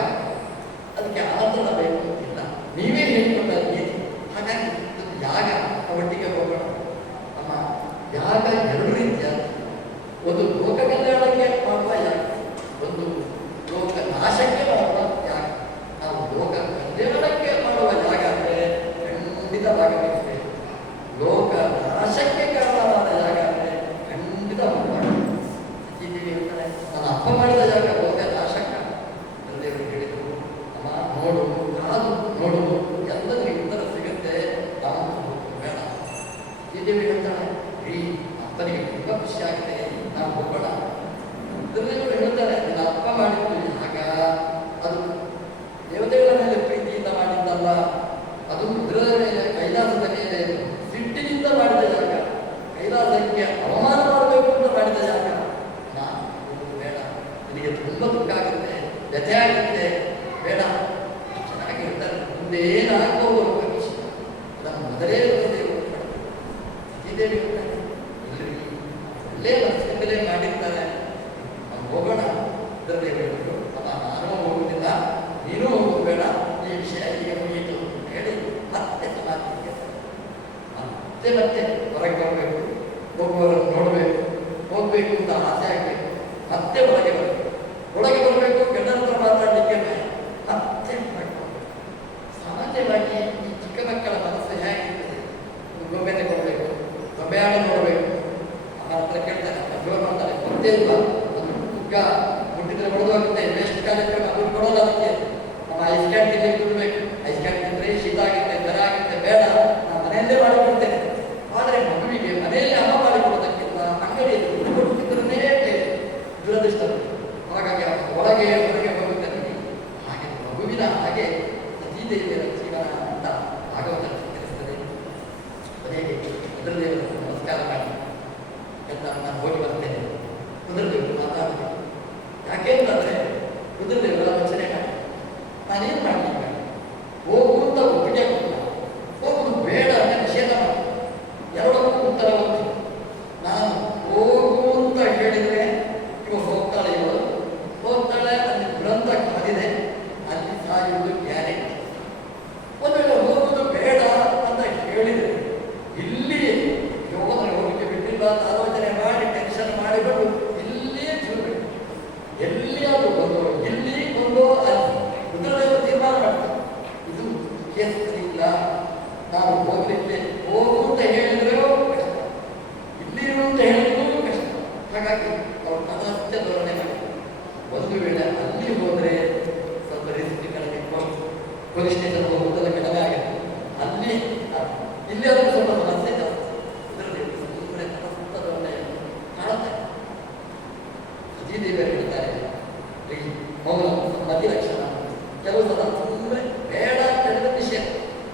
ಅದಕ್ಕೆ ಆಮಂತ್ರಣ ಬೇಕು ಅಂತಿಲ್ಲ, ನೀವೇ ಹೇಳಿಕೊಂಡ ನೀತಿ. ಹಾಗಾಗಿ ಯಾಗ ಒಟ್ಟಿಗೆ ಹೋಗೋಣ. ನಮ್ಮ ಯಾಗ ಎರಡು ರೀತಿಯ, ಒಂದು ಲೋಕ ಕಲ್ಯಾಣಕ್ಕೆ ಮಾಡುವ ಯಾಗ, ಒಂದು ಲೋಕ ನಾಶಕ್ಕೆ ಮಾಡುವ ಯಾಗ. ನಾವು ಲೋಕ ಕಲ್ಯಾಣಕ್ಕೆ ಮಾಡುವ ಯಾಗ ಅಂದರೆ ಖಂಡಿತ ಭಾಗವಹಿಸಬೇಕು. ಲೋಕ ನಾಶಕ್ಕೆ ಕಾರಣವಾದ ಜಾಗ ಅಂದರೆ ಖಂಡಿತ ಮಾಡಬಾರ್ದು. ಸತೀದೇವಿ ಹೇಳ್ತಾರೆ, ನನ್ನ ಅಪ್ಪ ಮಾಡಿದ ಜಾಗ ಲೋಕ ನಾಶಕ. ದೇವರು ಹೇಳಿದರು, ಅಮ್ಮ ನೋಡು, ಕಾದು ನೋಡು, ಎಲ್ಲದಕ್ಕೆ ಉತ್ತರ ಸಿಗುತ್ತೆ, ನಾವು ಬೇಡ. ಸತೀದೇವಿ ಹೇಳ್ತಾಳೆ, ಈ ಅಪ್ಪನಿಗೆ ತುಂಬ ಖುಷಿ ಆಗಿದೆ, ನಾವು ಹೋಗೋಣ. ದೇವರು ಹೇಳ್ತಾರೆ, ನಿನ್ನ ಅಪ್ಪ ಮಾಡಿದ್ದು ಜಾಗ ಅದು ದೇವತೆಗಳ ಮೇಲೆ ಪ್ರೀತಿಯಿಂದ ಮಾಡಿದ್ದಲ್ಲ, ಅದು ರುದ್ರರ ಮೇಲೆ ಕೈಲಾಸದ ಮೇಲೆ ಸಿಟ್ಟಿನಿಂದ ಮಾಡಿದ ಜಾಗ, ಕೈಲಾಸಕ್ಕೆ ಅವಮಾನ ಮಾಡಬೇಕು ಅಂತ ಮಾಡಿದ ಜಾಗ. ನಾನು ಬೇಡ, ನಿನಗೆ ತುಂಬ ದುಃಖ ಆಗುತ್ತೆ, ವ್ಯಥೆ ಆಗುತ್ತೆ, ಬೇಡ. ಚೆನ್ನಾಗಿ ಹೇಳ್ತಾರೆ, ಮುಂದೆ ಏನಾಗ್ಬೋದು ವಿಷಯ ಅದನ್ನು ಮೊದಲೇ ದೇವರು ಸತೀದೇವಿ ಹೇಳ್ತಾರೆ, ಇಲ್ಲರಿ ಒಳ್ಳೆ ಮನಸ್ಸಿನಲ್ಲೇ ಮಾಡಿರ್ತಾರೆ, ನಾವು ಹೋಗೋಣ. ರುದ್ರದೇವರು ಹೇಳಿದ್ರು, ಅಮ್ಮ ನಾನು ಹೋಗುವುದಿಲ್ಲ, ನೀನು ಹೋಗೋದು ಬೇಡ, ಈ ವಿಷಯ ಈಗ ಮುಗಿಯಿತು ಹೇಳಿ ಮತ್ತೆ ಸಮಾಧಿಗೆ ಮತ್ತೆ ಹೊರಗೆ ಬರಬೇಕು, ಹೋಗುವವರನ್ನು ನೋಡಬೇಕು, ಹೋಗ್ಬೇಕು ಅಂತ ಆಸೆ ಆಗಬೇಕು, ಮತ್ತೆ ಒಳಗೆ ಬರಬೇಕು. ಒಳಗೆ ಬರಬೇಕು, ಗಂಡನ ಹತ್ರ ಮಾತಾಡಲಿಕ್ಕೆ ಮತ್ತೆ ಮಾಡಬೇಕು. ಸಾಮಾನ್ಯವಾಗಿ ಈ ಚಿಕ್ಕ ಮಕ್ಕಳ ಮನಸ್ಸು ಹೇಗಿರ್ತದೆ, ಗೊಂಬೆ ತಗೊಳ್ಬೇಕು, ಗೊಂಬೆ ಆಡ ನೋಡಬೇಕು, ಅವನ ಹತ್ರ ಕೇಳ್ತಾನೆ, ಜೋರು ಮಾಡ್ತಾನೆ, ಗೊತ್ತೇ ಇಲ್ವಾ, ಅದು ಹುಗ್ಗ ಮುಟ್ಟಿದ್ರೆ ಹೊಡೆದೋಗುತ್ತೆ, ವೇಸ್ಟ್ ಕಾರ್ಯಕ್ರಮ ಅದು ಕೊಡೋಲ್ಲ. ಅದಕ್ಕೆ ನಮ್ಮ ಐಸ್ ಕ್ಯಾಟ್ ತಿನ್ನಲಿಕ್ಕೆ ಬಿಡಬೇಕು, ಐಸ್ ಕ್ಯಾಟ್ ತಿಂದರೆ ಶೀತ ಆಗುತ್ತೆ, ಜ್ವರ ಆಗುತ್ತೆ, ಬೇಡ, ನಾನು ಮನೆಯಲ್ಲೇ ಮಾಡಿಕೊಡ್ತೇನೆ. ಆದರೆ ಮಗುವಿಗೆ ಮನೆಯಲ್ಲಿ ಅಮ್ಮ ಮಾಡಿಕೊಡೋದಕ್ಕಿಂತ ಅಂಗಡಿಯಲ್ಲಿ ಕೊಡ್ತಿದ್ರೇ ದುರದೃಷ್ಟ. ಹಾಗಾಗಿ ಒಳಗೆ ಹೊರಗೆ ಹೋಗುತ್ತದೆ. ಹಾಗೆ ಮಗುವಿನ ಹಾಗೆ ಸತೀದೇವಿಯರ ಜೀವನ ಅಂತ ಭಾಗವತ ತಿಳಿಸ್ತದೆ. ಕೊನೆಗೆ ರುದ್ರದೇವರನ್ನು ನಮಸ್ಕಾರ ಮಾಡಿ ಅಂತ ನಾನು ಹೋಗಿ ಬರ್ತೇನೆ. ರುದ್ರದೇವರು ಮಾತಾಡಬೇಕು. ಯಾಕೆಂತಂದರೆ ರುದ್ರದೇವರ ರಚನೆ ಮಾಡಿ ನಾನೇನು ಮಾಡಲಿಲ್ಲ, ಹೋಗು ಅಂತ ಒಪ್ಪಿಗೆ ಕೊಟ್ಟು ಹೋಗುದು ಬೇಡ ಅಂತ ನಿಷೇಧ ಮಾಡಿ ಎರಡಕ್ಕೂ ಉತ್ತರ ಬಂತು. ನಾನು ಹೋಗು ಅಂತ ಹೇಳಿದರೆ ಇವ ಹೋಗ್ತಾಳೆ, ಇವಳು ಹೋಗ್ತಾಳೆ, ಅಲ್ಲಿ ದುರಂತ ಕಾದಿದೆ, ಅಲ್ಲಿ ಸಾಯುವುದು ಗ್ಯಾರಂಟಿ. ಒಂದು ವೇಳೆ ಹೋಗುವುದು ಬೇಡ ಅಂತ ಹೇಳಿದರೆ ಇಲ್ಲಿಯೇ ಹೋಗಲಿಕ್ಕೆ ಬಿಟ್ಟಿಲ್ಲ ಅಂತ ಆಲೋಚನೆ ಮಾಡಿ ಟೆನ್ಷನ್ ಮಾಡಿಕೊಂಡು ಇಲ್ಲಿಯೇ ಜೀವ ಎಲ್ಲಿಯಾದರೂ ಬಂದೋ ಇಲ್ಲಿ ಬಂದೋ ಅಲ್ಲಿ ರುದ್ರದೇವರು ತೀರ್ಮಾನ ಮಾಡ್ತಾರೆ, ಇದು ಕೇಸ್ ಇಲ್ಲ, ನಾವು ಹೋಗ್ಲಿಕ್ಕೆ ಹೋಗು ಅಂತ ಹೇಳಿದ್ರೂ ಕಷ್ಟ, ಇಲ್ಲಿರು ಅಂತ ಹೇಳಿದ್ರೂ ಕಷ್ಟ. ಹಾಗಾಗಿ ಅವರು ತದಸ್ಯ ಧೋರಣೆ ಮಾಡಿದ್ರು. ಒಂದು ವೇಳೆ ಅಲ್ಲಿ ಹೋದರೆ ಸ್ವಲ್ಪ ರಿಸ್ಕ್ ಕಡಿಮೆ, ಪೊಲೀಸ್ ಸ್ಟೇಷನ್ ಹೋಗುವುದೆಲ್ಲ ಕಡಿಮೆ ಆಗುತ್ತೆ. ಅಲ್ಲಿ ಇಲ್ಲಿ ಅದಕ್ಕೆ ಸ್ವಲ್ಪ ಸಮಸ್ಯೆ ಜಾಸ್ತಿ. ರುದ್ರದೇವರು ಸುಮ್ಮನೆ ತದಸ್ಯ ಧೋರಣೆ ಕಾಣುತ್ತೆ. ಸತೀದೇವಿಯರು ಹೇಳ್ತಾರೆ, ಮೌನ ಮತಿ ಲಕ್ಷಣ. ಕೆಲವು ಸಲ ಸುಮ್ಮನೆ ಬೇಡ ಅಂತ ಹೇಳಿದ್ರೆ ನಿಷೇಧ,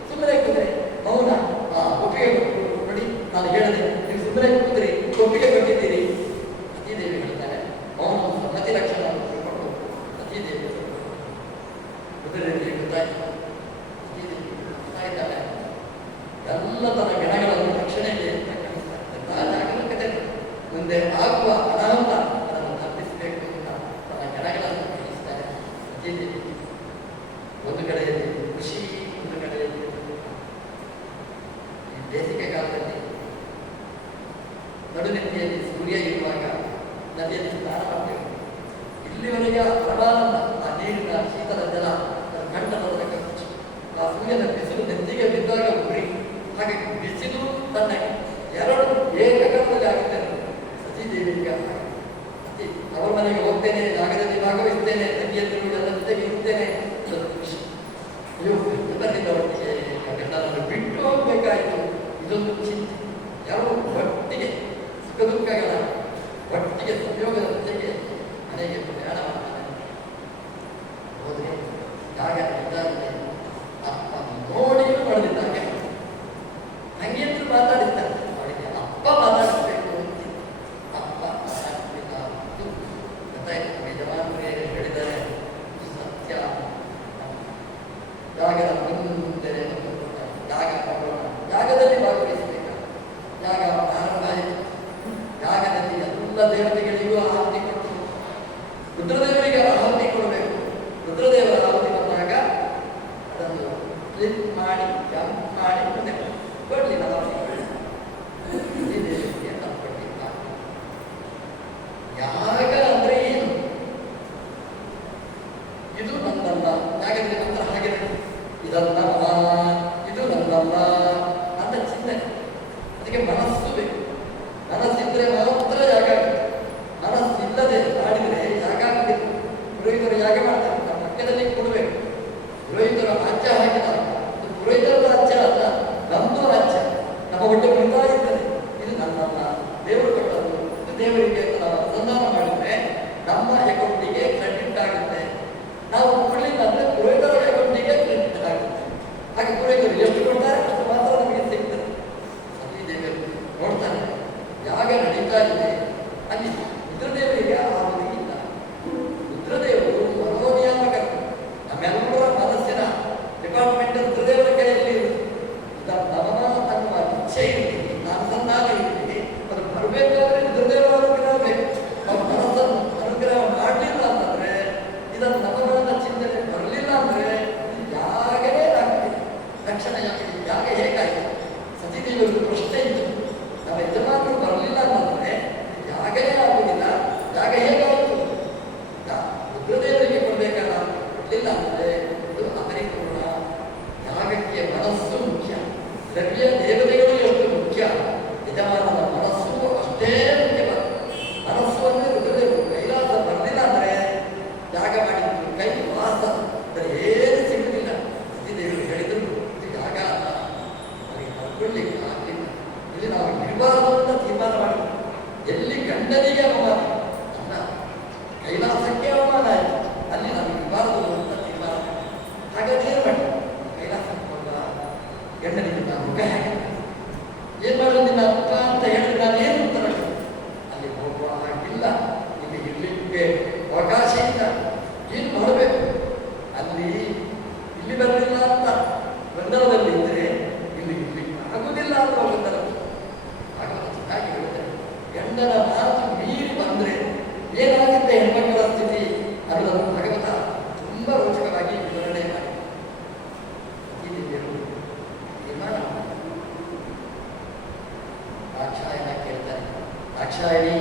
ಸುಮ್ಮನೆ ಕೂತ್ರೆ ಮೌನ, ಒಪ್ಪಿಗೆ ನೋಡಿ ನಾನು ಹೇಳಿದೆ, ನೀವು ಸುಮ್ಮನೆ ಕೂತ್ರಿ, ಒಪ್ಪಿಗೆ ಕೊಟ್ಟಿದ್ದೀರಿ. ಸತೀದೇವಿ ಹೇಳ್ತಾರೆ, ಮೌನ ಮತಿ ಲಕ್ಷಣ ಕೊಟ್ಟು ಸತೀದೇವಿ ರುದ್ರದೇವಿ ಗೊತ್ತಾಯ್ತು. ಸತೀದೇವಿ ಗೊತ್ತಾಯ್ತಾಳೆ, ಎಲ್ಲ ತನ್ನ ಗಣಗಳನ್ನು ರಕ್ಷಣೆಗೆ ಜಾಗರೂಕತೆ ಮುಂದೆ ಆಗುವ ಅನಾಹುತ ಅದನ್ನು ತಪ್ಪಿಸಬೇಕು ಅಂತ ತನ್ನ ಗಣಗಳನ್ನು ಕಲಿಸ್ತಾರೆ. ಸತೀದೇವಿ ಒಂದು ಕಡೆಯಲ್ಲಿ ಖುಷಿ, ಒಂದು ಕಡೆಯಲ್ಲಿ ಈ ಬೇಸಿಗೆ ಕಾಲದಲ್ಲಿ ನಡುನೆತ್ತಿಯಲ್ಲಿ ಸೂರ್ಯ ಇರುವಾಗ ನದಿಯಲ್ಲಿ ಸ್ನಾನ ಮಾಡಬೇಕು. ಇಲ್ಲಿವರೆಗೆ ಪ್ರಮಾಣದ ಆ ನೀರಿನ ಶೀತಲ ಜಲ ಕಂಠದ ಖರ್ಚು, ಆ ಸೂರ್ಯನ ಬಿಸಿಲು ನೆತ್ತಿಗೆ ಬಿದ್ದಾಗ ಉರಿ, ಹಾಗೆ ಬಿಸಿಲು ತಣ್ಣಗೆ ಎರಡು ಏಕಕಾಲದಲ್ಲಿ ಆಗುತ್ತೇನೆ. ಸತೀದೇವಿಗೆ ಸತಿ ಅವರ ಮನೆಗೆ ಹೋಗ್ತೇನೆ, ಯಾಗದಲ್ಲಿ ಭಾಗವಹಿಸ್ತೇನೆ, ತಂಗಿಯಲ್ಲಿ ಎಲ್ಲ ಜೊತೆಗೆ ಇರ್ತೇನೆ, ಅಯ್ಯೋ ಬಂದಿದ್ದ ಒಟ್ಟಿಗೆ ಗಂಡನನ್ನು ಬಿಟ್ಟು ಹೋಗ್ಬೇಕಾಯಿತು, ಇದೊಂದು ಚಿಂತೆ. ಎರಡು ಒಟ್ಟಿಗೆ ಸುಖ ದುಃಖಗಳ ಒಟ್ಟಿಗೆ ಸಂಯೋಗದ ಜೊತೆಗೆ ಮನೆಗೆ ಪ್ರಯಾಣ ಮಾಡ್ತಾನೆ. ಹೋದರೆ ಯಾಗ ಇದ್ದಾಗಲೇ ಸ್ಲಿಪ್ ಮಾಡಿ ಜಂಪ್ ಮಾಡಿ ಮುಂದೆ ಕೊಡಲಿಲ್ಲ ತಪ್ಪಿಲ್ಲ. ಯಾಗ ಅಂದ್ರೆ ಏನು? ಇದು ನನ್ನಲ್ಲ. ಯಾಕಂದ್ರೆ ನಂತರ ಹಾಗೆ ಇದನ್ನಲ್ಲ, ಇದು ನನ್ನಲ್ಲ ಅಂತ ಚಿಂತನೆ. ಅದಕ್ಕೆ ಮನಸ್ಸು ಬೇಕು. ಮನಸ್ಸಿದ್ರೆ ಮಾತ್ರ ಯಾಗ ಆಗುತ್ತೆ. ಮನಸ್ಸಿಲ್ಲದೆ ಮಾಡಿದ್ರೆ ಯಾಗ ಆಗಬೇಕು. ಪುರೋಹಿತರು ಯಾಗ ಮಾಡ್ತಾರೆ, ನಮ್ಮ ಪಕ್ಕದಲ್ಲಿ ಕೊಡಬೇಕು. ಪುರೋಹಿತರು ರಾಜ್ಯ ಹಾಕಿದಾಗ ಪುರೋಹಿತರ ರಾಜ್ಯ ಅಲ್ಲ, ನಮ್ಮದು ರಾಜ್ಯ. ನಮ್ಮ ಹೊಟ್ಟೆ ಬೀಳ್ತಾ ಇರ್ತದೆ. ಇದು ನನ್ನಲ್ಲ, ದೇವರು ಕೊಟ್ಟದ್ದು, ಇದು ದೇವರಿಗೆ ಅಂತ ನಾವು ಅನುಸಂಧಾನ ಮಾಡಿದ್ರೆ ನಮ್ಮ ಅಕೌಂಟಿಗೆ ಕ್ರೆಡಿಟ್ ಆಗುತ್ತೆ. ನಾವು ಕೊಡಲಿಲ್ಲ ಅಂದ್ರೆ ಪುರೋಹಿತರ ಅಕೌಂಟಿಗೆ ಕ್ರೆಡಿಟ್ ಆಗುತ್ತೆ. ಹಾಗೆ ಪುರೋಹಿತರು ಎಷ್ಟು ಕೊಡ್ತಾರೆ ಅಷ್ಟು ಮಾತ್ರ ನಮಗೆ ಸಿಗ್ತದೆ. ಸತೀ ದೇವರು ನೋಡ್ತಾರೆ, ಯಾಗ ನಡೀತಾ ಇದೆ, ಅಲ್ಲಿ ರುದ್ರದೇವರಿಗೆ ಆಗುವುದಿಲ್ಲ. ರುದ್ರದೇವರು ಮನೋನಿಯಾಮಕರು. ನಮ್ಮೆಲ್ಲರ ಮನಸ್ಸಿನ ಡಿಪಾರ್ಟ್ಮೆಂಟ್ ರುದ್ರದೇವರ ಕೈಯಲ್ಲಿ ನಮ್ಮ ಇಚ್ಛೆ ಇರ್ತೀವಿ, ಅನುಸಂಧಾನ ಇರ್ತೀವಿ. ಅದು ಬರಬೇಕಾದ್ರೆ ರುದ್ರದೇವರ ಅನುಗ್ರಹ ಬೇಕು. ನಾವು ಮನಸ್ಸನ್ನು ಅನುಗ್ರಹ ಮಾಡಲಿಲ್ಲ ಅಂತಂದ್ರೆ, ಇದನ್ನು ನಮಗಳ ಚಿಂತನೆ ಬರಲಿಲ್ಲ ಅಂದ್ರೆ ಯಾಗನೇ ಆಗ್ತದೆ. ತಕ್ಷಣ ಯಾಗ ಹೇಗಾಯಿತು? ಸತೀದೇವಿಯವರು ಪ್ರಶ್ನೆ ಇತ್ತು, ನಮ್ಮ ಯಜಮಾನರು ಬರಲಿಲ್ಲ ಅಂತಂದ್ರೆ ಯಾಗನೇ ಆಗುವುದಿಲ್ಲ, ಯಾಗ ಹೇಗಾಯಿತು? ರುದ್ರದೇವರಿಗೆ ಕೊಡಬೇಕಾದ ಕೊಡಲಿಲ್ಲ ಅಂದರೆ ಇದು ಅಪರಿಪೂರ್ಣ. ಯಾಗಕ್ಕೆ ಮನಸ್ಸು ಮುಖ್ಯ. ದ್ರವ್ಯ ದೇವತೆಗಳು ಎಷ್ಟು ಮುಖ್ಯ, ಯಜಮಾನನ ಮನಸ್ಸು ಅಷ್ಟೇ ಮುಖ್ಯವಾದ. ಮನಸ್ಸು ಅಂದರೆ ರುದ್ರದೇವರು ಕೈಲಾಸ ಬರಲಿಲ್ಲ ಅಂದರೆ ಯಾಗ ಮಾಡಿದ್ರು ಕೈ ವಾಸ ಏನು ಸಿಗುವುದಿಲ್ಲ. ಸತೀದೇವರು ಹೇಳಿದರು ಇದು ಯಾಗ ಅಲ್ಲ, ಅವರಿಗೆ ತಗೊಳ್ಳಿಕ್ಕೆ ಆಗಲಿಲ್ಲ. ಇಲ್ಲಿ ನಾವು ಇರಬಾರದು ಅಂತ ತೀರ್ಮಾನ ಮಾಡಿದ್ರು. ಎಲ್ಲಿ ಗಂಡನಿಗೆ ಅವಮಾನ ಅಲ್ಲ, ಕೈಲಾಸಕ್ಕೆ ಅವಮಾನ ಆಯಿತು, ಅಲ್ಲಿ ನಾವು ಇರಬಾರದು ಅಂತ ತೀರ್ಮಾನ ಮಾಡಿ. ಹಾಗಾದ್ರೆ ಏನು ಮಾಡಿ? ಕೈಲಾಸಕ್ಕೆ ಹೋದ ಗಂಡನಿಗೆ ನಾನು ಮುಖ ಹಾಕಿ ಏನು ಮಾಡೋದು ನಿನ್ನ ಅಪ್ಪ ಅಂತ ಹೇಳಿದ್ರೆ ನಾನು ಏನು ಉತ್ತರ ಅಲ್ಲಿ ಹೋಗುವ ಹಾಗಿಲ್ಲ, ಇಲ್ಲಿ ಇರ್ಲಿಕ್ಕೆ ಅವಕಾಶ ಇಲ್ಲ. ಏನು ಮಾಡಬೇಕು? ಅಲ್ಲಿ ಇಲ್ಲಿ ಬರಲಿಲ್ಲ ಅಂತ ಗೊಂದಲದಲ್ಲಿ ಇದ್ದರೆ ಇಲ್ಲಿ ಇರ್ಲಿಕ್ಕೆ ಆಗುವುದಿಲ್ಲ ಅಂತ ಗೊಂದಲ. ಹಾಗಾಗಿ ಚೆನ್ನಾಗಿ ಹೇಳ್ತಾರೆ, ಗಂಡನ ಮಾತು ಮೀರಿ ಬಂದರೆ ಏನಾಗುತ್ತೆ ಹೆಣ್ಮಕ್ಕಳ ಸ್ಥಿತಿ ಅನ್ನೋದನ್ನು ಭಗವಂತ ತುಂಬ ರೋಚಕವಾಗಿ ವಿವರಣೆ ಮಾಡಿ ನಿರ್ಮಾಣ ದಾಕ್ಷಾಯಣ ಕೇಳ್ತಾರೆ. ದಾಕ್ಷಾಯಣಿ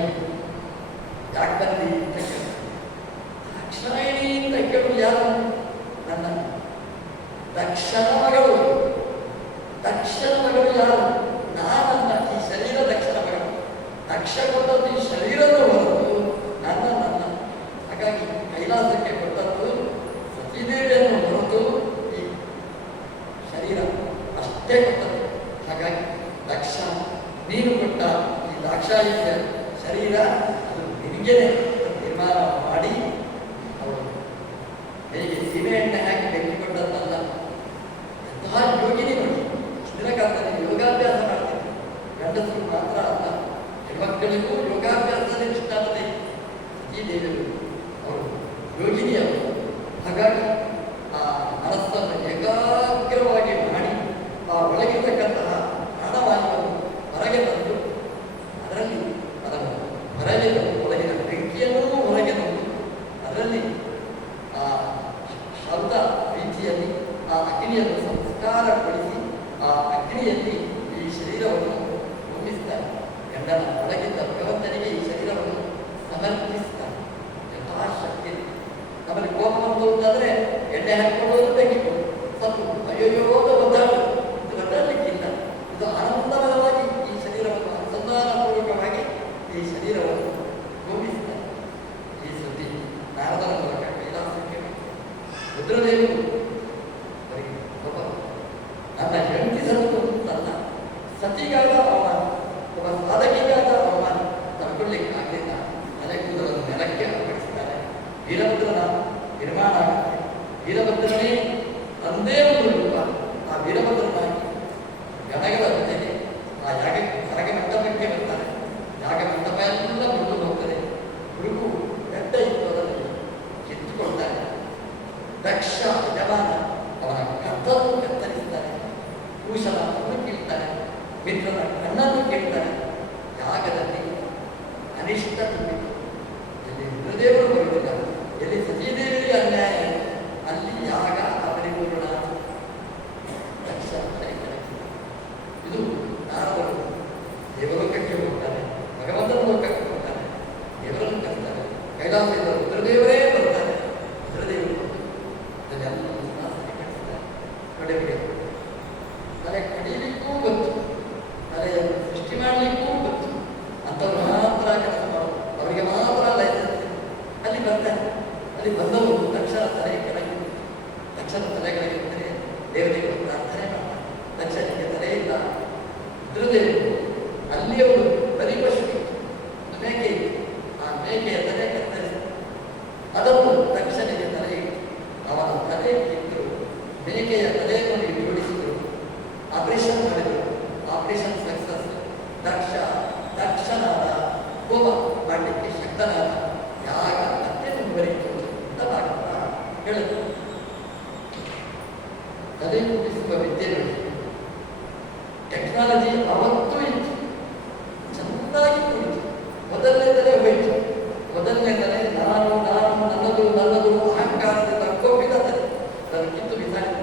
ಯಾಕೆ ಬಂದಿ ಅಂತ ಕೇಳ್ತಾರೆ. ದಾಕ್ಷಾಯಣಿ ಅಂತ ಕೇಳೋದು ಯಾರು? ನನ್ನ ದಕ್ಷನ ಮಗಳು. ದಕ್ಷನ ಮಗಳು ಯಾರು? ನಾನನ್ನ. ಈ ಶರೀರ ದಕ್ಷನ ಮಗಳು. ದಕ್ಷ ಕೊಟ್ಟದ್ದು ಈ ಶರೀರದ ಹೊರತು ನನ್ನ. ಹಾಗಾಗಿ ಕೈಲಾಸಕ್ಕೆ ಕೊಟ್ಟದ್ದು ಸತೀದೇವಿಯನ್ನು ಹೊರತು ಈ ಶರೀರ ಅಷ್ಟೇ ಕೊಟ್ಟದ್ದು. ಹಾಗಾಗಿ ದಕ್ಷ ನೀನು ಕೊಟ್ಟ ಈ ದಾಕ್ಷಾಯಿಯ ಶರೀರ ಅದು ನಿನಗೇನೆ ತೀರ್ಮಾನ ಮಾಡಿ ಅವಳು ಹೇಗೆ ಸೀಮೆ ಎಣ್ಣೆ ಹಾಕಿ ಬೆಂಕಿ ಕೊಟ್ಟದ್ದಲ್ಲ. ಎಂತಹ ಯೋಗಿನಿ ನೋಡಿ. ಹಿಂದಿನ ಕಾಲದಲ್ಲಿ ಯೋಗಾಭ್ಯಾಸ ಮಾಡ್ತೀನಿ. ಗಂಡಸರು ಮಾತ್ರ ಅಲ್ಲ, ಹೆಣ್ಮಕ್ಕಳಿಗೂ ಯೋಗಾಭ್ಯಾಸದಲ್ಲಿ ನಿಷ್ಠಾತತೆ. ಈ ದೇವರು ಅವರು ಯೋಗಿನಿಯವರು. ಹಾಗಾಗಿ ಆ ಮನಸ್ಸನ್ನು ಏಕಾಗ್ರವಾಗಿ ಮಾಡಿ ಆ ಒಳಗಿರ್ತಕ್ಕಂತಹ ಪ್ರಾಣವಾಯುವನ್ನು ಹೊರಗೆ ತಂದು ಅದರಲ್ಲಿ ಅದನ್ನು ಹೊರಗೆ ತಂದು ಒಳಗಿನ ಬೆಂಕಿಯನ್ನೂ ಹೊರಗೆ ತಂದು ಅದರಲ್ಲಿ ಆ ಶಬ್ದ ರೀತಿಯಲ್ಲಿ ಆ ಅಗ್ನಿಯನ್ನು ಸಂಸ್ಕಾರಗೊಳಿಸಿ ಆ ಅಗ್ನಿಯಲ್ಲಿ ಈ ಶರೀರವನ್ನು ರೂಪಿಸ್ತಾರೆ. ಗಂಡನ ಒಳಗಿದ್ದ ಭಗವಂತನಿಗೆ ಈ ಶರೀರವನ್ನು ಸಮರ್ಪಿಸ್ತಾರೆ. ಯಥಾಶಕ್ತಿ ನಮ್ಮಲ್ಲಿ ಕೋಪ ಬಂತು ಅಂತಂದ್ರೆ ಎಣ್ಣೆ ಹಾಕಿಕೊಳ್ಳೋದು ಬೆಂಕಿಕೊಂಡು ಸ್ವಲ್ಪ ಅಯ್ಯೋ ಒದ್ದಾಡು. ಇದು ಒದ್ದಾಡಲಿಕ್ಕಿಲ್ಲ. ಇದು ಆನಂದಮಯವಾಗಿ ಈ ಶರೀರವನ್ನು ಅನುಸಂಧಾನಪೂರ್ವಕವಾಗಿ ಈ ಶರೀರವನ್ನು ರೂಪಿಸ್ತಾರೆ. ಈ ಸುದ್ದಿ ನಾರದರ ಮೂಲಕ ಕೈಲಾಸಕ್ಕೆ ರುದ್ರದೇವರು ಅವರಿಗೆ ಒಬ್ಬ ನನ್ನ ಹೆಂಡತಿ ಸತ್ತು ಅಂತಲ್ಲ, ಸತಿಗಾದ ಅವಮಾನ, ಒಬ್ಬ ಸಾಧಕಿಗಾದ ಅವಮಾನ ತಗೊಳ್ಳಿಕ್ಕೆ ಆಗಲಿಲ್ಲ. ತಲೆಕೂದಲನ್ನು ನೆಲಕ್ಕೆ ಅಳವಡಿಸಿದ್ದಾರೆ. ವೀರಭದ್ರನ ನಿರ್ಮಾಣ ಆಗುತ್ತೆ. ವೀರಭದ್ರನೇ ತಂದೇ ಒಂದು ರೂಪ. ಆ ವೀರಭದ್ರನಾಗಿ ಗಣಗಳ ಜೊತೆಗೆ ಆ ಯಾಗ ಮಂಟಪಕ್ಕೆ ಬರ್ತಾರೆ. ಯಾಗ ಮಂಟಪ ಎಲ್ಲ ಮುರಿದು ಹೋಗ್ತದೆ. ಹುಡುಗು ಬೆಟ್ಟ ಇತ್ತು, ಅದನ್ನು ಕಿತ್ತುಕೊಳ್ತಾರೆ. ದಕ್ಷ ಯಜಮಾನ ಅವನ ಕತ್ತನ್ನು ಕತ್ತರಿಸ್ತಾರೆ. ಭೂಷಣವನ್ನು ಕೀಳ್ತಾರೆ. ಮಿತ್ರನ ಕಣ್ಣನ್ನು ಕೇಳ್ತಾರೆ. ಯಾಗದಲ್ಲಿ ಅನಿಷ್ಟ ತುಂಬಿತು. ಎಲ್ಲಿ ರುದ್ರದೇವರು ಬರುವುದಿಲ್ಲ, ಎಲ್ಲಿ ಸತೀದೇವಿಗೆ ಅನ್ಯಾಯ, ಅಲ್ಲಿ ಯಾಗ ಅಪರಿಪೂರ್ಣ. ತಲೆ ಕಡಿಲಿಕ್ಕೂ ಗೊತ್ತು, ತಲೆಯನ್ನು ಸೃಷ್ಟಿ ಮಾಡಲಿಕ್ಕೂ ಗೊತ್ತು. ಅಂಥವ್ರು ಮಾತ್ರ ಕೆಲಸ ಮಾಡೋದು, ಅವರಿಗೆ ಮಾತ್ರ ಲೈಸೆನ್ಸ್. ಅಲ್ಲಿ ಬರ್ತಾರೆ, ಅಲ್ಲಿ ಬಂದವರು ತಕ್ಷಣ ತಲೆ ಕೆಳಗೆ ಬಿಟ್ಟರೆ ದೇವತೆಗಳು ಪ್ರಾರ್ಥನೆ ಮಾಡ್ತಾರೆ. ತಕ್ಷಣಕ್ಕೆ ತಲೆ ಇಲ್ಲ. ರುದ್ರದೇವರು ಅಲ್ಲಿ ಅವರು ಬಲಿಪಶು ಇತ್ತು, ಮೇಕೆ ಇತ್ತು. ಆ ಮೇಕೆಯ ತಲೆ ಕತ್ತರಿಸಿ ಅದನ್ನು ತಕ್ಷಣಿಗೆ ತಲೆ ಇಟ್ಟು ಅವನ ತಲೆ ಇಟ್ಟು ಮೇಕೆಯ ತಲೆಯನ್ನು ಜೋಡಿಸಿದರು. ಆಪರೇಷನ್ ಮಾಡಿದರು. Operation success. ದಕ್ಷನಾದ, ಹೋಮ ಮಾಡಲಿಕ್ಕೆ ಶಕ್ತನಾದ, ಯಾಗ ಮತ್ತೆ ಮುಂದುವರಿತು ಅಂತ ಭಾಗವತ ಹೇಳಿದರು. ತಲೆ ಕೂಡಿಸುವ ವಿದ್ಯೆಗಳು ಟೆಕ್ನಾಲಜಿ ಅವತ್ತೂ ಇತ್ತು, ಚೆನ್ನಾಗಿ ಕೂಡಿತು. ಮೊದಲನೇ ತಲೆ ಹೋಯಿತು. ಮೊದಲನೇ ತಲೆ ನಾನು ನನ್ನದು ಅಹಂಕಾರದಿಂದ ಕೋಪಿದ ತಲೆ, ಅದನ್ನು ಕಿತ್ತು ಬಿಸಾಡಿತು.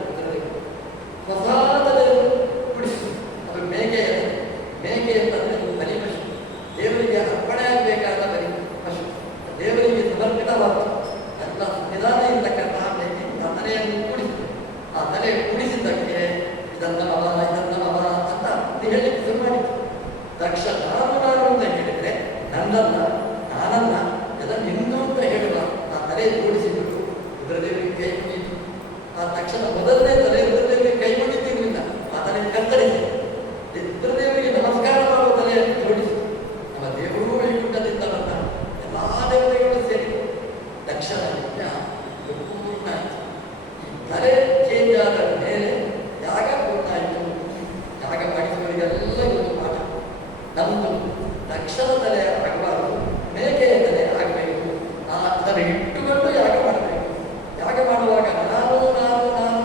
ಹೊಸ ತಲೆಯನ್ನು ಕುಡಿಸಿತು. ಅದು ಮೇಕೆಯ ತಲೆ. ಮೇಕೆಯ ತಲೆ ಬಲಿಪಶು, ದೇವರಿಗೆ ಅರ್ಪಣೆ ಆಗಬೇಕಾದ ಬಲಿ ಪಶು, ದೇವರಿಗೆ ಸಮರ್ಪಿತವಾದ ಎಲ್ಲ ನಿಧಾನ ಇರ್ತಕ್ಕಂತಹ ಮೇಕೆ ಆ ತಲೆಯನ್ನು ಕೂಡಿಸಿತು. ಆ ತಲೆ ಕೂಡಿಸಿದ್ದಕ್ಕೆ ಇದನ್ನ ಮವ ಅಂತ ಹೇಳಲಿಕ್ಕೆ ಶುರು ಮಾಡಿತು. ದಕ್ಷ ನಾನು ಅಂತ ಹೇಳಿದ್ರೆ ನಾನನ್ನ ಎಲ್ಲ ನಿಂದು ಅಂತ ಹೇಳುವ ಆ ತಲೆ ಜೋಡಿಸಿಬಿಟ್ಟು ರುದ್ರದೇವರಿಗೆ ಕೈ ಮುಗಿಯಿತು. ಆ ತಕ್ಷಣ ಮೊದಲನೇ ತಲೆ ರುದ್ರದೇವರಿಗೆ ಕೈ ಮುಗಿತಿರ್ಲಿಲ್ಲ, ಆ ತಲೆ ಕತ್ತರಿಸಿ ರುದ್ರದೇವರಿಗೆ ನಮಸ್ಕಾರ ಮಾಡುವ ತಲೆಯನ್ನು ಜೋಡಿಸಿ ನಮ್ಮ ದೇವರು ವೈಕುಂಠದಿಂದ ಬಂದ ಎಲ್ಲಾ ದೇವತೆಗಳು ಸೇರಿ ದಕ್ಷನ ಯಜ್ಞ ಪೂರ್ಣ ಆಯಿತು. ಈ ತಲೆ ಚೇಂಜ್ ಆದ ಮೇಲೆ ಯಾಗ ಪೂರ್ಣ ಆಯಿತು. ಯಾಗ ಮಾಡಿಸುವವರಿಗೆಲ್ಲ ಇವತ್ತು ಪಾಠ. ನಮ್ಮದು ದಕ್ಷನ ತಲೆ ಆಗಬಾರದು, ಮೇಕೆಯ ತಲೆ ಆಗಬೇಕು. ಆ ಅದನ್ನು ಇಟ್ಟುಕೊಂಡು ಯಾಗ ಮಾಡಬೇಕು. ಯಾಗ ಮಾಡುವಾಗ ನಾನು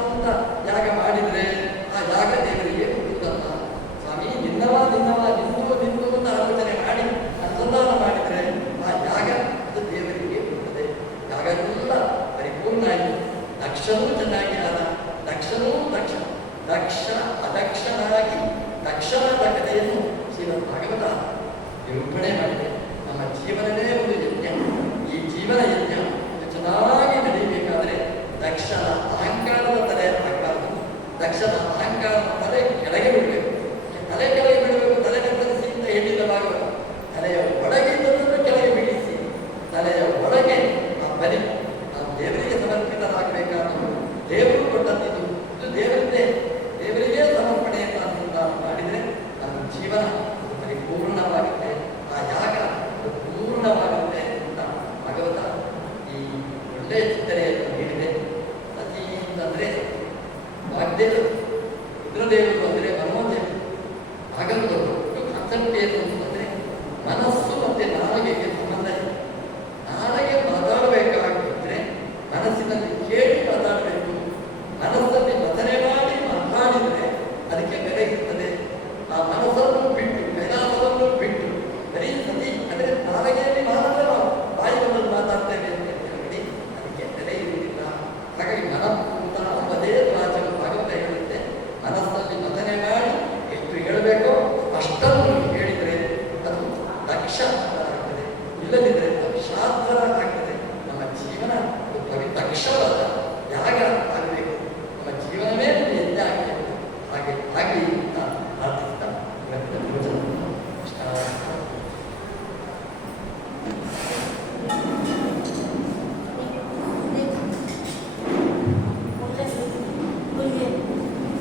ಅಂತ ಯಾಗ ಮಾಡಿದರೆ ಆ ಯಾಗ ದೇವರಿಗೆ ಹುಡುಗಲ್ಲ. ಸ್ವಾಮಿ ನಿನ್ನವ ನಿಂದು ಅಂತ ಆಲೋಚನೆ ಮಾಡಿ ಅನುಸಂಧಾನ ಮಾಡಿದರೆ ಆ ಯಾಗ ಅದು ದೇವರಿಗೆ ಹುಡುತ್ತದೆ. ಯಾಗ ಎಲ್ಲ ಪರಿಪೂರ್ಣ ಆಯಿತು. ದಕ್ಷನೂ ಚೆನ್ನಾಗಿ ಆದ. ದಕ್ಷ ಅದಕ್ಷನಾಗಿ ದಕ್ಷನಾದ ಕಥೆಯನ್ನು ಶ್ರೀಮದ್ ಭಾಗವತ ನಿರೂಪಣೆ ಮಾಡಿದೆ. ನಮ್ಮ ಜೀವನವೇ ಒಂದು ಯಜ್ಞ. ಈ ಜೀವನ ಯಜ್ಞ ಚೆನ್ನಾಗಿ ನಡೆಯಬೇಕಾದರೆ ದಕ್ಷನ ಅಹಂಕಾರದ ತಲೆ ಆಗಬಾರದು. ದಕ್ಷನ ಅಹಂಕಾರದ ತಲೆ ಕೆಳಗೆ ಬಿಡಬೇಕು. ತಲೆ ಕೆಳಗೆ ಬಿಡಬೇಕು. ತಲೆ ಕತ್ತರಿಸಿ ಅಂತ ಹೇಳಿದ ಭಾಗವತ. ತಲೆಯ ಒಳಗೆ ಇದ್ದದನ್ನು ಕೆಳಗೆ ಬಿಡಿಸಿ, ತಲೆಯ ಒಳಗೆ ಆ ಬಲಿ ನಾವು ದೇವರಿಗೆ ಸಮರ್ಪಿತರಾಗಬೇಕಾದವು. ದೇವರು ಕೊಟ್ಟದ್ದು ಇದು ದೇವರಿಗೆ ಸಮರ್ಪಣೆಯನ್ನು ಅನುಸಂಧಾನ ಮಾಡಿದರೆ ನಮ್ಮ ಜೀವನ ಪರಿಪೂರ್ಣವಾಗುತ್ತೆ. ಆ ಯಾಗ ಪೂರ್ಣವಾಗುತ್ತೆ ಅಂತ ಭಗವತ ಈ ಒಳ್ಳೆಯ ಚಿಂತನೆಯನ್ನು ನೀಡಿದೆ. ಸತಿ ಅಂತಂದರೆ ವಾಗ್ದೇವರು, ರುದ್ರದೇವರು ಅಂದರೆ ಮನೋದೇವರು. ಭಾಗವತರು ಕಾನ್ಸೆಪ್ಟ್ ಏನು ಅಂತಂದರೆ ಮನಸ್ಸು ಮತ್ತು ನಾಲಿಗೆಗೆ ಸಂಬಂಧ ಇದೆ. ನಾಲಿಗೆ ಮಾತಾಡಬೇಕಾಗಿದ್ದರೆ ಮನಸ್ಸಿನಲ್ಲಿ ಕೇಳಿ ಮಾತಾಡಬೇಕು. ಮನಸ್ಸಲ್ಲಿ ವಚನೆ ಮಾಡಿ ಮಾತಾಡಿದರೆ ಅದಕ್ಕೆ ಬೆಲೆ ಇರ್ತದೆ. ಆ ಮನಸ್ಸನ್ನು ಬಿಟ್ಟು ಕೈಲಾಸವನ್ನು ಬಿಟ್ಟು ಬರೀ ಸತಿ ಅಂದರೆ ನಾಲಿಗೆಯಲ್ಲಿ ಮಾತ್ರ ಬಾಯಿಗಳನ್ನು ಮಾತಾಡ್ತೇವೆ ಅಂತ ಹೇಳಿ ಅದಕ್ಕೆ ಬೆಲೆ ಇರುವುದಿಲ್ಲ. ಹಾಗಾಗಿ ಮನಪೂರ್ತ ಅಂಬದೇ ರಾಜನ ಭಾಗವತ ಹೇಳುತ್ತೆ. ಮನಸ್ಸಲ್ಲಿ ವಚನೆ ಮಾಡಿ ಎಷ್ಟು ಹೇಳಬೇಕೋ ಅಷ್ಟನ್ನು ಹೇಳಿದರೆ ಅದು ದಕ್ಷ ಆಗ್ತದೆ, ಇಲ್ಲದಿದ್ದರೆ ಶಾಸ್ತ್ರ ಆಗ್ತದೆ. ನಮ್ಮ ಜೀವನ ದಕ್ಷವಾದ ಯಾಗ ಆಗಬೇಕು. ನಮ್ಮ ಜೀವನವೇ ಯಜ್ಞ ಆಗಬೇಕು. ಹಾಗೆ ಆಗಲಿ ಅಂತ ಪ್ರಾರ್ಥಿಸ್ತಾ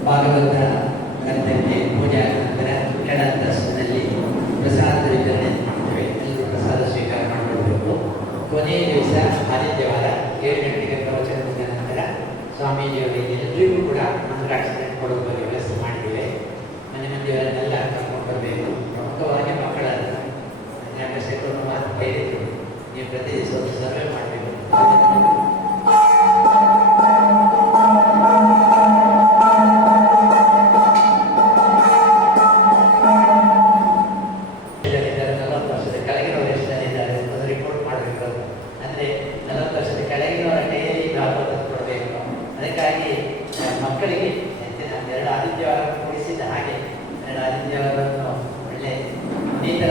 ಭಾಗವತ ಗ್ರಂಥಕ್ಕೆ ಪೂಜಾ ನಂತರ ಕೆಳಂತಸ್ತಿನಲ್ಲಿ ಪ್ರಸಾದದ ವಿತರಣೆ ಮಾಡ್ತೇವೆ. ಎಲ್ಲರೂ ಪ್ರಸಾದ ಸ್ವೀಕಾರ ಮಾಡಿಕೊಳ್ಬೇಕು. ಕೊನೆಯ ದಿವಸ ಆದಿತ್ಯವಾರ 7 ಗಂಟೆಗೆ ಪ್ರವಚನದ ನಂತರ ಸ್ವಾಮೀಜಿಯವರಿಗೆ ಎಲ್ಲರಿಗೂ ಕೂಡ ಮಂತ್ರಾಕ್ಷತೆ ಕೊಡುವ ವ್ಯವಸ್ಥೆ ಮಾಡಿದ್ದೇವೆ. ಮಂದಿಯವರನ್ನೆಲ್ಲ ಕರ್ಕೊಂಡು ಬರಬೇಕು. ಪ್ರಮುಖವಾಗಿ ಮಕ್ಕಳನ್ನು ಜ್ಞಾಪಕವನ್ನು ಮಾತು ಹೇಳಿದ್ರು, ನೀವು ಪ್ರತಿ ದಿವಸ ಒಂದು ಸರ್ವೆ ಮಾಡಬೇಕು. ಮಕ್ಕಳಿಗೆ ಎರಡು ಆದಿತ್ಯವಾರ ಕೂಡಿಸಿದ ಹಾಗೆ ಎರಡು ಆದಿತ್ಯವಾರವನ್ನು ಒಳ್ಳೆ ಇನ್ನಿತರ